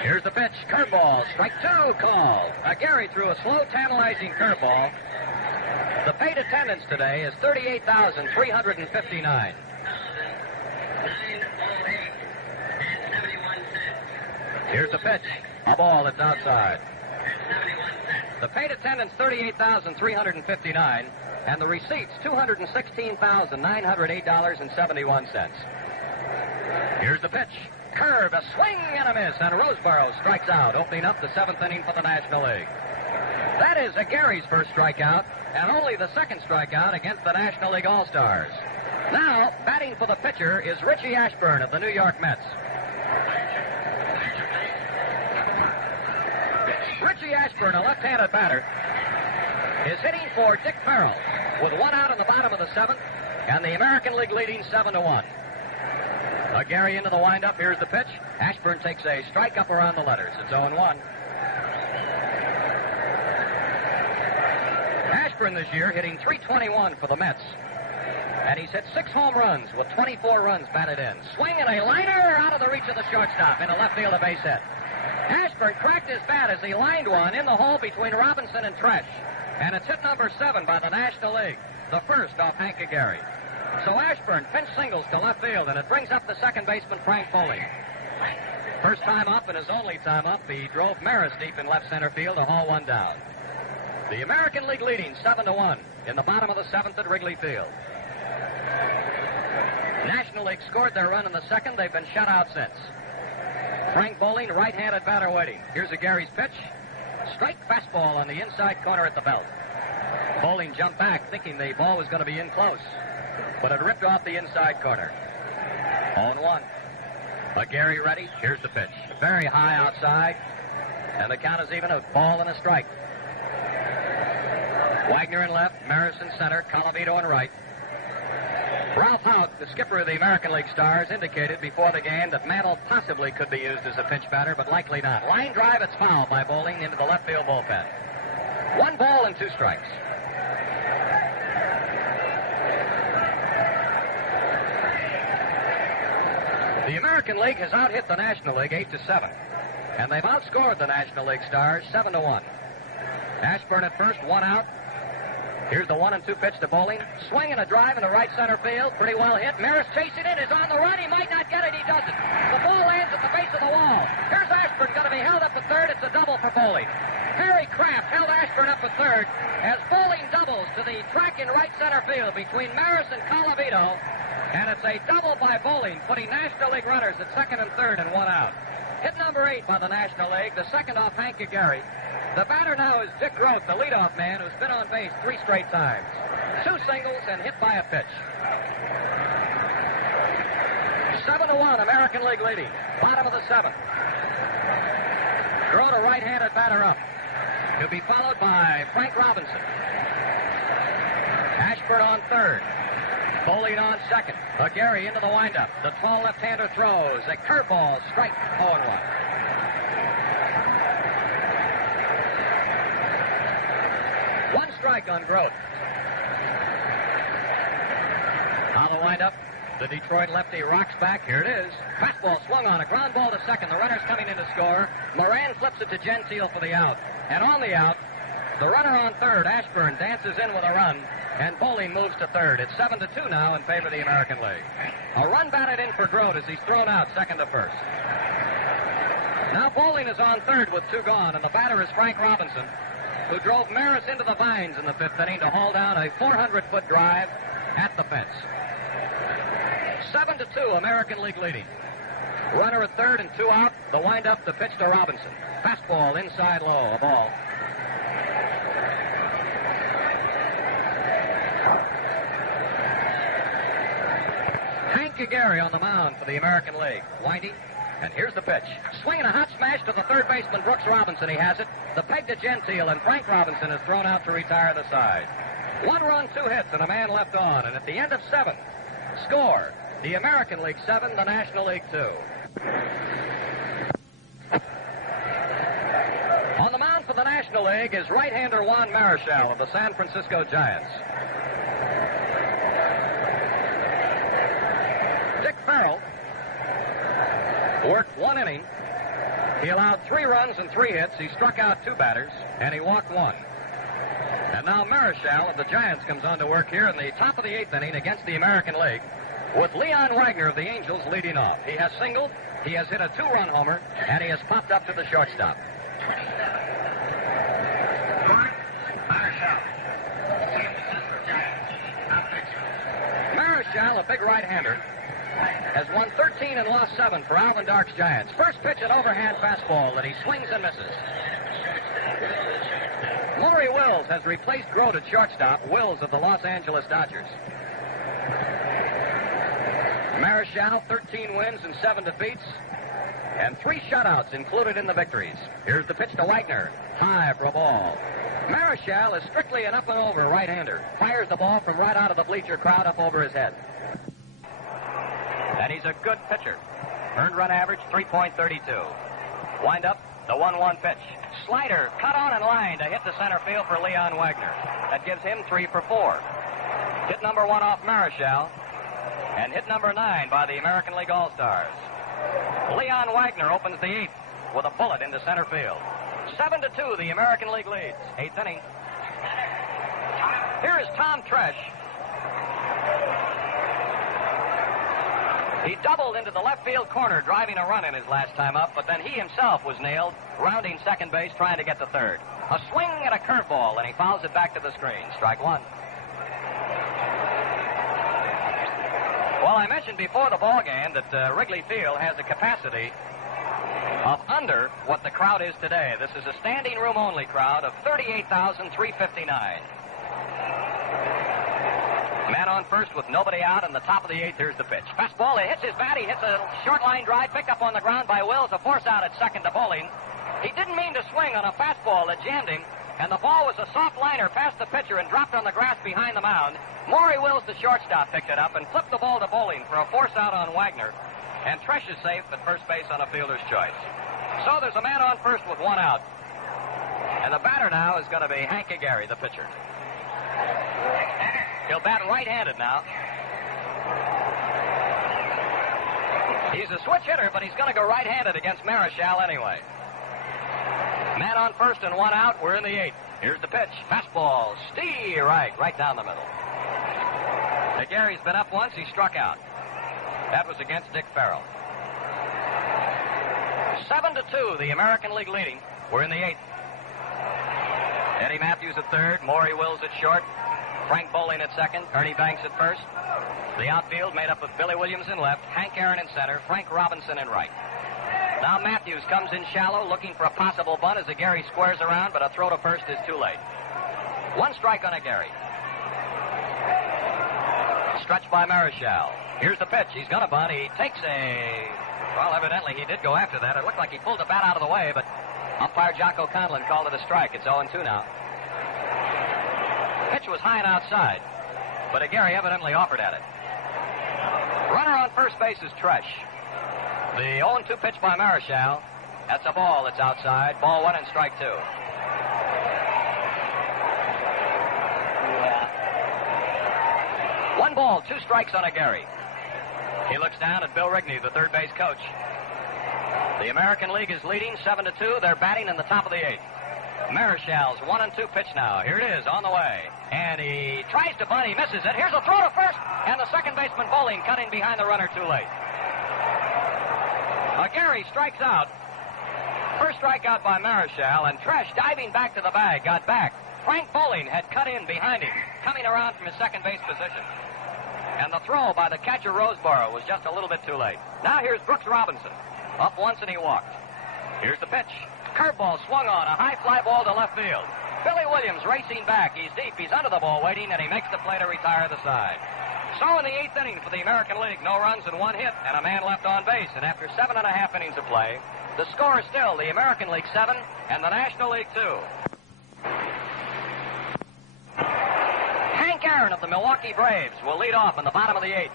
Here's the pitch. Curveball. Strike 2 called. Agari threw a slow, tantalizing curveball. The paid attendance today is 38,359. Here's the pitch. A ball that's outside. The paid attendance, 38,359, and the receipts, $216,908.71. Here's the pitch. Curve, a swing and a miss, and Roseboro strikes out, opening up the 7th inning for the National League. That is Agari's first strikeout, and only the 2nd strikeout against the National League All-Stars. Now, batting for the pitcher is Richie Ashburn of the New York Mets. Richie Ashburn, a left-handed batter, is hitting for Dick Farrell with 1 out in the bottom of the 7th, and the American League leading 7-1. Agari into the windup. Here's the pitch. Ashburn takes a strike up around the letters. It's 0-1. Ashburn this year hitting .321 for the Mets, and he's hit 6 home runs with 24 runs batted in. Swing and a liner out of the reach of the shortstop into left field, a base hit. Ashburn cracked his bat as he lined one in the hole between Robinson and Tresh. And it's hit number 7 by the National League, the first off Hank Agari. So Ashburn pinch singles to left field, and it brings up the second baseman, Frank Bowling. First time up and his only time up, he drove Maris deep in left center field to haul one down. The American League leading 7-1 in the bottom of the 7th at Wrigley Field. National League scored their run in the 2nd. They've been shut out since. Frank Bowling, right-handed batter waiting. Here's Agari's pitch. Straight fastball on the inside corner at the belt. Bowling jumped back, thinking the ball was going to be in close, but it ripped off the inside corner. 0-1. Gary ready. Here's the pitch. Very high outside, and the count is even a ball and a strike. Wagner in left, Maris in center, Colavito in right. Ralph Houk, the skipper of the American League Stars, indicated before the game that Mantle possibly could be used as a pinch batter, but likely not. Line drive, it's foul by Bowling into the left field bullpen. 1 ball and 2 strikes. The American League has out-hit the National League 8-7, and they've outscored the National League Stars 7-1. Ashburn at first, 1 out. Here's the 1-2 pitch to Bowling. Swing and a drive into right center field. Pretty well hit. Maris chasing it. Is on the run. He might not get it. He doesn't. The ball lands at the base of the wall. Here's Ashburn going to be held up at third. It's a double for Bowling. Harry Kraft held Ashburn up at third as Bowling doubles to the track in right center field between Maris and Colavito. And it's a double by Bowling, putting National League runners at second and third and 1 out. Hit number 8 by the National League, the second off Hank Gary. The batter now is Dick Groth, the leadoff man, who's been on base 3 straight times. 2 singles and hit by a pitch. 7-1, American League leading. Bottom of the 7th. Groth, a right-handed batter up. He'll be followed by Frank Robinson. Ashburn on third. Bowling on second. Gary into the windup. The tall left-hander throws. A curveball, strike, 0-1. One strike on Groth. On the windup, the Detroit lefty rocks back. Here it is. Fastball swung on. A ground ball to second. The runner's coming in to score. Moran flips it to Gentile for the out. And on the out, the runner on third, Ashburn, dances in with a run. And Bowling moves to third. It's 7-2 now in favor of the American League. A run batted in for Groth as he's thrown out second to first. Now Bowling is on third with 2 gone, and the batter is Frank Robinson, who drove Maris into the vines in the 5th inning to haul down a 400-foot drive at the fence. 7-2, American League leading. Runner at third and 2 out. The windup, the pitch to Robinson. Fastball inside low, a ball. Hank Gary on the mound for the American League. Winding, and here's the pitch. Swinging a hot smash to the third baseman, Brooks Robinson. He has it. The peg to Gentile, and Frank Robinson is thrown out to retire the side. 1 run, 2 hits, and a man left on. And at the end of 7, score, the American League 7, the National League 2. On the mound for the National League is right-hander Juan Marichal of the San Francisco Giants. Dick Farrell worked 1 inning. He allowed 3 runs and 3 hits. He struck out 2 batters, and he walked 1. And now Marichal of the Giants comes on to work here in the top of the 8th inning against the American League, with Leon Wagner of the Angels leading off. He has singled, he has hit a 2-run homer, and he has popped up to the shortstop. Marichal, a big right-hander, has won 13 and lost 7 for Alvin Dark's Giants. First pitch, an overhand fastball that he swings and misses. Maury Wills has replaced Groth at shortstop. Wills of the Los Angeles Dodgers. Marichal, 13 wins and 7 defeats, and 3 shutouts included in the victories. Here's the pitch to Wagner. High for a ball. Marichal is strictly an up-and-over right-hander. Fires the ball from right out of the bleacher crowd up over his head. And he's a good pitcher. Earned run average, 3.32. Wind up, the 1-1 pitch. Slider, cut on and line to hit the center field for Leon Wagner. That gives him 3 for 4. Hit number 1 off Marichal, and hit number 9 by the American League All-Stars. Leon Wagner opens the 8th with a bullet into center field. 7-2, the American League leads. 8th inning. Here is Tom Tresh. He doubled into the left field corner, driving a run in his last time up, but then he himself was nailed, rounding second base, trying to get to third. A swing and a curveball, and he fouls it back to the screen. Strike 1. Well, I mentioned before the ball game that Wrigley Field has a capacity of under what the crowd is today. This is a standing room only crowd of 38,359. Man on first with nobody out in the top of the 8th. Here's the pitch. Fastball. It hits his bat. He hits a short line drive picked up on the ground by Wills. A force out at second to Bowling. He didn't mean to swing on a fastball that jammed him, and the ball was a soft liner past the pitcher and dropped on the grass behind the mound. Maury Wills, the shortstop, picked it up and flipped the ball to Bowling for a force out on Wagner. And Tresh is safe at first base on a fielder's choice. So there's a man on first with one out. And the batter now is going to be Hank Gary, the pitcher. He'll bat right-handed now. He's a switch hitter, but he's going to go right-handed against Marichal anyway. Man on first and one out. We're in the 8th. Here's the pitch. Fastball. Stee right down the middle. Gary's been up once. He struck out. That was against Dick Farrell. 7-2, the American League leading. We're in the 8th. Eddie Matthews at third. Maury Wills at short. Frank Bowling at second. Ernie Banks at first. The outfield made up of Billy Williams in left, Hank Aaron in center, Frank Robinson in right. Now Matthews comes in shallow, looking for a possible bunt as Gary squares around, but a throw to first is too late. One strike on Gary. Stretched by Marichal. Here's the pitch. He's going to bunt. He takes a... Well, evidently he did go after that. It looked like he pulled the bat out of the way, but umpire Jocko Conlon called it a strike. It's 0-2 now. Pitch was high and outside, but Gary evidently offered at it. Runner on first base is Tresh. The 0-2 pitch by Marichal. That's a ball that's outside. Ball 1 and strike 2. One ball, 2 strikes on Gary. He looks down at Bill Rigney, the third base coach. The American League is leading 7-2. They're batting in the top of the 8th. Marichal's 1-2 pitch now. Here it is on the way. And he tries to bunt. He misses it. Here's a throw to first. And the second baseman Bowling cutting behind the runner too late. Gary strikes out. First strikeout by Marichal. And Tresh diving back to the bag. Got back. Frank Bowling had cut in behind him, coming around from his second base position. And the throw by the catcher Roseborough was just a little bit too late. Now here's Brooks Robinson. Up once and he walked. Here's the pitch. Curveball swung on. A high fly ball to left field. Billy Williams racing back. He's deep. He's under the ball waiting, and he makes the play to retire the side. So in the 8th inning for the American League, no runs and 1 hit, and a man left on base. And after 7.5 innings of play, the score is still the American League 7 and the National League 2. Hank Aaron of the Milwaukee Braves will lead off in the bottom of the 8th.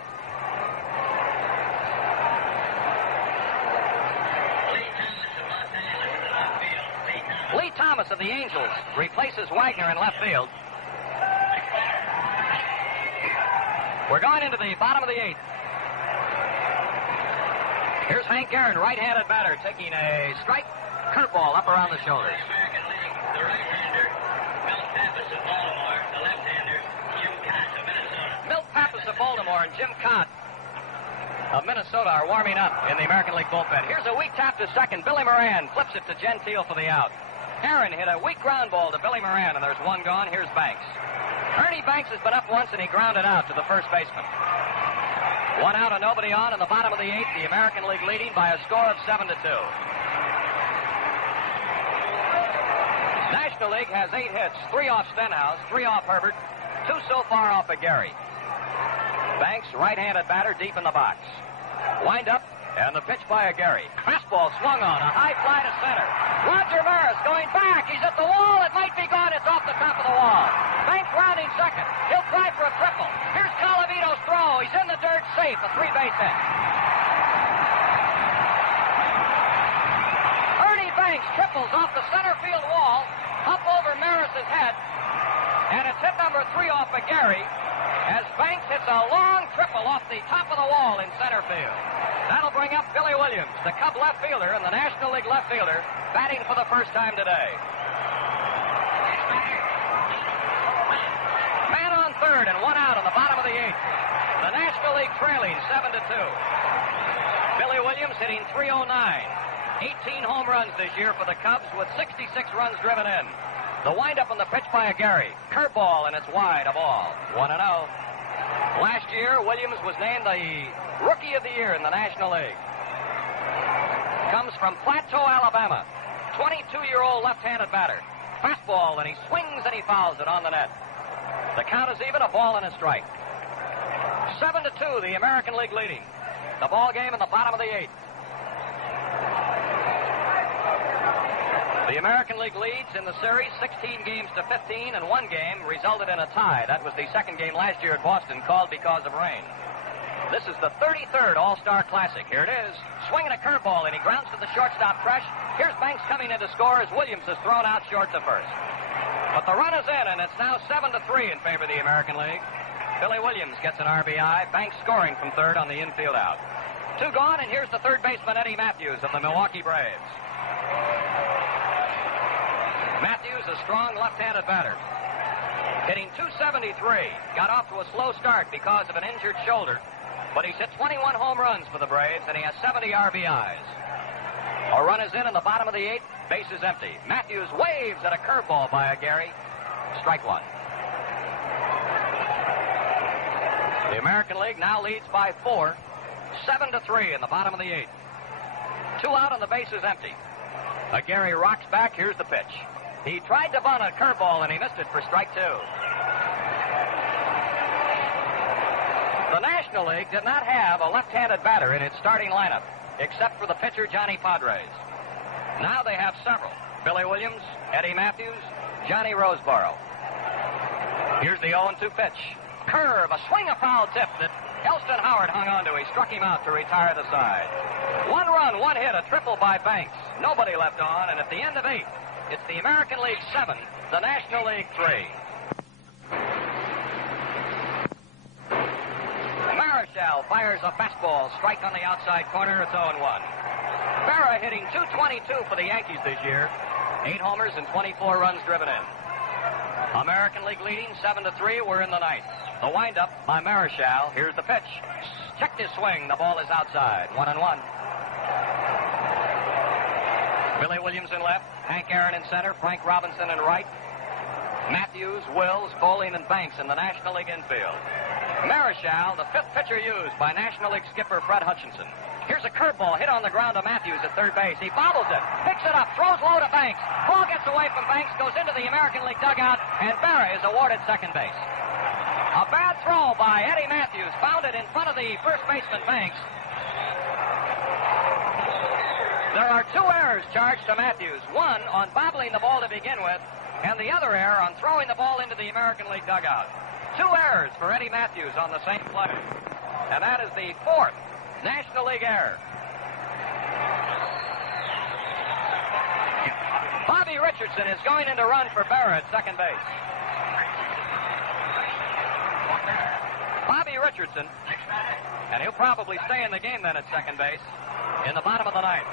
Lee Thomas of the Angels replaces Wagner in left field. We're going into the bottom of the 8th. Here's Hank Aaron, right-handed batter, taking a strike curveball up around the shoulders. American League, the right-hander, Milt Pappas of Baltimore, the left-hander, Jim Cott of Minnesota. Milt Pappas of Baltimore and Jim Cott of Minnesota are warming up in the American League bullpen. Here's a weak tap to second. Billy Moran flips it to Gentile for the out. Aaron hit a weak ground ball to Billy Moran, and there's one gone. Here's Banks. Ernie Banks has been up once, and he grounded out to the first baseman. One out and nobody on in the bottom of the 8th. The American League leading by a score of 7-2. National League has 8 hits, 3 off Stenhouse, 3 off Herbert, 2 so far off of Gary. Banks, right-handed batter, deep in the box. Wind up, and the pitch by Gary. Fastball swung on, a high fly to center. Roger Maris going back. He's at the wall. It might be gone. It's off the top of the wall. Banks rounding second. He'll try for a triple. Here's Colavito's throw. He's in the dirt, safe. A 3-base hit. Ernie Banks triples off the center field wall, up over Maris's head, and it's hit number 3 off of Gary, as Banks hits a long triple off the top of the wall in center field. That'll bring up Billy Williams, the Cub left fielder and the National League left fielder, batting for the first time today. Man on third and 1 out on the bottom of the 8th. The National League trailing 7-2. Billy Williams hitting .309. 18 home runs this year for the Cubs with 66 runs driven in. The windup on the pitch by Gary. Curveball, and it's wide, a ball. 1-0. Last year, Williams was named the Rookie of the Year in the National League. Comes from Plateau, Alabama. 22-year-old left-handed batter. Fastball, and he swings and he fouls it on the net. The count is even, a ball and a strike. 7-2, the American League leading. The ball game in the bottom of the 8th. The American League leads in the series 16 games to 15, and one game resulted in a tie. That was the second game last year at Boston, called because of rain. This is the 33rd All-Star Classic. Here it is. Swinging a curveball, and he grounds to the shortstop fresh. Here's Banks coming in to score as Williams is thrown out short to first. But the run is in, and it's now 7-3 in favor of the American League. Billy Williams gets an RBI. Banks scoring from third on the infield out. 2 gone, and here's the third baseman, Eddie Matthews of the Milwaukee Braves. Matthews, a strong left-handed batter. Hitting .273. Got off to a slow start because of an injured shoulder. But he's hit 21 home runs for the Braves, and he has 70 RBIs. A run is in the bottom of the 8th. Base is empty. Matthews waves at a curveball by Gary. Strike one. The American League now leads by 4. 7-3 in the bottom of the 8th. 2 out and the base is empty. Gary rocks back. Here's the pitch. He tried to bunt a curveball, and he missed it for strike 2. The National League did not have a left-handed batter in its starting lineup, except for the pitcher, Johnny Padres. Now they have several. Billy Williams, Eddie Matthews, Johnny Roseboro. Here's the 0-2 pitch. Curve, a swing, a foul tip that Elston Howard hung on to. He struck him out to retire the side. 1 run, 1 hit, a triple by Banks. Nobody left on, and at the end of 8, it's the American League 7, the National League 3. Marichal fires a fastball, strike on the outside corner. It's 0-1. Berra hitting .222 for the Yankees this year. 8 homers and 24 runs driven in. American League leading 7-3. We're in the 9th. The windup by Marichal. Here's the pitch. Checked his swing. The ball is outside. 1-1. Billy Williams in left. Hank Aaron in center. Frank Robinson in right. Matthews, Wills, Bowling, and Banks in the National League infield. Marichal, the 5th pitcher used by National League skipper Fred Hutchinson. Here's a curveball hit on the ground to Matthews at third base. He bobbles it, picks it up, throws low to Banks. Ball gets away from Banks, goes into the American League dugout, and Berra is awarded second base. A bad throw by Eddie Matthews, found it in front of the first baseman Banks. There are 2 errors charged to Matthews. One on bobbling the ball to begin with, and the other error on throwing the ball into the American League dugout. 2 errors for Eddie Matthews on the same play. And that is the 4th National League error. Bobby Richardson is going in to run for Berra at second base. Bobby Richardson, and he'll probably stay in the game then at second base in the bottom of the 9th.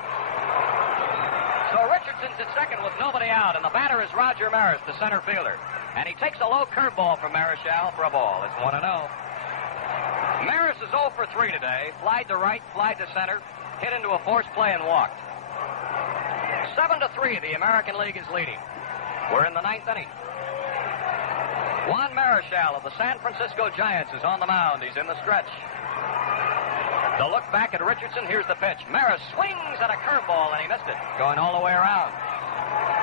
So Richardson's at second with nobody out, and the batter is Roger Maris, the center fielder. And he takes a low curveball from Marichal for a ball. It's 1-0. Maris is 0 for 3 today. Flied to right, flied to center, hit into a forced play and walked. 7-3, the American League is leading. We're in the 9th inning. Juan Marichal of the San Francisco Giants is on the mound. He's in the stretch. The look back at Richardson. Here's the pitch. Maris swings at a curveball, and he missed it, going all the way around.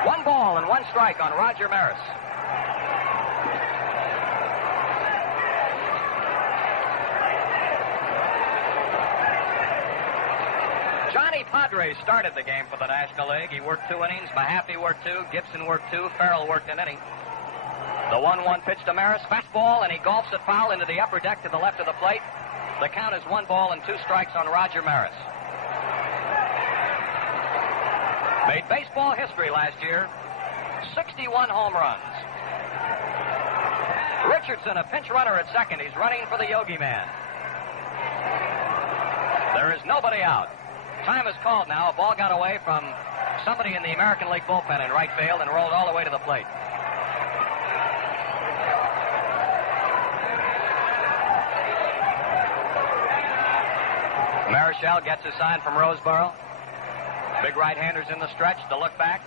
1 ball and 1 strike on Roger Maris. Johnny Padres started the game for the National League. He worked 2 innings. Mahaffey worked 2. Gibson worked 2. Farrell worked an inning. The 1-1 pitch to Maris. Fastball, and he golfs it foul into the upper deck to the left of the plate. The count is 1 ball and 2 strikes on Roger Maris. Made baseball history last year. 61 home runs. Richardson, a pinch runner at second. He's running for the Yogi Man. There is nobody out. Time is called now. A ball got away from somebody in the American League bullpen in right field and rolled all the way to the plate. Marichal gets a sign from Roseboro. Big right-handers in the stretch. The look back.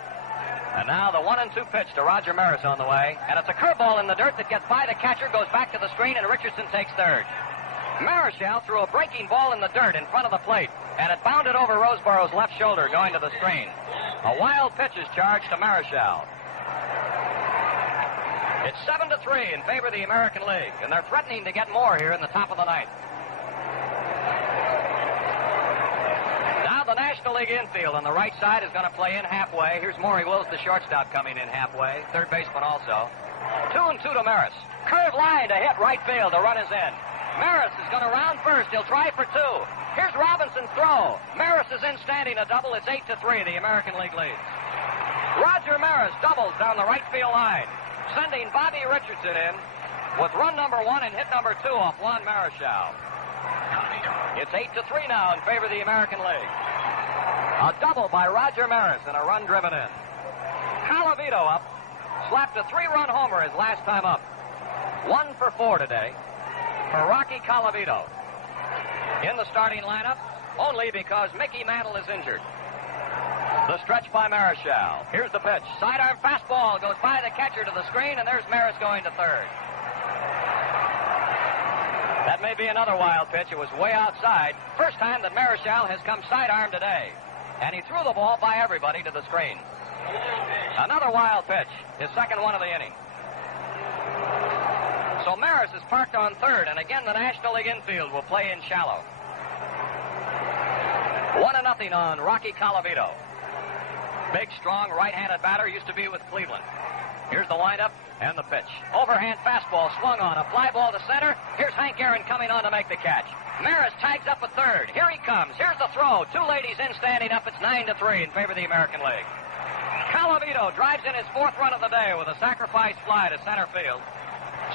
And now the 1-2 pitch to Roger Maris on the way. And it's a curveball in the dirt that gets by the catcher, goes back to the screen, and Richardson takes third. Marichal threw a breaking ball in the dirt in front of the plate, and it bounded over Roseboro's left shoulder going to the screen. A wild pitch is charged to Marichal. It's 7-3 in favor of the American League, and they're threatening to get more here in the top of the ninth. Now the National League infield on the right side is going to play in halfway. Here's Maury Wills, the shortstop, coming in halfway. Third baseman also. 2-2 to Maris. Curve line to hit right field. The run is in. Maris is going to round first. He'll try for two. Here's Robinson's throw. Maris is in standing a double. It's 8-3. The American League leads. Roger Maris doubles down the right field line, sending Bobby Richardson in with run number 1 and hit number 2 off Juan Marichal. It's 8-3 now in favor of the American League. A double by Roger Maris and a run driven in. Colavito up. Slapped a 3-run homer his last time up. 1 for 4 today for Rocky Colavito. In the starting lineup, only because Mickey Mantle is injured. The stretch by Marichal. Here's the pitch. Sidearm fastball goes by the catcher to the screen, and there's Maris going to third. That may be another wild pitch. It was way outside. First time that Marichal has come sidearm today. And he threw the ball by everybody to the screen. Another wild pitch. His second one of the inning. So Maris is parked on third, and again the National League infield will play in shallow. 1-0 on Rocky Colavito. Big, strong, right-handed batter, used to be with Cleveland. Here's the windup and the pitch. Overhand fastball swung on. A fly ball to center. Here's Hank Aaron coming on to make the catch. Maris tags up at third. Here he comes. Here's the throw. Two ladies in standing up. It's 9-3 in favor of the American League. Colavito drives in his 4th run of the day with a sacrifice fly to center field,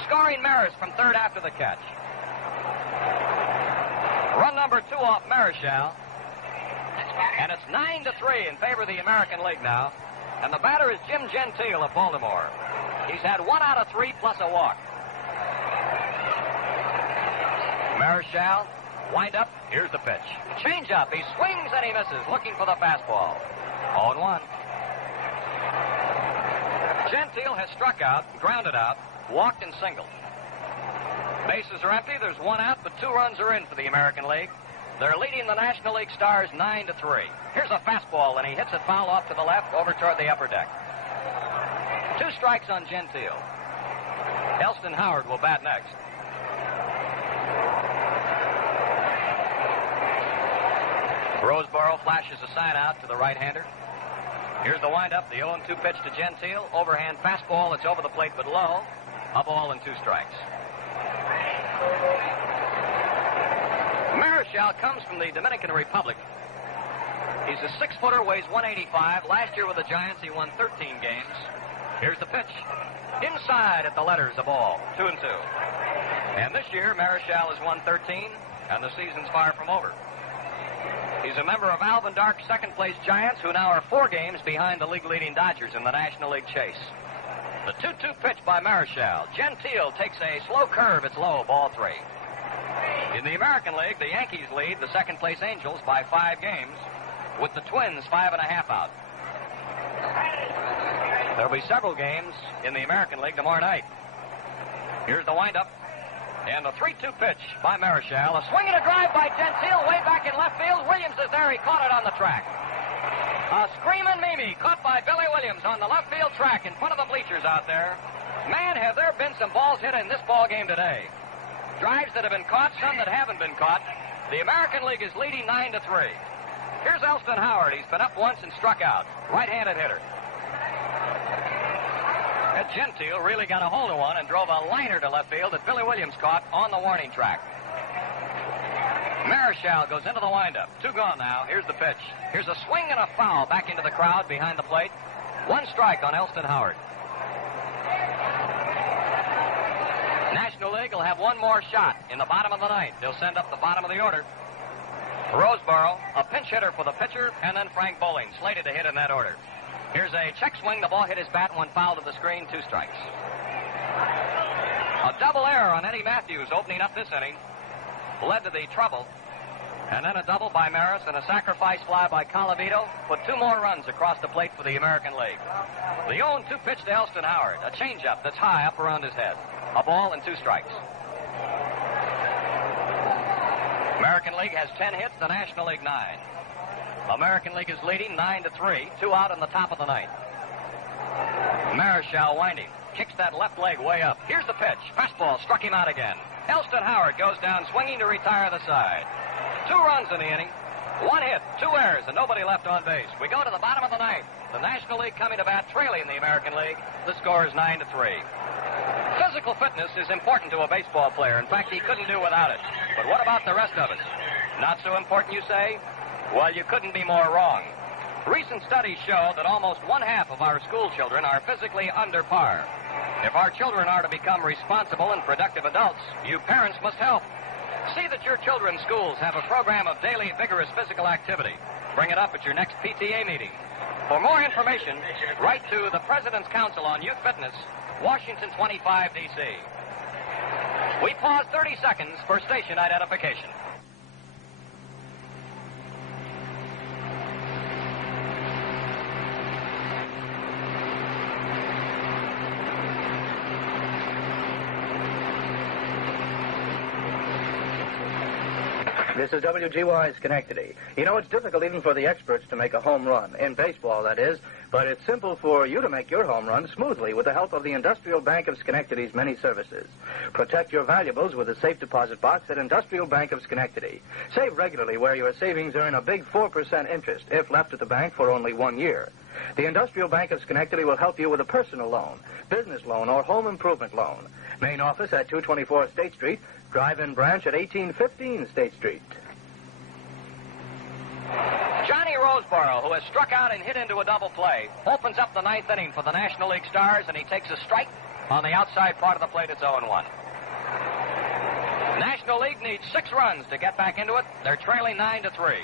scoring Maris from third after the catch. Run number 2 off Marichal. And it's 9-3 in favor of the American League now. And the batter is Jim Gentile of Baltimore. He's had 1 out of 3 plus a walk. Marichal, wind up. Here's the pitch. Change up. He swings and he misses, looking for the fastball. 0-1. Gentile has struck out, grounded out, walked and singled. Bases are empty. There's 1 out, but 2 runs are in for the American League. They're leading the National League Stars 9-3. Here's a fastball, and he hits it foul off to the left over toward the upper deck. 2 strikes on Gentile. Elston Howard will bat next. Roseboro flashes a sign out to the right-hander. Here's the windup, the 0-2 pitch to Gentile. Overhand fastball, it's over the plate but low. A ball and 2 strikes. Marichal comes from the Dominican Republic. He's a 6-footer, weighs 185. Last year with the Giants, he won 13 games. Here's the pitch. Inside at the letters, a ball. 2-2. And this year, Marichal has won 13, and the season's far from over. He's a member of Alvin Dark's second-place Giants, who now are 4 games behind the league-leading Dodgers in the National League chase. The 2-2 pitch by Marichal. Gentile takes a slow curve. It's low, ball 3. In the American League, the Yankees lead the second-place Angels by 5 games, with the Twins 5.5 out. There'll be several games in the American League tomorrow night. Here's the windup. And the 3-2 pitch by Marichal. A swing and a drive by Gentile way back in left field. Williams is there. He caught it on the track. A screaming Mimi caught by Billy Williams on the left field track in front of the bleachers out there. Man, have there been some balls hit in this ball game today. Drives that have been caught, some that haven't been caught. The American League is leading 9-3. Here's Elston Howard. He's been up once and struck out. Right-handed hitter. That Gentile really got a hold of one and drove a liner to left field that Billy Williams caught on the warning track. Marichal goes into the windup. 2 gone now. Here's the pitch. Here's a swing and a foul back into the crowd behind the plate. 1 strike on Elston Howard. National League will have 1 more shot in the bottom of the ninth. They'll send up the bottom of the order. Roseboro, a pinch hitter for the pitcher, and then Frank Bowling, slated to hit in that order. Here's a check swing. The ball hit his bat, 1 foul to the screen, 2 strikes. A double error on Eddie Matthews opening up this inning led to the trouble. And then a double by Maris and a sacrifice fly by Colavito put 2 more runs across the plate for the American League. The 0-2 pitch to Elston Howard, a changeup that's high up around his head. A ball and 2 strikes. American League has 10 hits, the National League 9. American League is leading 9-3, 2 out in the top of the ninth. Marichal winding. kicks that left leg way up. Here's the pitch. Fastball struck him out again. Elston Howard goes down swinging to retire the side. 2 runs in the inning. 1 hit, 2 errors, and nobody left on base. We go to the bottom of the ninth. The National League coming to bat, trailing the American League. The score is 9-3. Physical fitness is important to a baseball player. In fact, he couldn't do without it. But what about the rest of us? Not so important, you say? Well, you couldn't be more wrong. Recent studies show that almost 1/2 of our school children are physically under par. If our children are to become responsible and productive adults, you parents must help. See that your children's schools have a program of daily vigorous physical activity. Bring it up at your next PTA meeting. For more information, write to the President's Council on Youth Fitness, Washington 25, D.C. We pause 30 seconds for station identification. This is WGY Schenectady. You know, it's difficult even for the experts to make a home run. In baseball, that is. But it's simple for you to make your home run smoothly with the help of the Industrial Bank of Schenectady's many services. Protect your valuables with a safe deposit box at Industrial Bank of Schenectady. Save regularly where your savings earn a big 4% interest if left at the bank for only 1 year. The Industrial Bank of Schenectady will help you with a personal loan, business loan, or home improvement loan. Main office at 224 State Street. Drive-in branch at 1815 State Street. Johnny Roseboro, who has struck out and hit into a double play, opens up the ninth inning for the National League Stars, and he takes a strike on the outside part of the plate. It's 0-1. National League needs 6 runs to get back into it. They're trailing 9-3.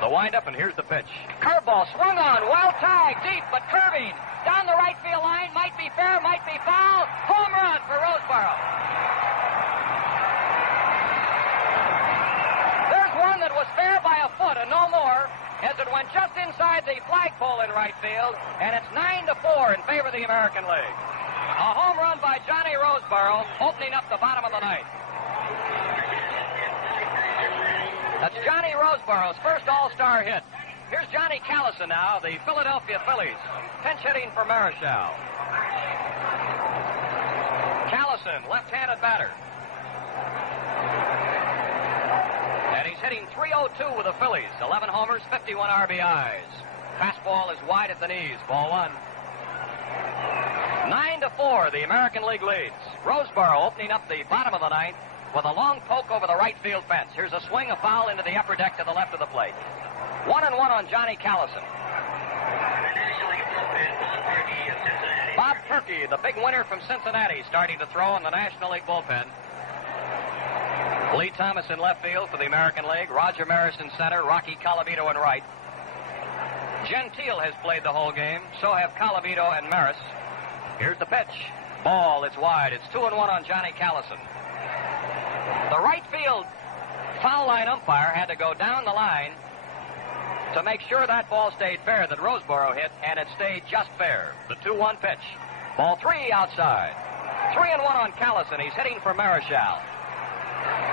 The windup, and here's the pitch. Curveball swung on, well tagged, deep, but curving. Down the right field line, might be fair, might be foul. Home run for Roseboro. There's one that was fair by a foot and no more, as it went just inside the flagpole in right field, and it's 9-4 in favor of the American League. A home run by Johnny Roseboro, opening up the bottom of the ninth. That's Johnny Roseboro's first All-Star hit. Here's Johnny Callison now, the Philadelphia Phillies, pinch hitting for Marichal. Callison, left-handed batter. And he's hitting .302 with the Phillies. 11 homers, 51 RBIs. Fastball is wide at the knees. Ball 1. 9-4, the American League leads. Roseboro opening up the bottom of the ninth with a long poke over the right field fence. Here's a swing, a foul into the upper deck to the left of the plate. 1-1 on Johnny Callison. Bob Turkey, the big winner from Cincinnati, starting to throw in the National League bullpen. Lee Thomas in left field for the American League. Roger Maris in center. Rocky Colavito in right. Gentile has played the whole game. So have Colavito and Maris. Here's the pitch. Ball, it's wide. It's 2-1 on Johnny Callison. The right field foul line umpire had to go down the line to make sure that ball stayed fair that Roseboro hit, and it stayed just fair. The 2-1 pitch. Ball 3 outside. 3-1 on Callison. He's hitting for Marichal.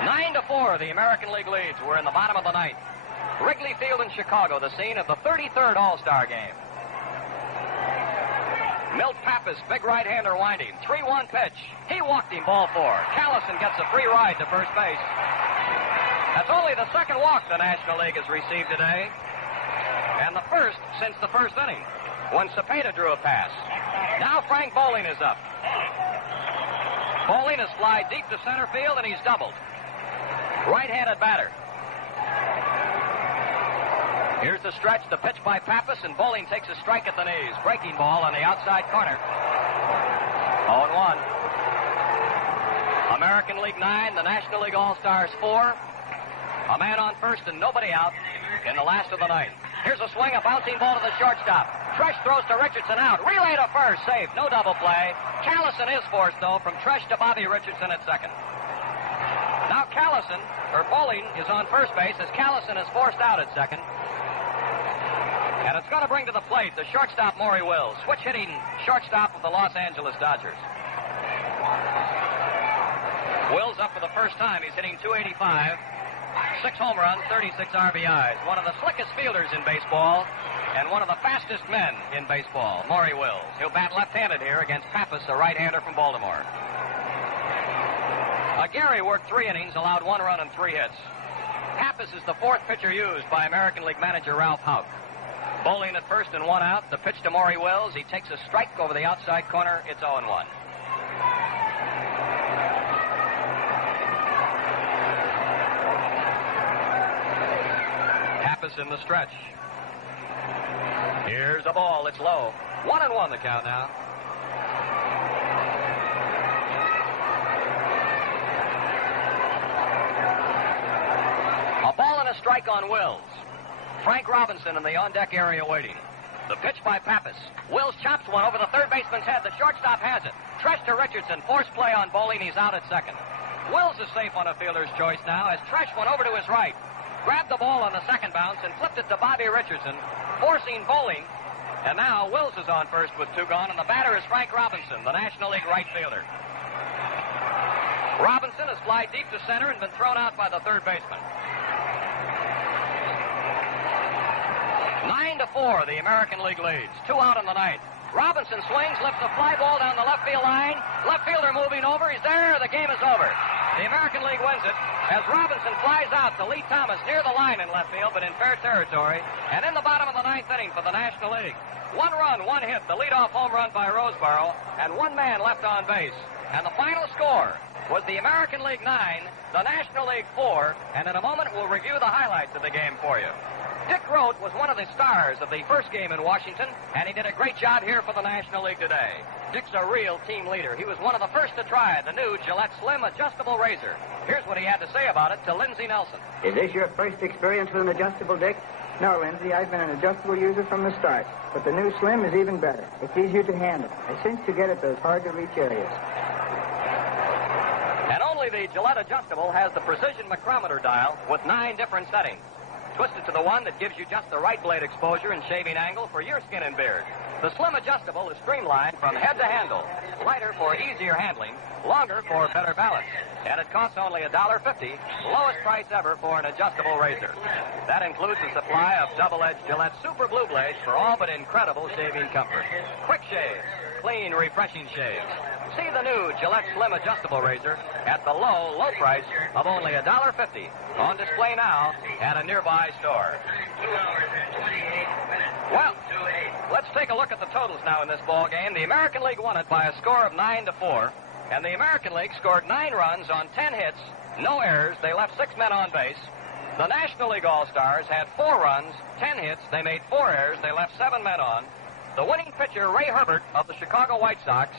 9-4, the American League leads. We're in the bottom of the ninth. Wrigley Field in Chicago, the scene of the 33rd All-Star game. Milt Pappas, big right-hander winding. 3-1 pitch. He walked him, ball 4. Callison gets a free ride to first base. That's only the second walk the National League has received today, and the first since the first inning, when Cepeda drew a pass. Now Frank Bowling is up. Bowling has flied deep to center field, and he's doubled. Right-handed batter. Here's the stretch, the pitch by Pappas, and Bowling takes a strike at the knees. Breaking ball on the outside corner. 0-1. American League 9, the National League All-Stars 4. A man on first and nobody out in the last of the ninth. Here's a swing, a bouncing ball to the shortstop. Tresh throws to Richardson out. Relay to first, safe, no double play. Callison is forced, though, from Tresh to Bobby Richardson at second. Now Bowling is on first base as Callison is forced out at second. And it's going to bring to the plate the shortstop, Maury Wills. Switch hitting shortstop of the Los Angeles Dodgers. Wills up for the first time. He's hitting .285. 6 home runs, 36 RBIs. One of the slickest fielders in baseball. and one of the fastest men in baseball, Maury Wills. He'll bat left-handed here against Pappas, a right-hander from Baltimore. Gary worked 3 innings, allowed 1 run and 3 hits. Pappas is the 4th pitcher used by American League manager Ralph Houck. Bowling at first and 1 out. The pitch to Maury Wills. He takes a strike over the outside corner. It's 0-1. Pappas in the stretch. Here's a ball. It's low. 1-1 the count now. A ball and a strike on Wills. Frank Robinson in the on-deck area waiting. The pitch by Pappas. Wills chops one over the third baseman's head. The shortstop has it. Tresh to Richardson. Force play on bowling. He's out at second. Wills is safe on a fielder's choice now as Tresh went over to his right. Grabbed the ball on the second bounce and flipped it to Bobby Richardson, forcing bowling. And now Wills is on first with 2 gone, and the batter is Frank Robinson, the National League right fielder. Robinson has flied deep to center and been thrown out by the third baseman. 9-4, the American League leads. 2 out in the ninth. Robinson swings, lifts a fly ball down the left field line. Left fielder moving over. He's there. The game is over. The American League wins it as Robinson flies out to Lee Thomas near the line in left field, but in fair territory. And in the bottom of the ninth inning for the National League. 1 run, 1 hit, the leadoff home run by Roseboro, and 1 man left on base. And the final score was the American League 9, the National League 4, and in a moment we'll review the highlights of the game for you. Dick Rote was one of the stars of the first game in Washington, and he did a great job here for the National League today. Dick's a real team leader. He was one of the first to try the new Gillette Slim Adjustable Razor. Here's what he had to say about it to Lindsey Nelson. Is this your first experience with an adjustable, Dick? No, Lindsey, I've been an adjustable user from the start. But the new Slim is even better. It's easier to handle. I cinch to get at those hard-to-reach areas. And only the Gillette Adjustable has the precision micrometer dial with 9 different settings. Twist it to the one that gives you just the right blade exposure and shaving angle for your skin and beard. The Slim Adjustable is streamlined from head to handle, lighter for easier handling, longer for better balance. And it costs only $1.50, lowest price ever for an adjustable razor. That includes a supply of double-edged Gillette Super Blue Blades for all but incredible shaving comfort. Quick shaves, clean, refreshing shaves. See the new Gillette Slim Adjustable Razor at the low price of only $1.50. On display now at a nearby store. Well, let's take a look at the totals now in this ball game. The American League won it by a score of 9-4, and the American League scored 9 runs on 10 hits, no errors. They left 6 men on base. The National League All-Stars had 4 runs, 10 hits. They made 4 errors. They left 7 men on. The winning pitcher, Ray Herbert of the Chicago White Sox.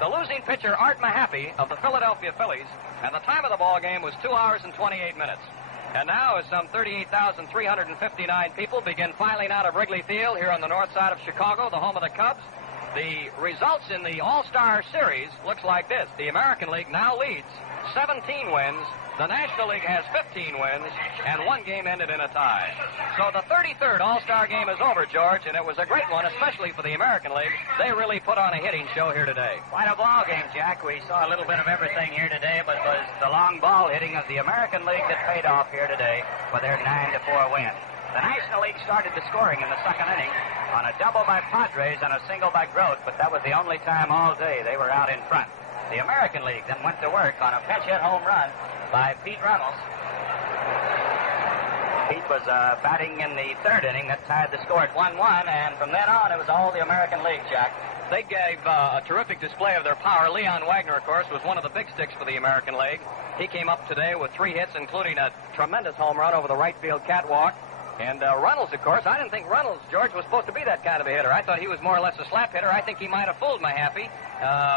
The losing pitcher, Art Mahaffey of the Philadelphia Phillies. And the time of the ball game was 2 hours and 28 minutes. And now, as some 38,359 people begin filing out of Wrigley Field here on the north side of Chicago, the home of the Cubs, the results in the All-Star Series looks like this. The American League now leads 17 wins. The National League has 15 wins, and 1 game ended in a tie. So the 33rd All-Star game is over, George, and it was a great one, especially for the American League. They really put on a hitting show here today. Quite a ball game, Jack. We saw a little bit of everything here today, but it was the long ball hitting of the American League that paid off here today for their 9-4 win. The National League started the scoring in the second inning on a double by Padres and a single by Grote, but that was the only time all day they were out in front. The American League then went to work on a pinch hit home run by Pete Runnels. Pete was batting in the third inning that tied the score at 1-1, and from then on it was all the American League, Jack. They gave a terrific display of their power. Leon Wagner, of course, was one of the big sticks for the American League. He came up today with 3 hits, including a tremendous home run over the right field catwalk. And Runnels, of course, I didn't think Runnels, George, was supposed to be that kind of a hitter. I thought he was more or less a slap hitter. I think he might have fooled Mahaffey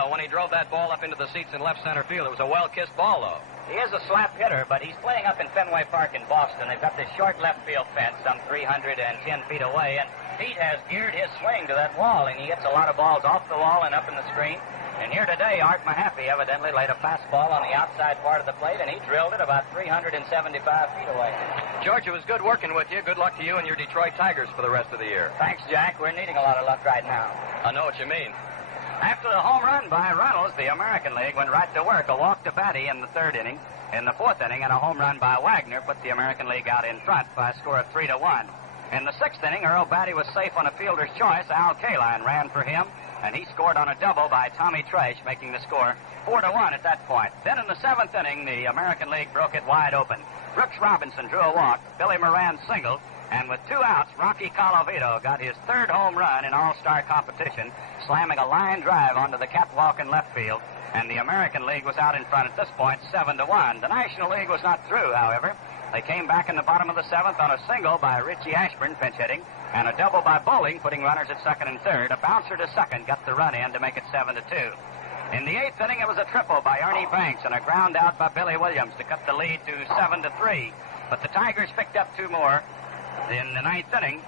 when he drove that ball up into the seats in left center field. It was a well-kissed ball, though. He is a slap hitter, but he's playing up in Fenway Park in Boston. They've got this short left field fence some 310 feet away, and Pete has geared his swing to that wall, and he hits a lot of balls off the wall and up in the screen. And here today, Art Mahaffey evidently laid a fastball on the outside part of the plate, and he drilled it about 375 feet away. George, it was good working with you. Good luck to you and your Detroit Tigers for the rest of the year. Thanks, Jack. We're needing a lot of luck right now. I know what you mean. After the home run by Runnels, the American League went right to work. A walk to Batty in the third inning. In the fourth inning, and a home run by Wagner put the American League out in front by a score of 3-1. In the 6th inning, Earl Batty was safe on a fielder's choice. Al Kaline ran for him, and he scored on a double by Tommy Tresh, making the score 4-1 at that point. Then in the 7th inning, the American League broke it wide open. Brooks Robinson drew a walk. Billy Moran singled. And with 2 outs, Rocky Colavito got his 3rd home run in All-Star competition, slamming a line drive onto the catwalk in left field. And the American League was out in front at this point, 7-1. The National League was not through, however. They came back in the bottom of the 7th on a single by Richie Ashburn, pinch hitting, and a double by Bowling, putting runners at 2nd and 3rd. A bouncer to 2nd got the run in to make it 7-2. In the 8th inning, it was a triple by Ernie Banks and a ground out by Billy Williams to cut the lead to 7-3. But the Tigers picked up 2 more. In the 9th inning,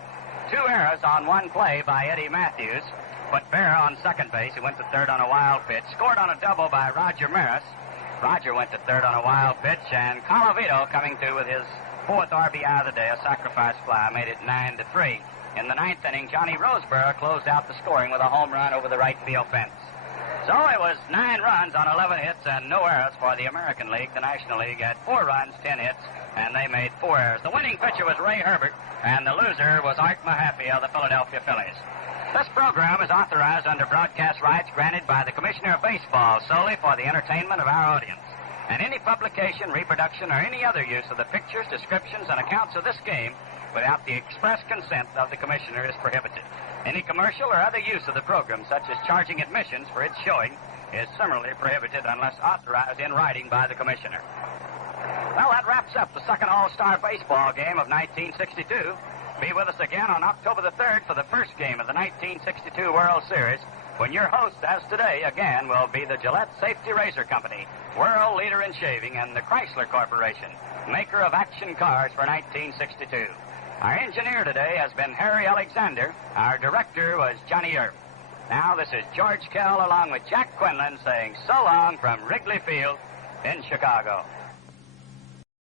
2 errors on 1 play by Eddie Matthews. Put Bear on second base. He went to 3rd on a wild pitch. Scored on a double by Roger Maris. Roger went to 3rd on a wild pitch, and Colavito coming to with his 4th RBI of the day, a sacrifice fly, made it 9-3. In the 9th inning, Johnny Roseborough closed out the scoring with a home run over the right field fence. So it was 9 runs on 11 hits and no errors for the American League. The National League had 4 runs, 10 hits, and they made 4 errors. The winning pitcher was Ray Herbert, and the loser was Art Mahaffey of the Philadelphia Phillies. This program is authorized under broadcast rights granted by the Commissioner of Baseball solely for the entertainment of our audience. And any publication, reproduction, or any other use of the pictures, descriptions, and accounts of this game without the express consent of the Commissioner is prohibited. Any commercial or other use of the program, such as charging admissions for its showing, is similarly prohibited unless authorized in writing by the Commissioner. Well, that wraps up the 2nd All-Star Baseball game of 1962. Be with us again on October the 3rd for the first game of the 1962 World Series, when your host, as today, again, will be the Gillette Safety Razor Company, world leader in shaving, and the Chrysler Corporation, maker of action cars for 1962. Our engineer today has been Harry Alexander. Our director was Johnny Earp. Now, this is George Kell along with Jack Quinlan saying so long from Wrigley Field in Chicago.